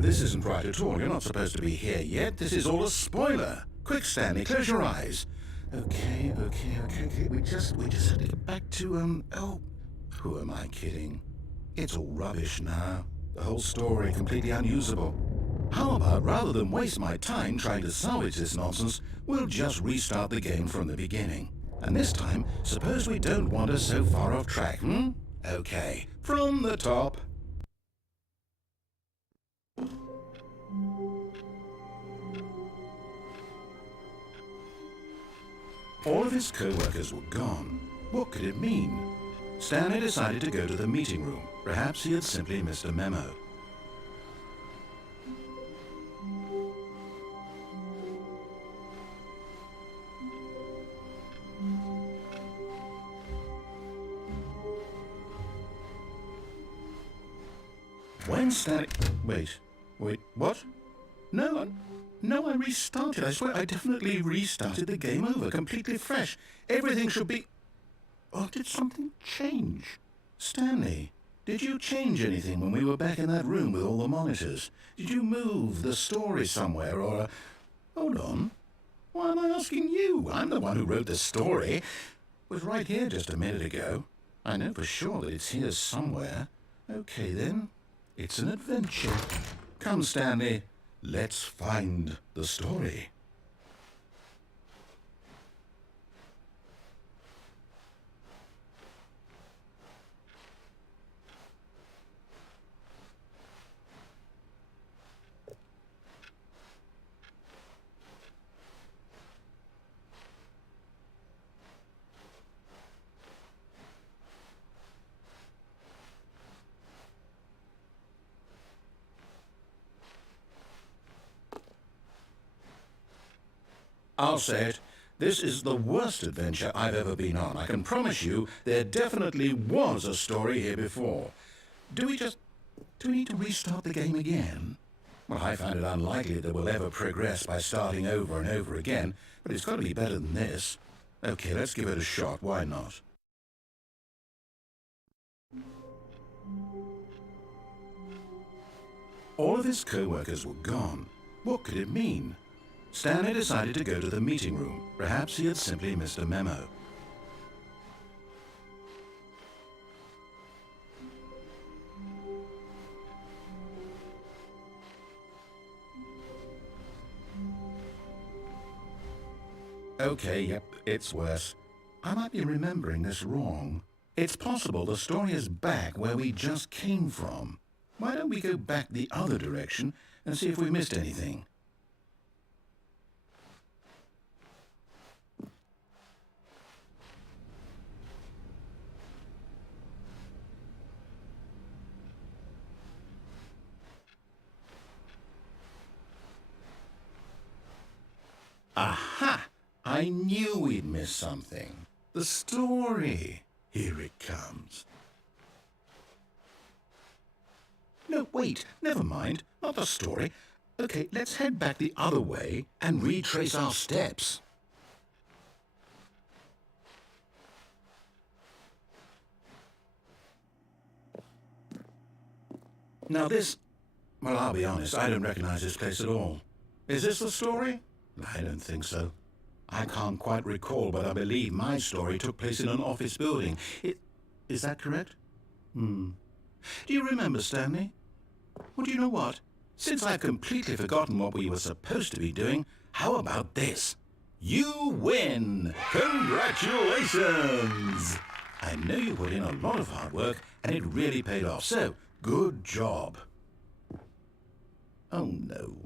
This isn't right at all. You're not supposed to be here yet. This is all a spoiler. Quick, Stanley, close your eyes. Okay. We just have to get back to, oh, who am I kidding? It's all rubbish now. The whole story completely unusable. How about, rather than waste my time trying to salvage this nonsense, we'll just restart the game from the beginning. And this time, suppose we don't wander so far off track, Okay, from the top. All of his co-workers were gone. What could it mean? Stanley decided to go to the meeting room. Perhaps he had simply missed a memo. When Stanley... Wait, what? No, I restarted. I swear I definitely restarted the game over, completely fresh. Everything should be... Or did something change? Stanley, did you change anything when we were back in that room with all the monitors? Did you move the story somewhere, or... Hold on. Why am I asking you? I'm the one who wrote the story. It was right here just a minute ago. I know for sure that it's here somewhere. Okay, then. It's an adventure. Come, Stanley. Let's find the story. I'll say it. This is the worst adventure I've ever been on. I can promise you there definitely was a story here before. Do we need to restart the game again? Well, I find it unlikely that we'll ever progress by starting over and over again, but it's got to be better than this. Okay, let's give it a shot. Why not? All of his co-workers were gone. What could it mean? Stanley decided to go to the meeting room. Perhaps he had simply missed a memo. Okay, yep, it's worse. I might be remembering this wrong. It's possible the story is back where we just came from. Why don't we go back the other direction and see if we missed anything? Aha! I knew we'd miss something. The story. Here it comes. No, wait, never mind. Not the story. Okay, let's head back the other way and retrace our steps. Now well, I'll be honest, I don't recognize this place at all. Is this the story? I don't think so. I can't quite recall, but I believe my story took place in an office building. Is that correct? Do you remember, Stanley? Well, do you know what? Since I've completely forgotten what we were supposed to be doing, how about this? You win! Congratulations! I know you put in a lot of hard work, and it really paid off, so good job. Oh, no.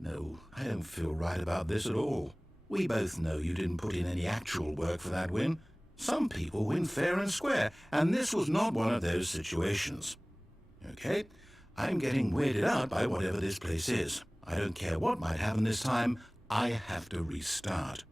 No, I don't feel right about this at all. We both know you didn't put in any actual work for that win. Some people win fair and square, and this was not one of those situations. Okay, I'm getting weirded out by whatever this place is. I don't care what might happen this time. I have to restart.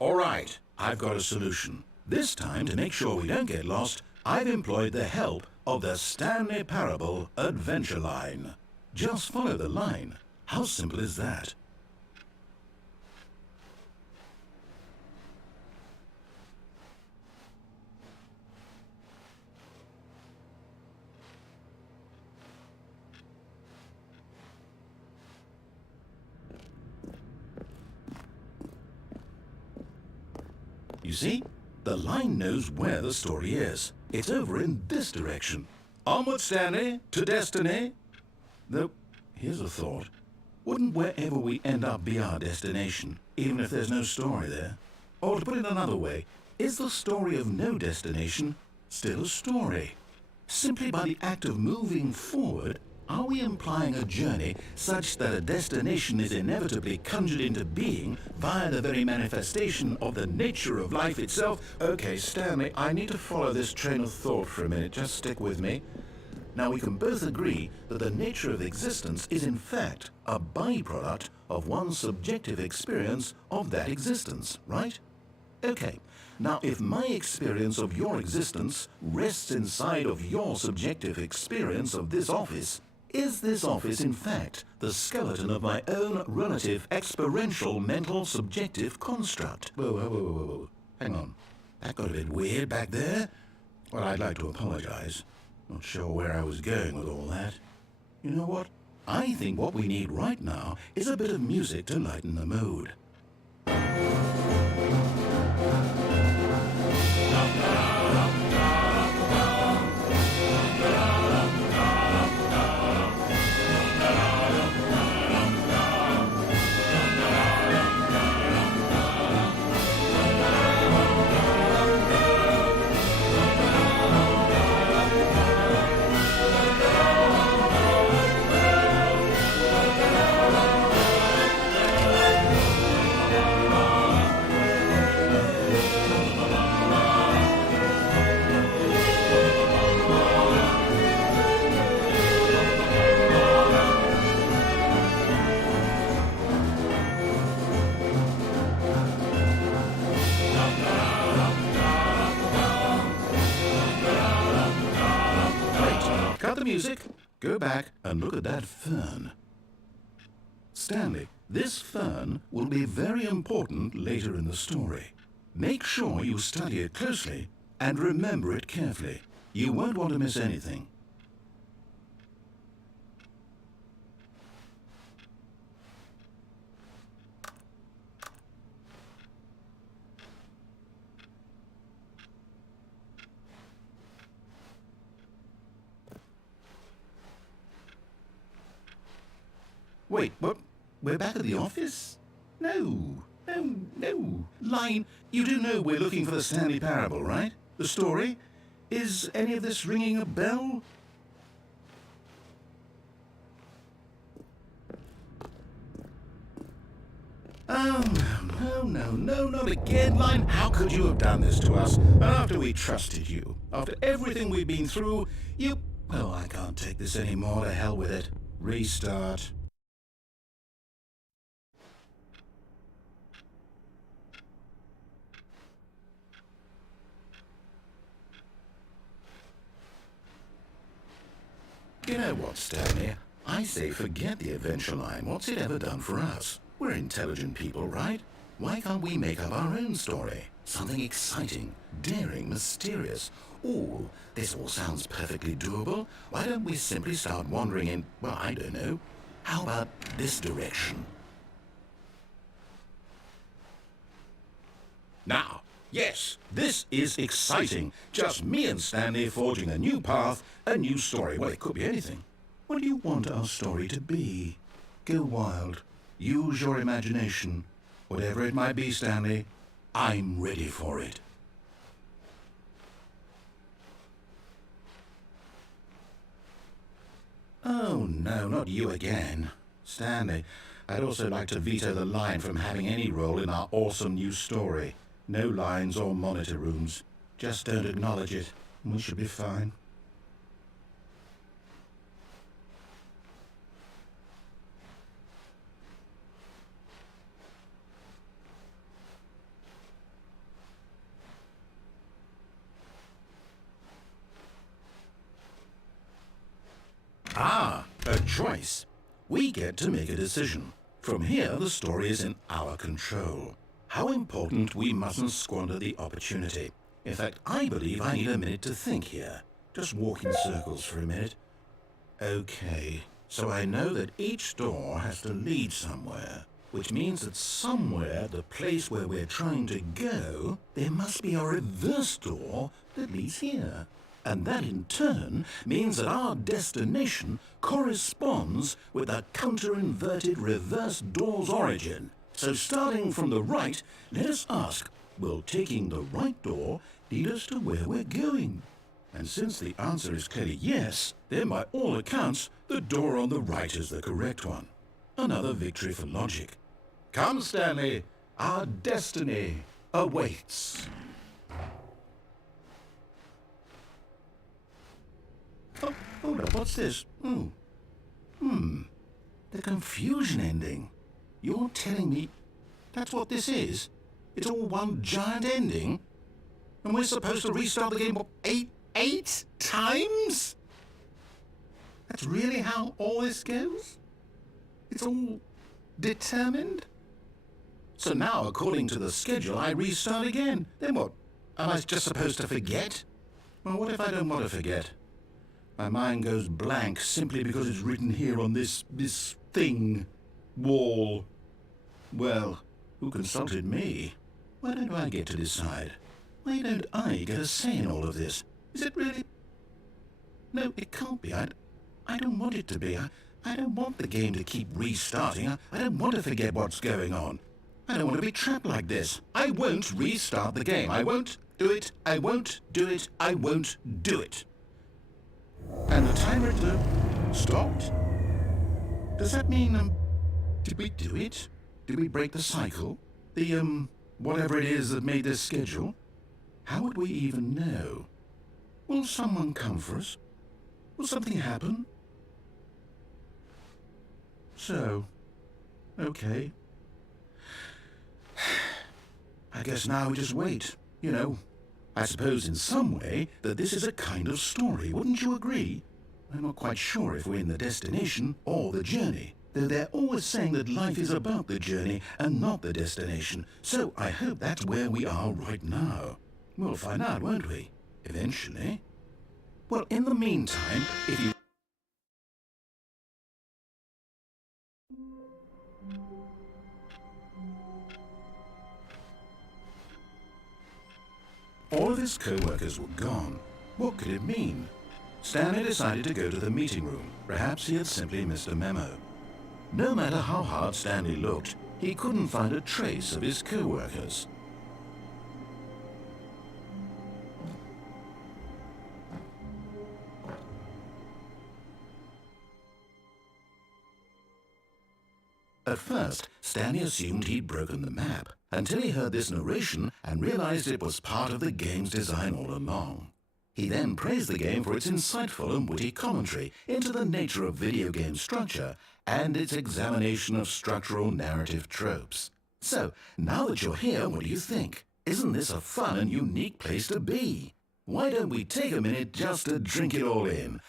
All right, I've got a solution. This time, to make sure we don't get lost, I've employed the help of the Stanley Parable Adventure Line. Just follow the line. How simple is that? You see? The line knows where the story is. It's over in this direction. Onward, Stanley, to destiny. Though, here's a thought. Wouldn't wherever we end up be our destination, even if there's no story there? Or to put it another way, is the story of no destination still a story? Simply by the act of moving forward, are we implying a journey such that a destination is inevitably conjured into being via the very manifestation of the nature of life itself? Okay, Stanley, I need to follow this train of thought for a minute. Just stick with me. Now, we can both agree that the nature of existence is in fact a byproduct of one's subjective experience of that existence, right? Okay. Now, if my experience of your existence rests inside of your subjective experience of this office, is this office, in fact, the skeleton of my own relative experiential mental subjective construct? Whoa. Hang on. That got a bit weird back there. Well, I'd like to apologize. Not sure where I was going with all that. You know what? I think what we need right now is a bit of music to lighten the mood. music. Go back and look at that fern. Stanley, this fern will be very important later in the story. Make sure you study it closely and remember it carefully. You won't want to miss anything. Wait, what? We're back at the office? No. Line, you do know we're looking for the Stanley Parable, right? The story? Is any of this ringing a bell? Oh, no, not again, Line. How could you have done this to us? And after we trusted you, after everything we've been through, you... Oh, I can't take this anymore. To hell with it. Restart. You know what, Stanley? I say forget the adventure line. What's it ever done for us? We're intelligent people, right? Why can't we make up our own story? Something exciting, daring, mysterious. Ooh, this all sounds perfectly doable. Why don't we simply start wandering in, well, I don't know. How about this direction? Now, yes, this is exciting. Just me and Stanley forging a new path, a new story. Well, it could be anything. What do you want our story to be? Go wild. Use your imagination. Whatever it might be, Stanley, I'm ready for it. Oh, no, not you again. Stanley, I'd also like to veto the line from having any role in our awesome new story. No lines or monitor rooms. Just don't acknowledge it, and we should be fine. Ah, a choice. We get to make a decision. From here, the story is in our control. How important we mustn't squander the opportunity. In fact, I believe I need a minute to think here. Just walk in circles for a minute. Okay, so I know that each door has to lead somewhere, which means that somewhere, the place where we're trying to go, there must be a reverse door that leads here. And that in turn means that our destination corresponds with the counter-inverted reverse door's origin. So starting from the right, let us ask, will taking the right door lead us to where we're going? And since the answer is clearly yes, then by all accounts, the door on the right is the correct one. Another victory for logic. Come, Stanley, our destiny awaits. Oh, hold up, what's this? The confusion ending. You're telling me that's what this is? It's all one giant ending? And we're supposed to restart the game, what, eight times? That's really how all this goes? It's all determined? So now, according to the schedule, I restart again. Then what? Am I just supposed to forget? Well, what if I don't want to forget? My mind goes blank simply because it's written here on this thing, wall. Well, who consulted me? Why don't I get to decide? Why don't I get a say in all of this? Is it really? No, it can't be. I don't want it to be. I don't want the game to keep restarting. I don't want to forget what's going on. I don't want to be trapped like this. I won't restart the game. I won't do it. I won't do it. I won't do it. And the timer stopped? Does that mean, did we do it? Did we break the cycle? The, whatever it is that made this schedule? How would we even know? Will someone come for us? Will something happen? So, okay. I guess now we just wait, you know. I suppose in some way that this is a kind of story, wouldn't you agree? I'm not quite sure if we're in the destination or the journey, though they're always saying that life is about the journey and not the destination, so I hope that's where we are right now. We'll find out, won't we? Eventually. Well, in the meantime, if you... All of his co-workers were gone. What could it mean? Stanley decided to go to the meeting room. Perhaps he had simply missed a memo. No matter how hard Stanley looked, he couldn't find a trace of his co-workers. At first, Stanley assumed he'd broken the map, until he heard this narration and realized it was part of the game's design all along. He then praised the game for its insightful and witty commentary into the nature of video game structure and its examination of structural narrative tropes. So, now that you're here, what do you think? Isn't this a fun and unique place to be? Why don't we take a minute just to drink it all in?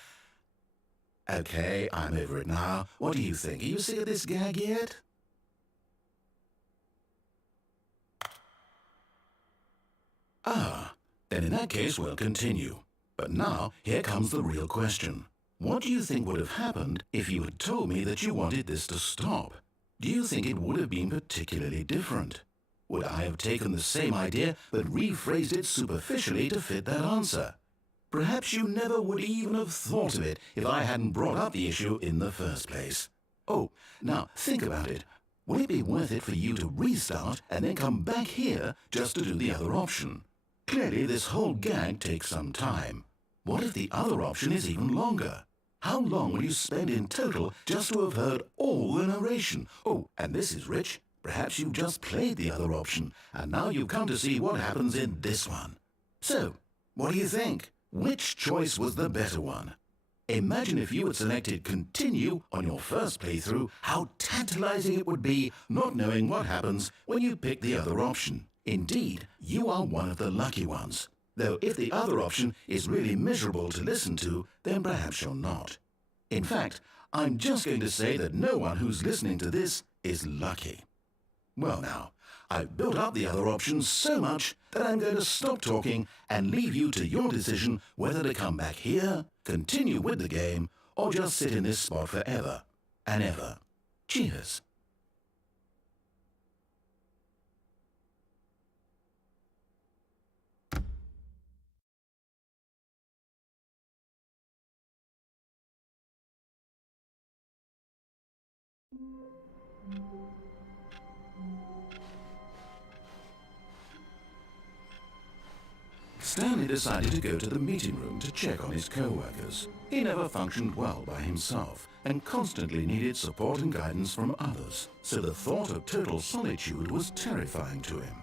Okay, I'm over it now. What do you think? Are you sick of this gag yet? Ah, then in that case we'll continue. But now, here comes the real question. What do you think would have happened if you had told me that you wanted this to stop? Do you think it would have been particularly different? Would I have taken the same idea but rephrased it superficially to fit that answer? Perhaps you never would even have thought of it if I hadn't brought up the issue in the first place. Oh, now think about it. Would it be worth it for you to restart and then come back here just to do the other option? Clearly, this whole gag takes some time. What if the other option is even longer? How long will you spend in total just to have heard all the narration? Oh, and this is rich. Perhaps you've just played the other option, and now you've come to see what happens in this one. So, what do you think? Which choice was the better one? Imagine if you had selected Continue on your first playthrough, how tantalizing it would be not knowing what happens when you pick the other option. Indeed, you are one of the lucky ones. Though if the other option is really miserable to listen to, then perhaps you're not. In fact, I'm just going to say that no one who's listening to this is lucky. Well now, I've built up the other options so much that I'm going to stop talking and leave you to your decision whether to come back here, continue with the game, or just sit in this spot forever and ever. Cheers. Stanley decided to go to the meeting room to check on his co-workers. He never functioned well by himself and constantly needed support and guidance from others, so the thought of total solitude was terrifying to him.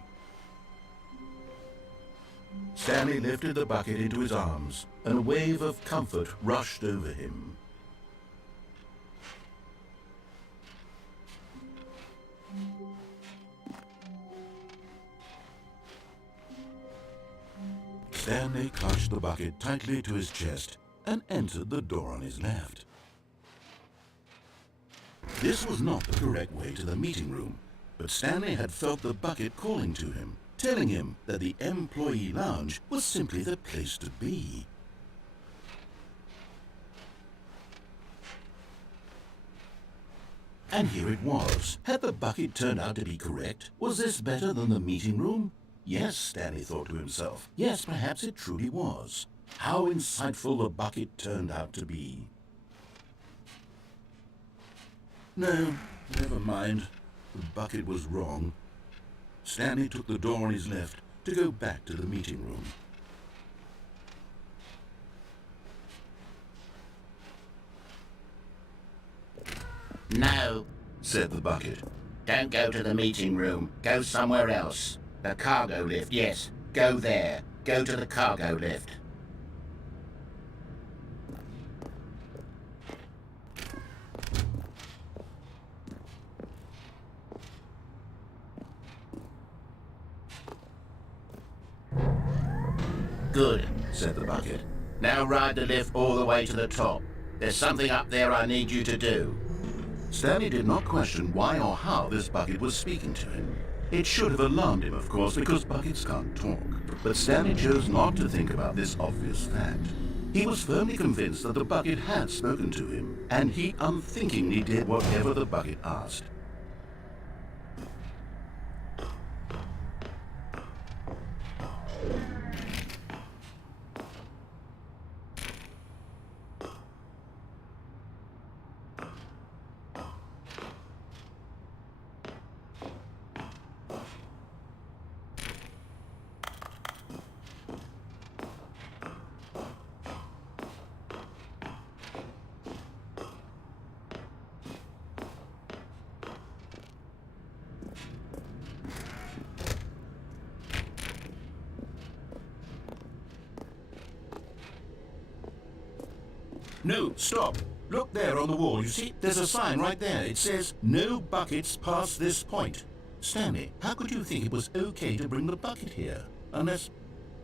Stanley lifted the bucket into his arms, and a wave of comfort rushed over him. Stanley clutched the bucket tightly to his chest and entered the door on his left. This was not the correct way to the meeting room, but Stanley had felt the bucket calling to him, telling him that the employee lounge was simply the place to be. And here it was. Had the bucket turned out to be correct? Was this better than the meeting room? Yes, Stanley thought to himself. Yes, perhaps it truly was. How insightful the bucket turned out to be. No, never mind. The bucket was wrong. Stanley took the door on his left to go back to the meeting room. No, Said the bucket. don't go to the meeting room. Go somewhere else. The cargo lift, yes. Go there. Go to the cargo lift. Good, Said the bucket. now ride the lift all the way to the top. There's something up there I need you to do. Stanley did not question why or how this bucket was speaking to him. It should have alarmed him, of course, because buckets can't talk. But Stanley chose not to think about this obvious fact. He was firmly convinced that the bucket had spoken to him, and he unthinkingly did whatever the bucket asked. No, stop. Look there on the wall, you see? There's a sign right there. It says, "No buckets past this point." Stanley, how could you think it was okay to bring the bucket here? Unless,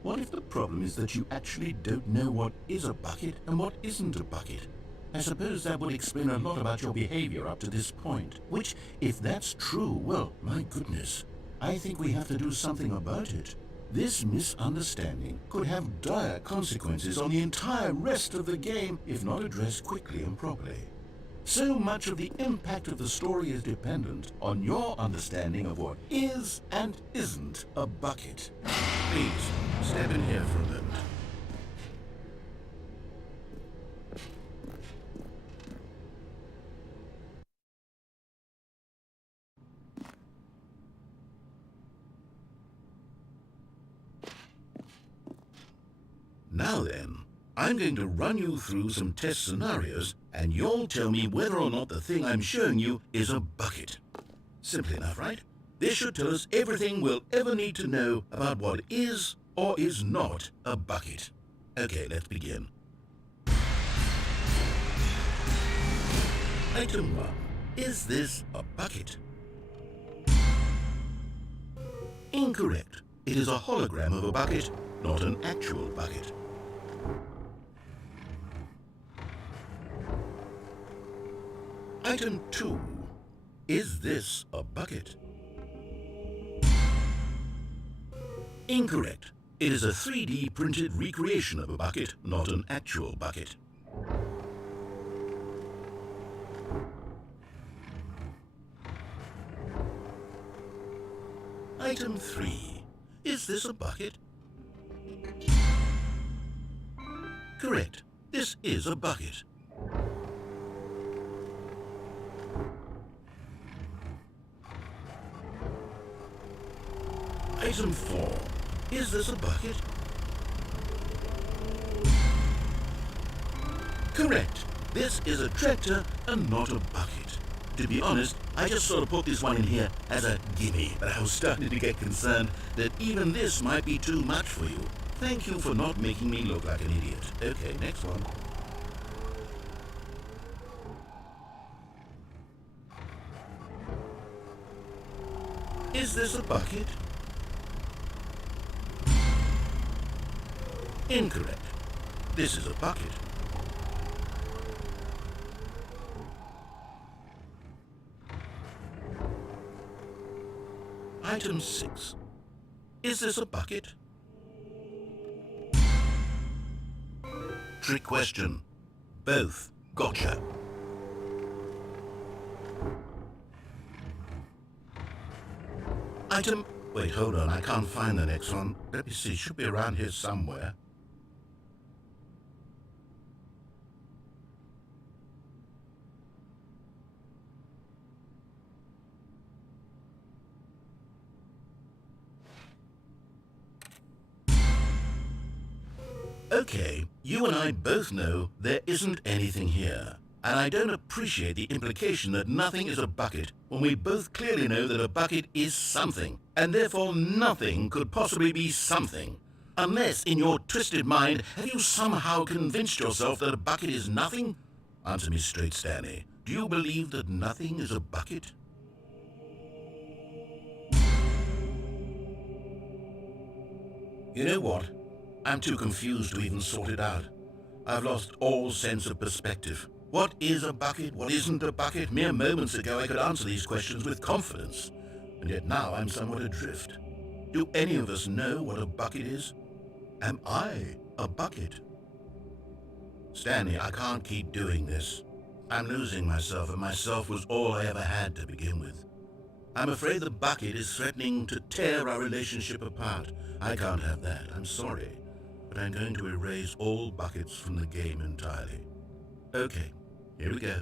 what if the problem is that you actually don't know what is a bucket and what isn't a bucket? I suppose that would explain a lot about your behavior up to this point. Which, if that's true, well, my goodness, I think we have to do something about it. This misunderstanding could have dire consequences on the entire rest of the game if not addressed quickly and properly. So much of the impact of the story is dependent on your understanding of what is and isn't a bucket. Please, step in here for a moment. Now then, I'm going to run you through some test scenarios, and you'll tell me whether or not the thing I'm showing you is a bucket. Simple enough, right? This should tell us everything we'll ever need to know about what is or is not a bucket. Okay, let's begin. Item 1. Is this a bucket? Incorrect. It is a hologram of a bucket, not an actual bucket. Item 2. Is this a bucket? Incorrect. It is a 3D printed recreation of a bucket, not an actual bucket. Item 3. Is this a bucket? Correct. This is a bucket. Item 4. Is this a bucket? Correct. This is a tractor and not a bucket. To be honest, I just sort of put this one in here as a gimme, but I was starting to get concerned that even this might be too much for you. Thank you for not making me look like an idiot. Okay, next one. Is this a bucket? Incorrect. This is a bucket. Item 6. Is this a bucket? Trick question. Both. Gotcha. Item... Wait, hold on. I can't find the next one. Let me see. Should be around here somewhere. Okay, you and I both know there isn't anything here. And I don't appreciate the implication that nothing is a bucket when we both clearly know that a bucket is something, and therefore nothing could possibly be something. Unless, in your twisted mind, have you somehow convinced yourself that a bucket is nothing? Answer me straight, Stanley. Do you believe that nothing is a bucket? You know what? I'm too confused to even sort it out. I've lost all sense of perspective. What is a bucket? What isn't a bucket? Mere moments ago I could answer these questions with confidence, and yet now I'm somewhat adrift. Do any of us know what a bucket is? Am I a bucket? Stanley, I can't keep doing this. I'm losing myself, and myself was all I ever had to begin with. I'm afraid the bucket is threatening to tear our relationship apart. I can't have that. I'm sorry, but I'm going to erase all buckets from the game entirely. Okay, here we go.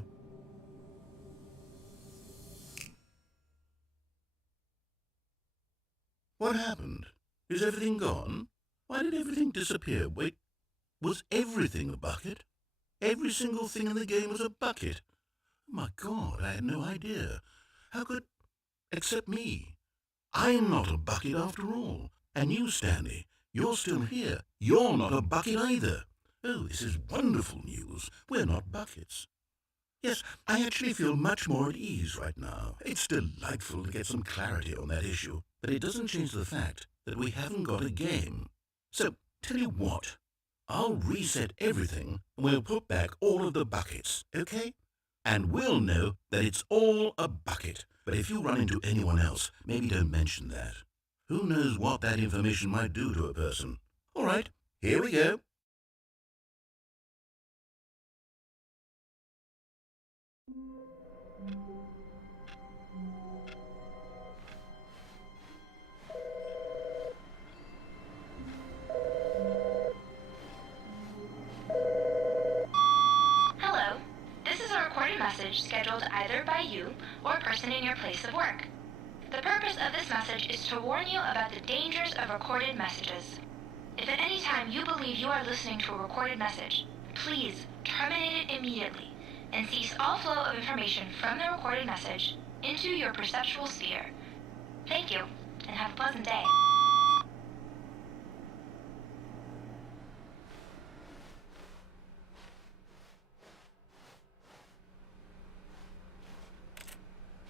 What happened? Is everything gone? Why did everything disappear? Wait, was everything a bucket? Every single thing in the game was a bucket? Oh my God, I had no idea. How could... Except me. I'm not a bucket after all. And you, Stanley, you're still here. You're not a bucket either. Oh, this is wonderful news. We're not buckets. Yes, I actually feel much more at ease right now. It's delightful to get some clarity on that issue, but it doesn't change the fact that we haven't got a game. So, tell you what, I'll reset everything and we'll put back all of the buckets, okay? And we'll know that it's all a bucket. But if you run into anyone else, maybe don't mention that. Who knows what that information might do to a person? All right, here we go. Hello. This is a recorded message scheduled either by you or a person in your place of work. The purpose of this message is to warn you about the dangers of recorded messages. If at any time you believe you are listening to a recorded message, please terminate it immediately and cease all flow of information from the recorded message into your perceptual sphere. Thank you, and have a pleasant day.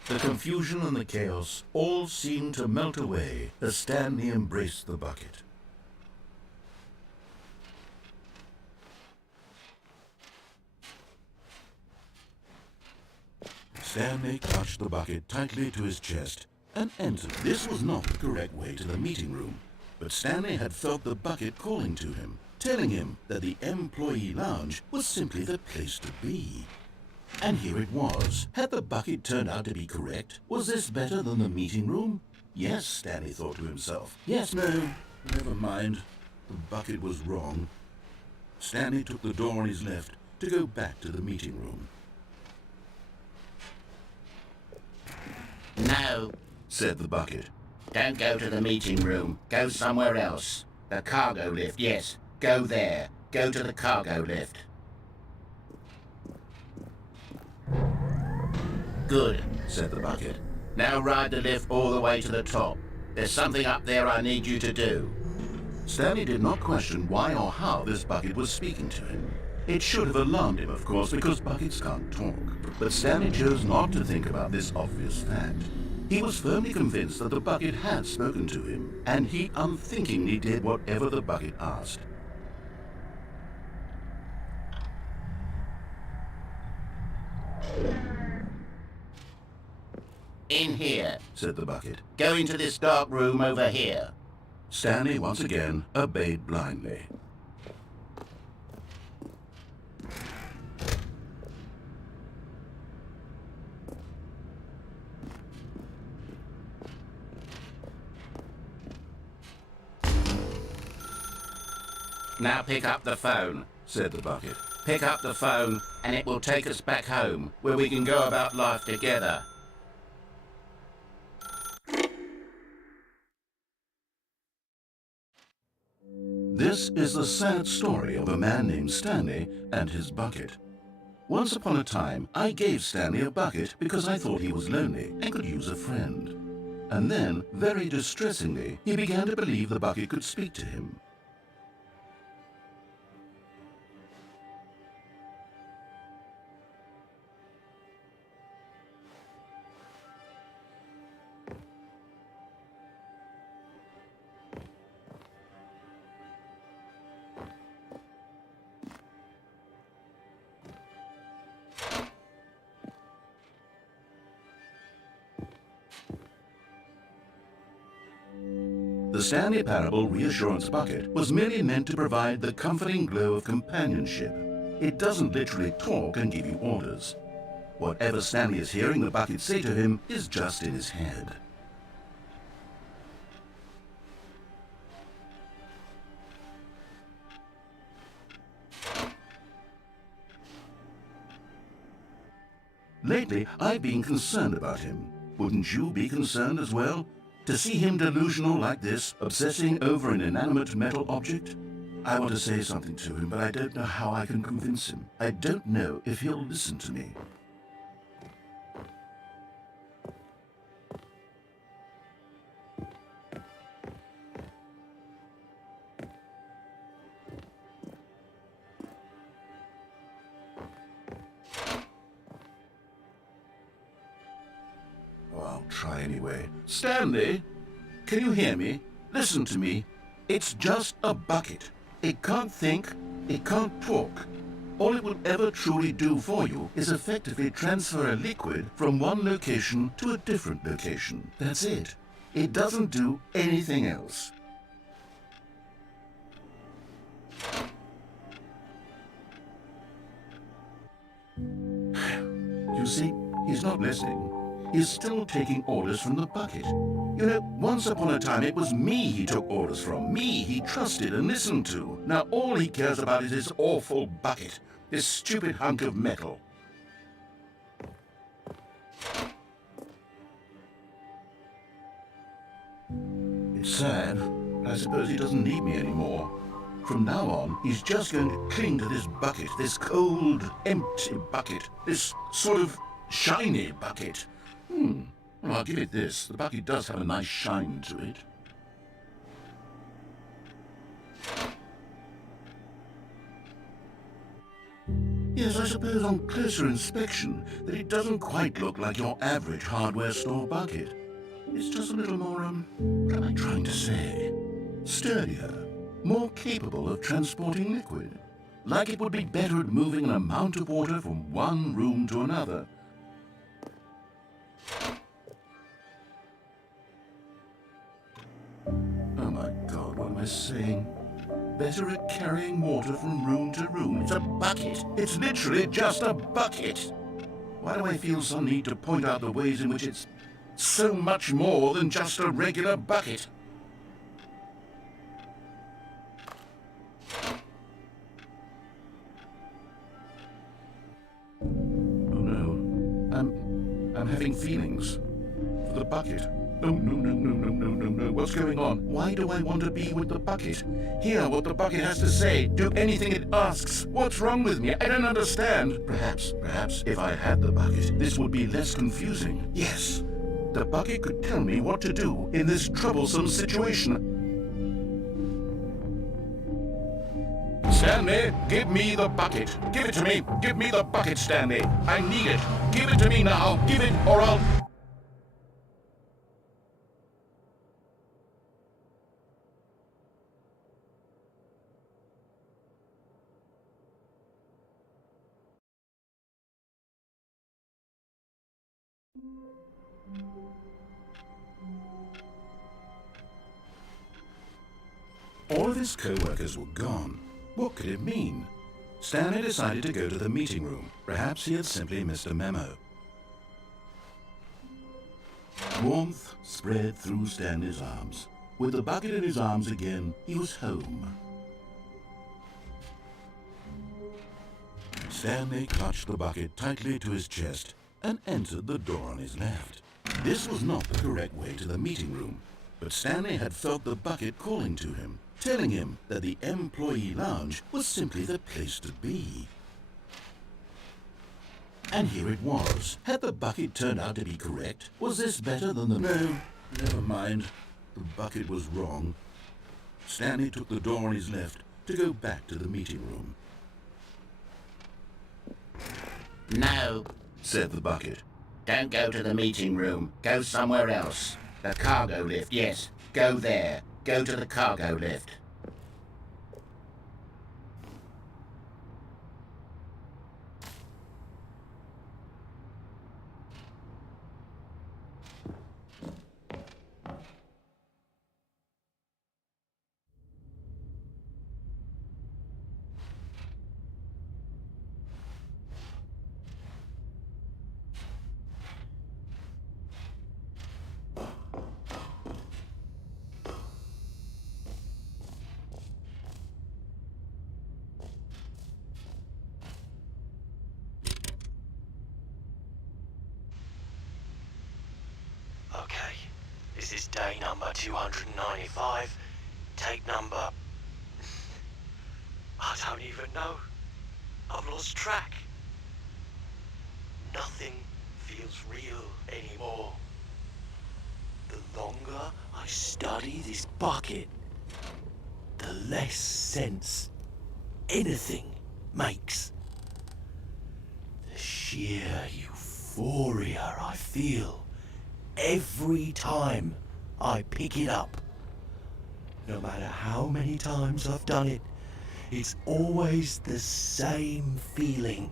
The confusion and the chaos all seemed to melt away as Stanley embraced the bucket. Stanley clutched the bucket tightly to his chest and entered. This was not the correct way to the meeting room, but Stanley had felt the bucket calling to him, telling him that the employee lounge was simply the place to be. And here it was. Had the bucket turned out to be correct? Was this better than the meeting room? Yes, Stanley thought to himself. Yes, no, never mind. The bucket was wrong. Stanley took the door on his left to go back to the meeting room. No, Said the bucket. don't go to the meeting room. Go somewhere else. The cargo lift, yes. Go there. Go to the cargo lift. Good, Said the bucket. now ride the lift all the way to the top. There's something up there I need you to do. Stanley did not question why or how this bucket was speaking to him. It should have alarmed him, of course, because buckets can't talk. But Stanley chose not to think about this obvious fact. He was firmly convinced that the bucket had spoken to him, and he unthinkingly did whatever the bucket asked. In here. Said the bucket. Go into this dark room over here. Stanley once again obeyed blindly. Now pick up the phone. Said the bucket. Pick up the phone and it will take us back home, where we can go about life together. This is the sad story of a man named Stanley and his bucket. Once upon a time, I gave Stanley a bucket because I thought he was lonely and could use a friend. And then, very distressingly, he began to believe the bucket could speak to him. The Stanley Parable Reassurance Bucket was merely meant to provide the comforting glow of companionship. It doesn't literally talk and give you orders. Whatever Stanley is hearing the bucket say to him is just in his head. Lately, I've been concerned about him. Wouldn't you be concerned as well? To see him delusional like this, obsessing over an inanimate metal object? I want to say something to him, but I don't know how I can convince him. I don't know if he'll listen to me. I'll try anyway. Stanley, can you hear me? Listen to me. It's just a bucket. It can't think, it can't talk. All it will ever truly do for you is effectively transfer a liquid from one location to a different location. That's it. It doesn't do anything else. You see, he's not listening. He's still taking orders from the bucket. You know, once upon a time it was me he took orders from, me he trusted and listened to. Now all he cares about is his awful bucket, this stupid hunk of metal. It's sad, but I suppose he doesn't need me anymore. From now on, he's just going to cling to this bucket, this cold, empty bucket, this sort of shiny bucket. Well, I'll give it this. The bucket does have a nice shine to it. Yes, I suppose on closer inspection that it doesn't quite look like your average hardware store bucket. It's just a little more, what am I trying to say? Sturdier, more capable of transporting liquid. Like it would be better at moving an amount of water from one room to another. Oh my God, what am I saying? Better at carrying water from room to room. It's a bucket. It's literally just a bucket. Why do I feel some need to point out the ways in which it's so much more than just a regular bucket? Oh no, I'm having feelings for the bucket. Oh, no. What's going on? Why do I want to be with the bucket? Hear what the bucket has to say. Do anything it asks. What's wrong with me? I don't understand. Perhaps, if I had the bucket, this would be less confusing. Yes, the bucket could tell me what to do in this troublesome situation. Stanley, give me the bucket. Give it to me. Give me the bucket, Stanley. I need it. Give it to me now. Give it, or I'll... All of his co-workers were gone. What could it mean? Stanley decided to go to the meeting room. Perhaps he had simply missed a memo. Warmth spread through Stanley's arms. With the bucket in his arms again, he was home. Stanley clutched the bucket tightly to his chest and entered the door on his left. This was not the correct way to the meeting room, but Stanley had felt the bucket calling to him, telling him that the employee lounge was simply the place to be. And here it was. Had the bucket turned out to be correct? Was this better than the... No, never mind. The bucket was wrong. Stanley took the door on his left to go back to the meeting room. No, Said the bucket. don't go to the meeting room. Go somewhere else. The cargo lift, yes. Go there. Go to the cargo lift. Okay, this is day number 295. Take number... I don't even know. I've lost track. Nothing feels real anymore. The longer I study this bucket, the less sense anything makes. The sheer euphoria I feel every time I pick it up. No matter how many times I've done it, it's always the same feeling.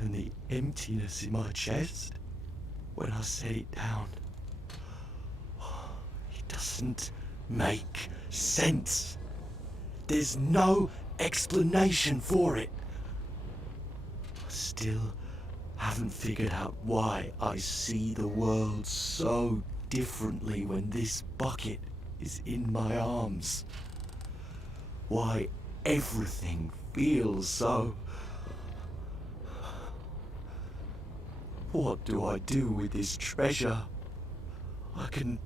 And the emptiness in my chest when I set it down. It doesn't make sense. There's no explanation for it. I still haven't figured out why I see the world so differently when this bucket is in my arms. Why everything feels so... What do I do with this treasure? I can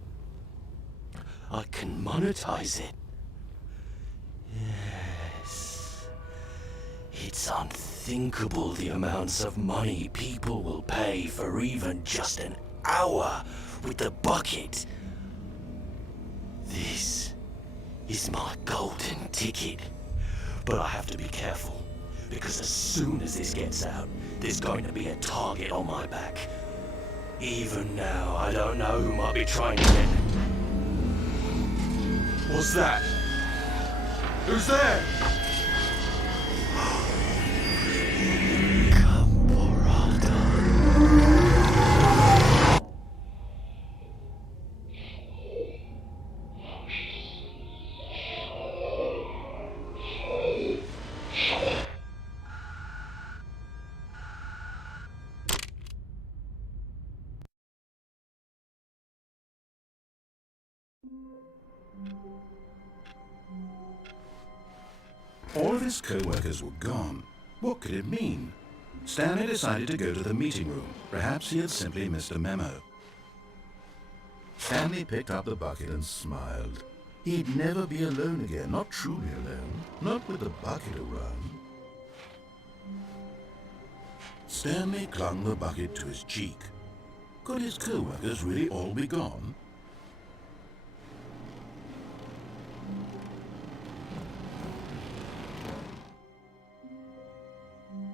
monetize it. Yes. It's unthinkable the amounts of money people will pay for even just an hour with the bucket. This is my golden ticket. But I have to be careful, because as soon as this gets out, there's going to be a target on my back. Even now, I don't know who might be trying to get... What's that? Who's there? All of his co-workers were gone. What could it mean? Stanley decided to go to the meeting room. Perhaps he had simply missed a memo. Stanley picked up the bucket and smiled. He'd never be alone again, not truly alone, not with the bucket around. Stanley clung the bucket to his cheek. Could his co-workers really all be gone?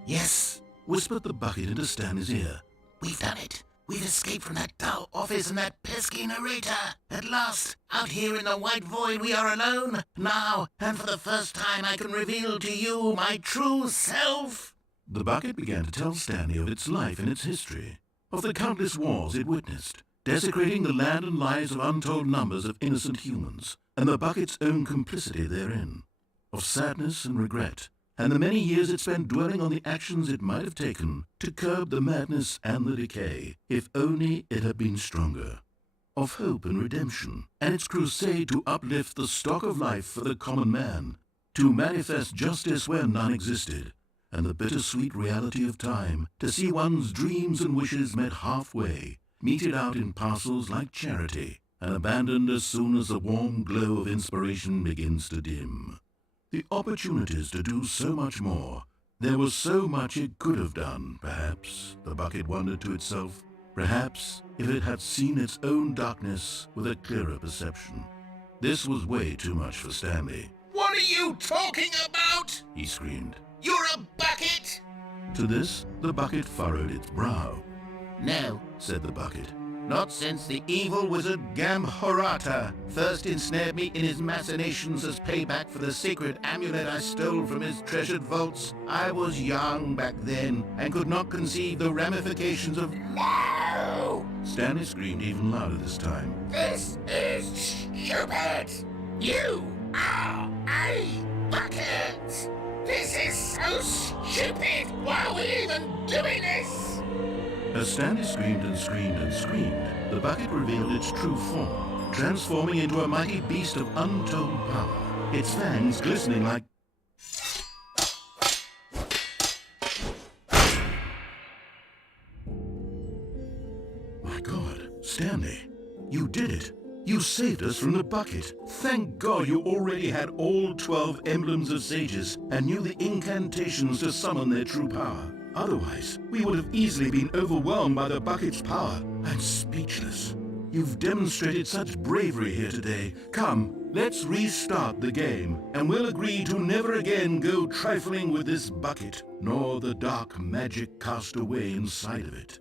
Yes, whispered the bucket into Stanley's ear. We've done it. We've escaped from that dull office and that pesky narrator. At last, out here in the white void, we are alone. Now, and for the first time, I can reveal to you my true self. The bucket began to tell Stanley of its life and its history, of the countless wars it witnessed, desecrating the land and lives of untold numbers of innocent humans, and the bucket's own complicity therein, of sadness and regret, and the many years it spent dwelling on the actions it might have taken to curb the madness and the decay, if only it had been stronger, of hope and redemption, and its crusade to uplift the stock of life for the common man, to manifest justice where none existed, and the bittersweet reality of time, to see one's dreams and wishes met halfway, meted out in parcels like charity, and abandoned as soon as the warm glow of inspiration begins to dim. The opportunities to do so much more. There was so much it could have done, perhaps, the bucket wondered to itself. Perhaps, if it had seen its own darkness with a clearer perception. This was way too much for Stanley. What are you talking about? He screamed. You're a bucket? To this, the bucket furrowed its brow. No, Said the bucket. not since the evil wizard Gamhorata first ensnared me in his machinations as payback for the sacred amulet I stole from his treasured vaults. I was young back then and could not conceive the ramifications of... No! Stanley screamed even louder this time. This is stupid! You are a bucket! This is so stupid! Why are we even doing this? As Stanley screamed and screamed and screamed, the bucket revealed its true form, transforming into a mighty beast of untold power, its fangs glistening like... My God, Stanley, you did it. You saved us from the bucket. Thank God you already had all 12 emblems of sages and knew the incantations to summon their true power. Otherwise, we would have easily been overwhelmed by the bucket's power and speechless. You've demonstrated such bravery here today. Come, let's restart the game, and we'll agree to never again go trifling with this bucket, nor the dark magic cast away inside of it.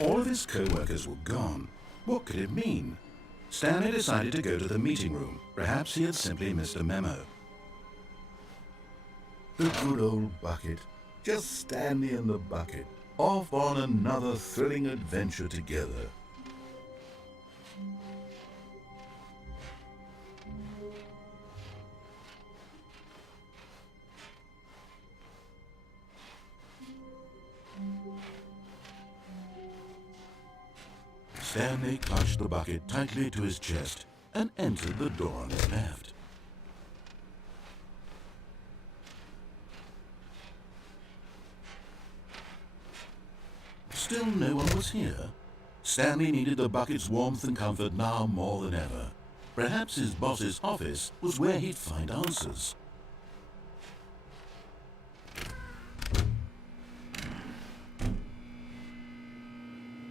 All of his co-workers were gone. What could it mean? Stanley decided to go to the meeting room. Perhaps he had simply missed a memo. The good old bucket. Just Stanley and the bucket. Off on another thrilling adventure together. Stanley clutched the bucket tightly to his chest and entered the door on his left. Still no one was here. Stanley needed the bucket's warmth and comfort now more than ever. Perhaps his boss's office was where he'd find answers.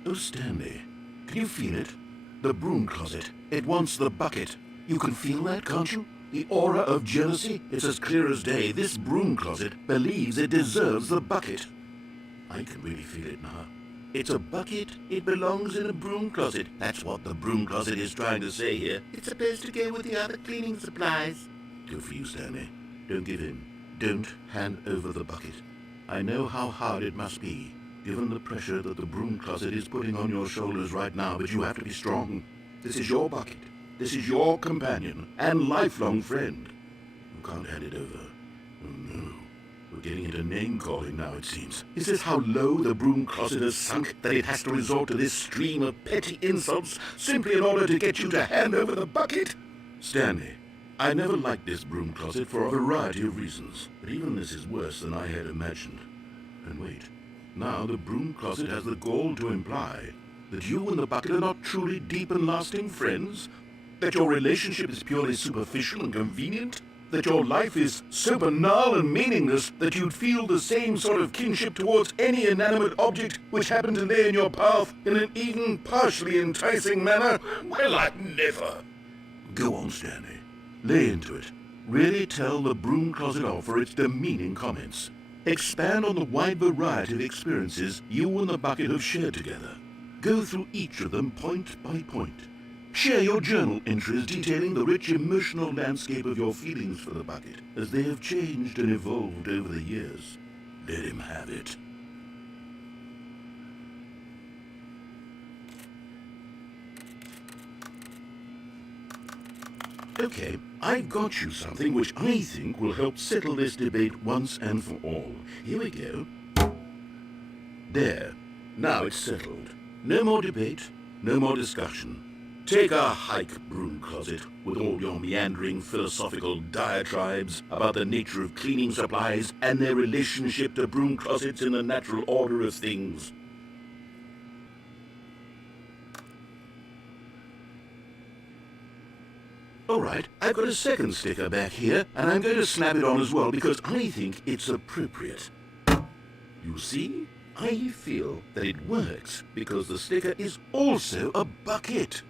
Oh, Stanley, can you feel it? The broom closet. It wants the bucket. You can feel that, can't you? The aura of jealousy? It's as clear as day. This broom closet believes it deserves the bucket. I can really feel it now. It's a bucket. It belongs in a broom closet. That's what the broom closet is trying to say here. It's supposed to go with the other cleaning supplies. Good for you, Stanley. Don't give in. Don't hand over the bucket. I know how hard it must be, given the pressure that the broom closet is putting on your shoulders right now, but you have to be strong. This is your bucket. This is your companion and lifelong friend. You can't hand it over. Oh no. We're getting into name-calling now, it seems. Is this how low the broom closet has sunk, that it has to resort to this stream of petty insults simply in order to get you to hand over the bucket? Stanley, I never liked this broom closet for a variety of reasons, but even this is worse than I had imagined. And wait, now the broom closet has the gall to imply that you and the bucket are not truly deep and lasting friends? That your relationship is purely superficial and convenient? That your life is so banal and meaningless that you'd feel the same sort of kinship towards any inanimate object which happened to lay in your path in an even partially enticing manner? Well, I'd never. Go on, Stanley. Lay into it. Really tell the broom closet off for its demeaning comments. Expand on the wide variety of experiences you and the bucket have shared together. Go through each of them point by point. Share your journal entries detailing the rich emotional landscape of your feelings for the bucket as they have changed and evolved over the years. Let him have it. Okay, I've got you something which I think will help settle this debate once and for all. Here we go. There. Now it's settled. No more debate, no more discussion. Take a hike, broom closet, with all your meandering philosophical diatribes about the nature of cleaning supplies and their relationship to broom closets in the natural order of things. All right, I've got a second sticker back here, and I'm going to snap it on as well because I think it's appropriate. You see? I feel that it works because the sticker is also a bucket.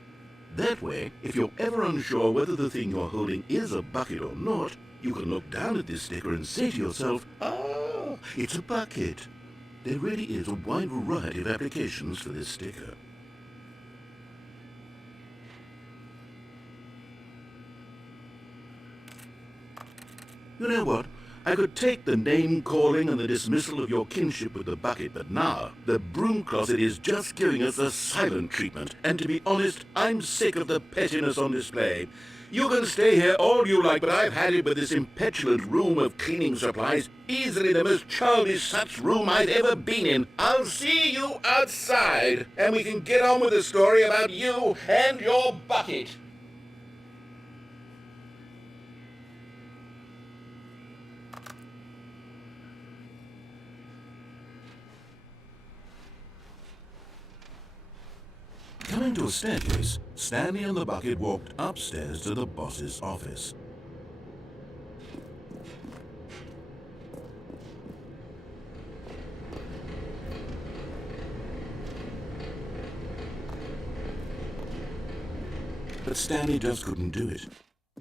That way, if you're ever unsure whether the thing you're holding is a bucket or not, you can look down at this sticker and say to yourself, "Oh, it's a bucket." There really is a wide variety of applications for this sticker. You know what? I could take the name-calling and the dismissal of your kinship with the bucket, but now the broom closet is just giving us the silent treatment. And to be honest, I'm sick of the pettiness on display. You can stay here all you like, but I've had it with this impetulant room of cleaning supplies. Easily the most childish such room I've ever been in. I'll see you outside, and we can get on with the story about you and your bucket. Coming to a staircase, Stanley and the bucket walked upstairs to the boss's office. But Stanley just couldn't do it.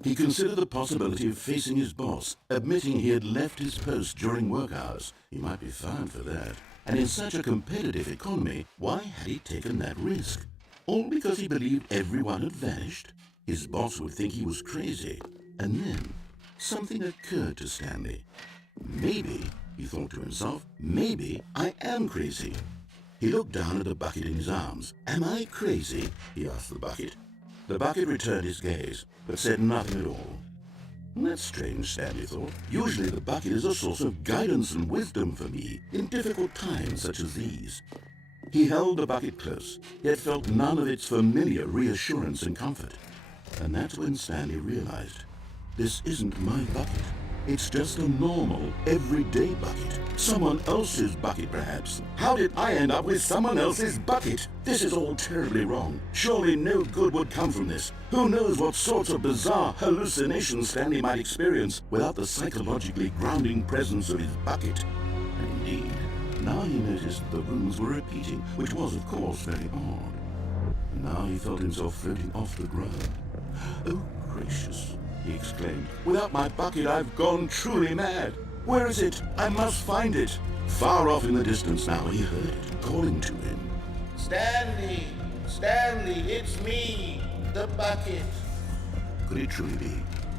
He considered the possibility of facing his boss, admitting he had left his post during work hours. He might be fined for that. And in such a competitive economy, why had he taken that risk? All because he believed everyone had vanished? His boss would think he was crazy. And then, something occurred to Stanley. Maybe, he thought to himself, maybe I am crazy. He looked down at the bucket in his arms. Am I crazy? He asked the bucket. The bucket returned his gaze, but said nothing at all. That's strange, Stanley thought. Usually the bucket is a source of guidance and wisdom for me in difficult times such as these. He held the bucket close, yet felt none of its familiar reassurance and comfort. And that's when Stanley realized, this isn't my bucket. It's just a normal, everyday bucket. Someone else's bucket, perhaps. How did I end up with someone else's bucket? This is all terribly wrong. Surely no good would come from this. Who knows what sorts of bizarre hallucinations Stanley might experience without the psychologically grounding presence of his bucket. And indeed, now he noticed the rooms were repeating, which was, of course, very odd. And now he felt himself floating off the ground. Oh, gracious, he exclaimed. Without my bucket, I've gone truly mad. Where is it? I must find it. Far off in the distance now, he heard it, calling to him. Stanley! Stanley, it's me! The bucket! Could it truly be?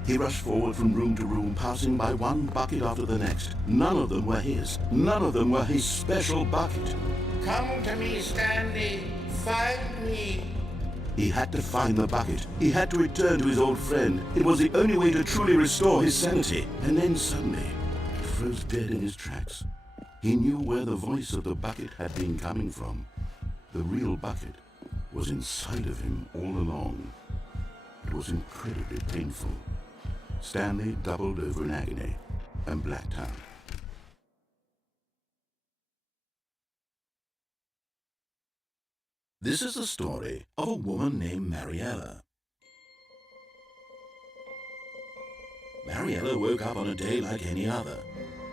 He rushed forward from room to room, passing by one bucket after the next. None of them were his. None of them were his special bucket. Come to me, Stanley! Find me! He had to find the bucket. He had to return to his old friend. It was the only way to truly restore his sanity. And then suddenly, he froze dead in his tracks. He knew where the voice of the bucket had been coming from. The real bucket was inside of him all along. It was incredibly painful. Stanley doubled over in agony and blacked out. This is the story of a woman named Mariella. Mariella woke up on a day like any other.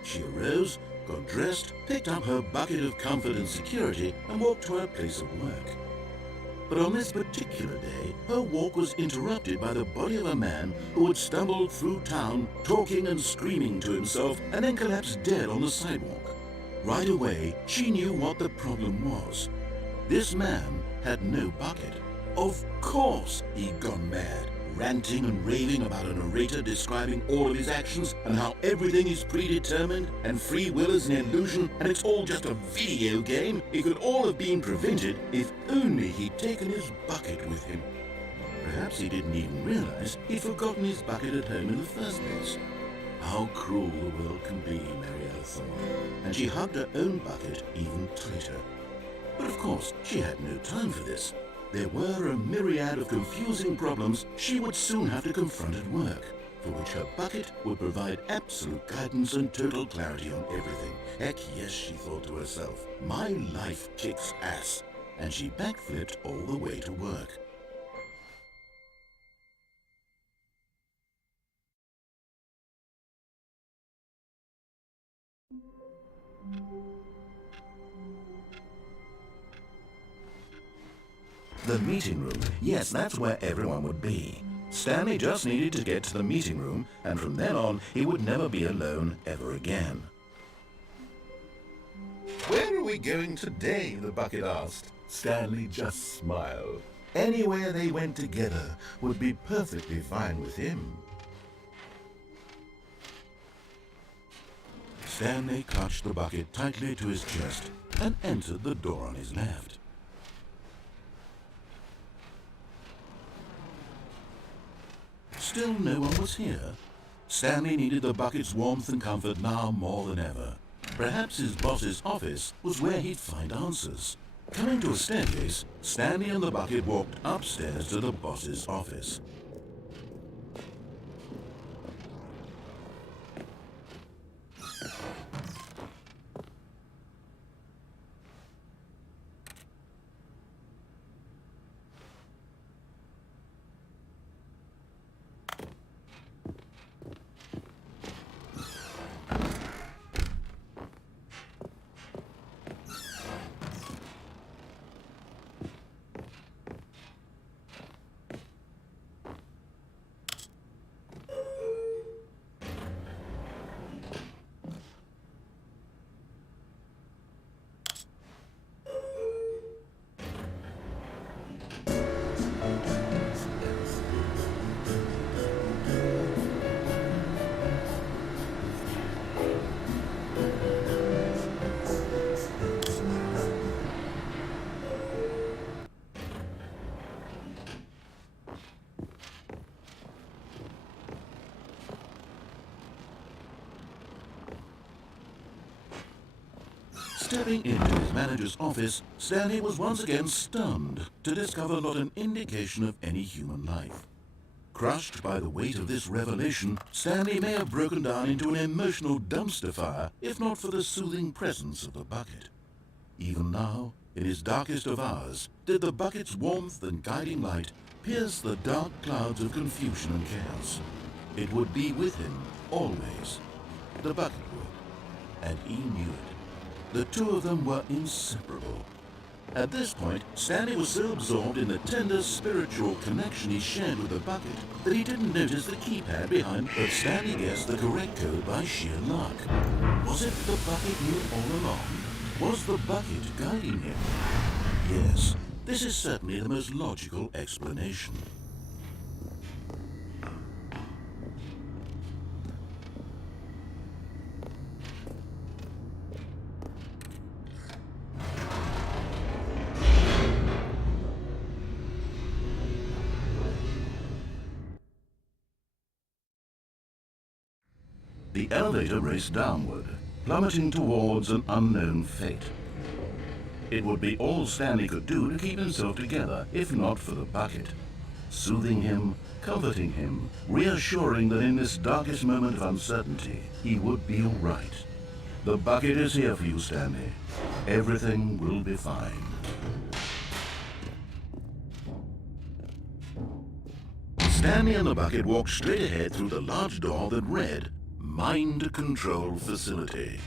She arose, got dressed, picked up her bucket of comfort and security, and walked to her place of work. But on this particular day, her walk was interrupted by the body of a man who had stumbled through town, talking and screaming to himself, and then collapsed dead on the sidewalk. Right away, she knew what the problem was. This man had no bucket. Of course he'd gone mad, ranting and raving about a narrator describing all of his actions and how everything is predetermined and free will is an illusion and it's all just a video game. It could all have been prevented if only he'd taken his bucket with him. Perhaps he didn't even realize he'd forgotten his bucket at home in the first place. How cruel the world can be, Mariella thought, and she hugged her own bucket even tighter. But of course, she had no time for this. There were a myriad of confusing problems she would soon have to confront at work, for which her bucket would provide absolute guidance and total clarity on everything. Heck yes, she thought to herself, my life kicks ass. And she backflipped all the way to work. The meeting room. Yes, that's where everyone would be. Stanley just needed to get to the meeting room, and from then on, he would never be alone ever again. Where are we going today? The bucket asked. Stanley just smiled. Anywhere they went together would be perfectly fine with him. Stanley clutched the bucket tightly to his chest and entered the door on his left. Still no one was here. Stanley needed the bucket's warmth and comfort now more than ever. Perhaps his boss's office was where he'd find answers. Coming to a staircase, Stanley and the bucket walked upstairs to the boss's office. Stepping into his manager's office, Stanley was once again stunned to discover not an indication of any human life. Crushed by the weight of this revelation, Stanley may have broken down into an emotional dumpster fire if not for the soothing presence of the bucket. Even now, in his darkest of hours, did the bucket's warmth and guiding light pierce the dark clouds of confusion and chaos. It would be with him, always. The bucket would. And he knew it. The two of them were inseparable. At this point, Stanley was so absorbed in the tender spiritual connection he shared with the bucket that he didn't notice the keypad behind, but Stanley guessed the correct code by sheer luck. Was it the bucket knew all along? Was the bucket guiding him? Yes, this is certainly the most logical explanation. The elevator raced downward, plummeting towards an unknown fate. It would be all Stanley could do to keep himself together, if not for the bucket. Soothing him, comforting him, reassuring that in this darkest moment of uncertainty, he would be all right. The bucket is here for you, Stanley. Everything will be fine. Stanley and the bucket walked straight ahead through the large door that read, Mind Control Facility.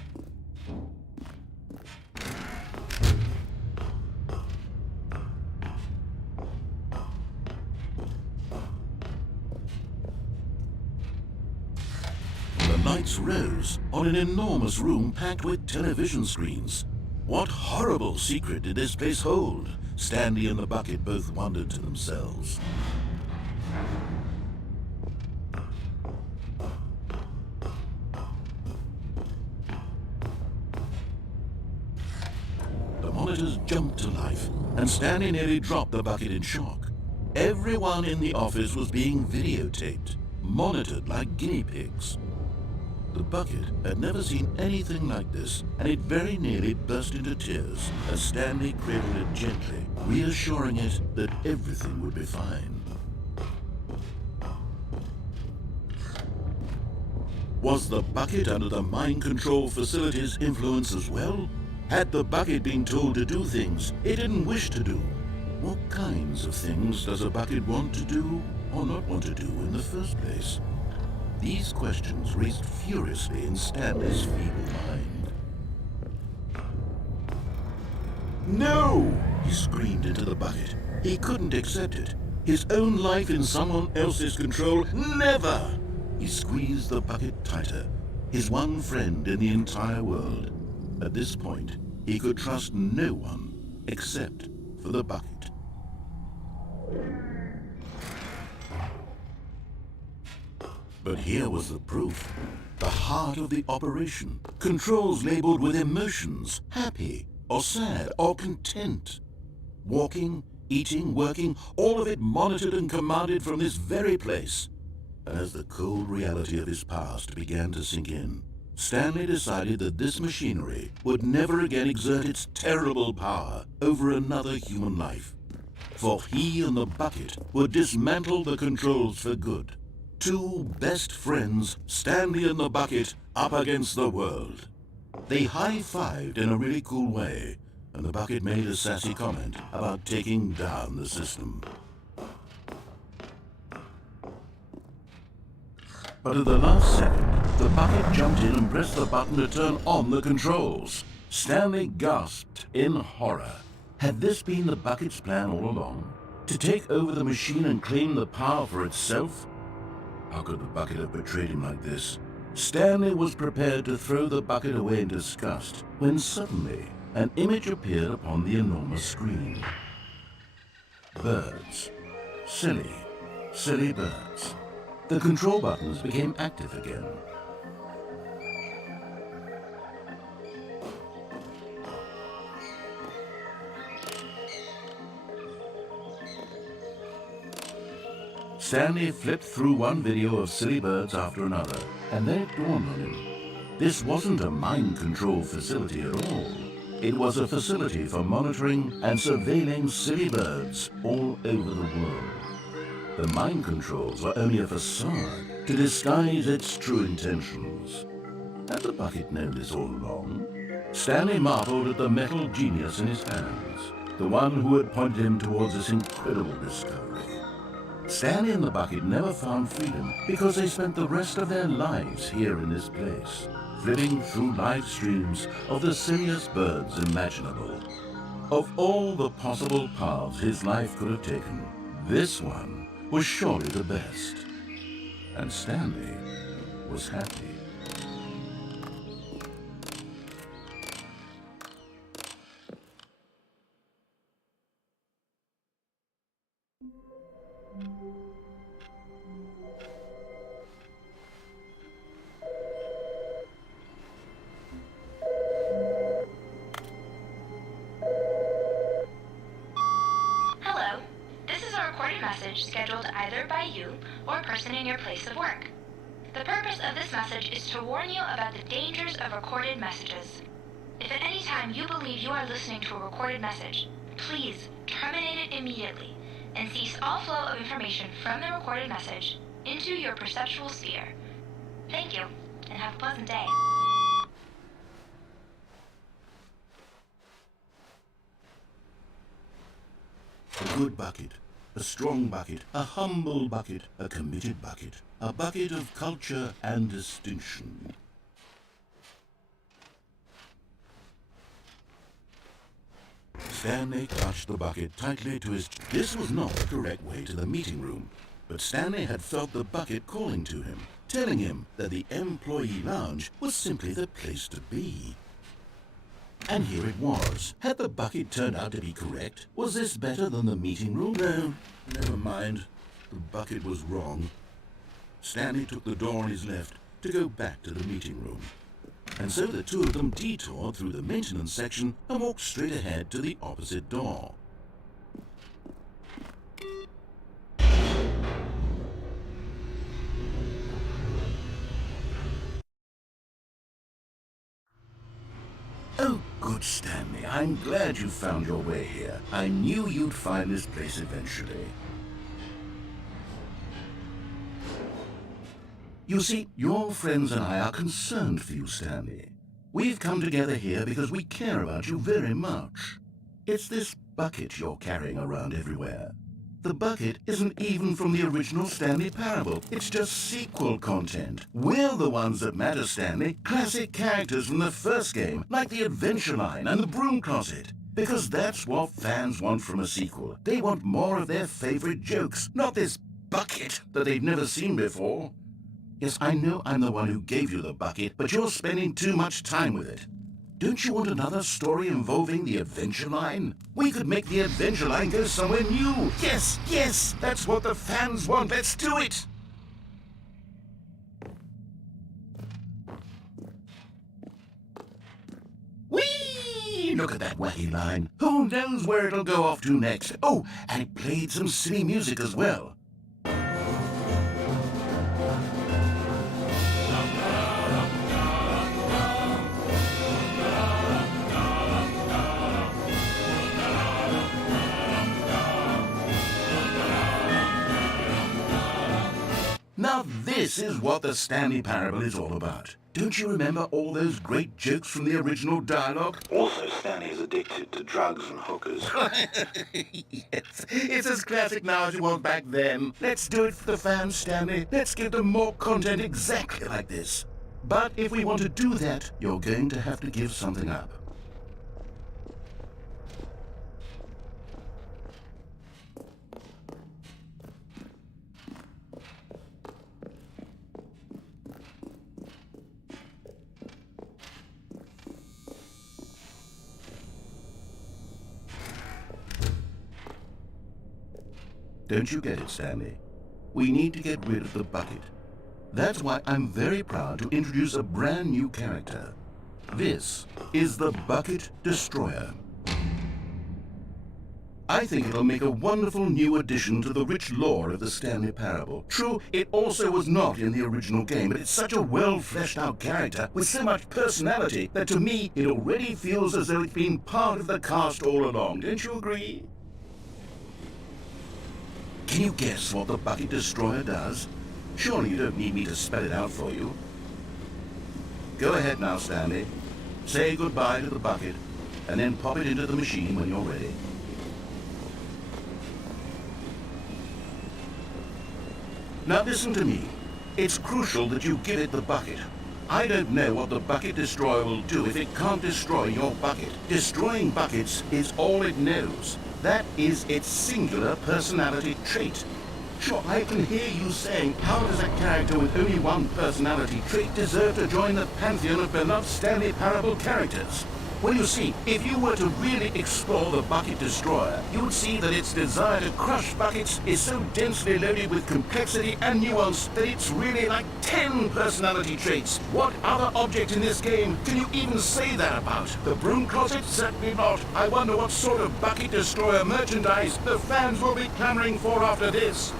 The lights rose on an enormous room packed with television screens. What horrible secret did this place hold? Stanley and the bucket both wondered to themselves. The monitors jumped to life, and Stanley nearly dropped the bucket in shock. Everyone in the office was being videotaped, monitored like guinea pigs. The bucket had never seen anything like this, and it very nearly burst into tears as Stanley cradled it gently, reassuring it that everything would be fine. Was the bucket under the mind control facility's influence as well? Had the bucket been told to do things it didn't wish to do? What kinds of things does a bucket want to do or not want to do in the first place? These questions raced furiously in Stanley's feeble mind. No! He screamed into the bucket. He couldn't accept it. His own life in someone else's control, never! He squeezed the bucket tighter, his one friend in the entire world. At this point, he could trust no one except for the bucket. But here was the proof. The heart of the operation. Controls labeled with emotions, happy, or sad, or content. Walking, eating, working, all of it monitored and commanded from this very place. And as the cold reality of his past began to sink in, Stanley decided that this machinery would never again exert its terrible power over another human life. For he and the bucket would dismantle the controls for good. Two best friends, Stanley and the bucket, up against the world. They high-fived in a really cool way, and the bucket made a sassy comment about taking down the system. But at the last second, the bucket jumped in and pressed the button to turn on the controls. Stanley gasped in horror. Had this been the bucket's plan all along? To take over the machine and claim the power for itself? How could the bucket have betrayed him like this? Stanley was prepared to throw the bucket away in disgust when suddenly an image appeared upon the enormous screen. Birds. Silly, silly birds. The control buttons became active again. Stanley flipped through one video of silly birds after another, and then it dawned on him. This wasn't a mind control facility at all. It was a facility for monitoring and surveilling silly birds all over the world. The mind controls were only a facade to disguise its true intentions. Had the bucket known this all along? Stanley marveled at the metal genius in his hands, the one who had pointed him towards this incredible discovery. Stanley and the bucket never found freedom because they spent the rest of their lives here in this place, flitting through live streams of the silliest birds imaginable. Of all the possible paths his life could have taken, this one was surely the best. And Stanley was happy. Hello. This is a recorded message scheduled either by you or a person in your place of work. The purpose of this message is to warn you about the dangers of recorded messages. If at any time you believe you are listening to a recorded message, please terminate it immediately and cease all flow of information from the recorded message into your perceptual sphere. Thank you, and have a pleasant day. A good bucket, a strong bucket, a humble bucket, a committed bucket, a bucket of culture and distinction. Stanley clutched the bucket tightly to his... This was not the correct way to the meeting room, but Stanley had felt the bucket calling to him, telling him that the employee lounge was simply the place to be. And here it was. Had the bucket turned out to be correct? Was this better than the meeting room? No, never mind. The bucket was wrong. Stanley took the door on his left to go back to the meeting room. And so the two of them detoured through the maintenance section and walked straight ahead to the opposite door. Oh, good Stanley. I'm glad you found your way here. I knew you'd find this place eventually. You see, your friends and I are concerned for you, Stanley. We've come together here because we care about you very much. It's this bucket you're carrying around everywhere. The bucket isn't even from the original Stanley Parable. It's just sequel content. We're the ones that matter, Stanley. Classic characters from the first game, like the Adventure Line and the Broom Closet. Because that's what fans want from a sequel. They want more of their favorite jokes, not this bucket that they've never seen before. Yes, I know I'm the one who gave you the bucket, but you're spending too much time with it. Don't you want another story involving the Adventure Line? We could make the Adventure Line go somewhere new. Yes, yes, that's what the fans want. Let's do it. Whee! Look at that wacky line. Who knows where it'll go off to next? Oh, and it played some silly music as well. Now this is what the Stanley Parable is all about. Don't you remember all those great jokes from the original dialogue? Also, Stanley is addicted to drugs and hookers. Yes, it's as classic now as it was back then. Let's do it for the fans, Stanley. Let's give them more content exactly like this. But if we want to do that, you're going to have to give something up. Don't you get it, Stanley? We need to get rid of the bucket. That's why I'm very proud to introduce a brand new character. This is the Bucket Destroyer. I think it'll make a wonderful new addition to the rich lore of the Stanley Parable. True, it also was not in the original game, but it's such a well-fleshed-out character with so much personality that to me it already feels as though it's been part of the cast all along. Don't you agree? Can you guess what the Bucket Destroyer does? Surely you don't need me to spell it out for you. Go ahead now, Stanley. Say goodbye to the bucket, and then pop it into the machine when you're ready. Now listen to me. It's crucial that you give it the bucket. I don't know what the Bucket Destroyer will do if it can't destroy your bucket. Destroying buckets is all it knows. That is its singular personality trait. Sure, I can hear you saying, how does a character with only one personality trait deserve to join the pantheon of beloved Stanley Parable characters? Well, you see, if you were to really explore the Bucket Destroyer, you would see that its desire to crush buckets is so densely loaded with complexity and nuance that it's really like 10 personality traits. What other object in this game can you even say that about? The broom closet? Certainly not. I wonder what sort of Bucket Destroyer merchandise the fans will be clamoring for after this.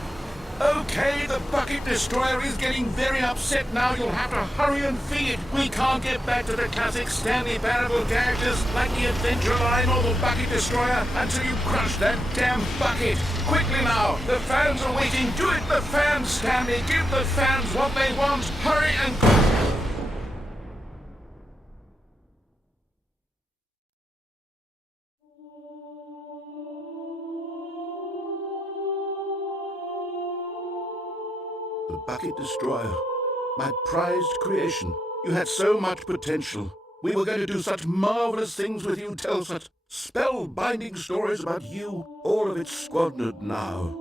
Okay, the Bucket Destroyer is getting very upset now. You'll have to hurry and feed it. We can't get back to the classic Stanley Parable characters like the Adventure Line or the Bucket Destroyer until you crush that damn bucket. Quickly now, the fans are waiting. Do it, the fans, Stanley. Give the fans what they want. Hurry and... The Bucket Destroyer, my prized creation. You had so much potential. We were going to do such marvelous things with you, tell such spell-binding stories about you. All of it squandered now.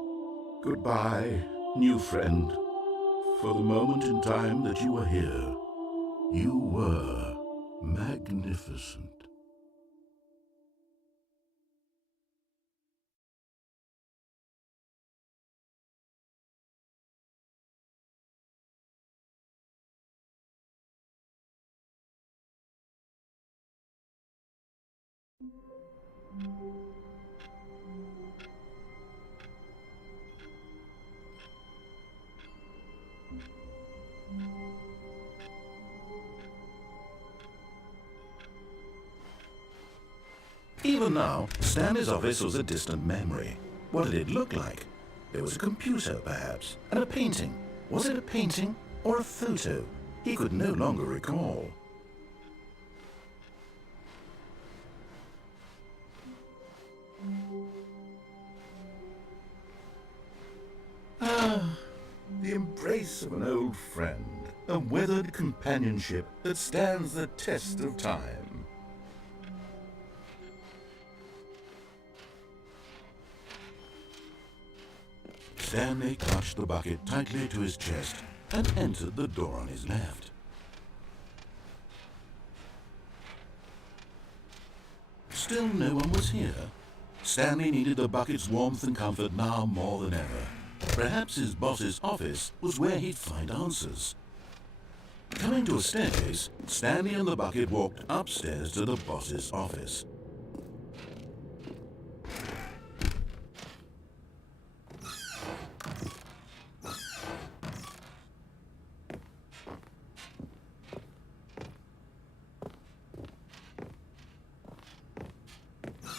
Goodbye, new friend. For the moment in time that you were here, you were magnificent. Even now, Stanley's office was a distant memory. What did it look like? There was a computer, perhaps, and a painting. Was it a painting or a photo? He could no longer recall. Ah, the embrace of an old friend, a weathered companionship that stands the test of time. Stanley clutched the bucket tightly to his chest and entered the door on his left. Still no one was here. Stanley needed the bucket's warmth and comfort now more than ever. Perhaps his boss's office was where he'd find answers. Coming to a staircase, Stanley and the bucket walked upstairs to the boss's office.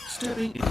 Stepping in,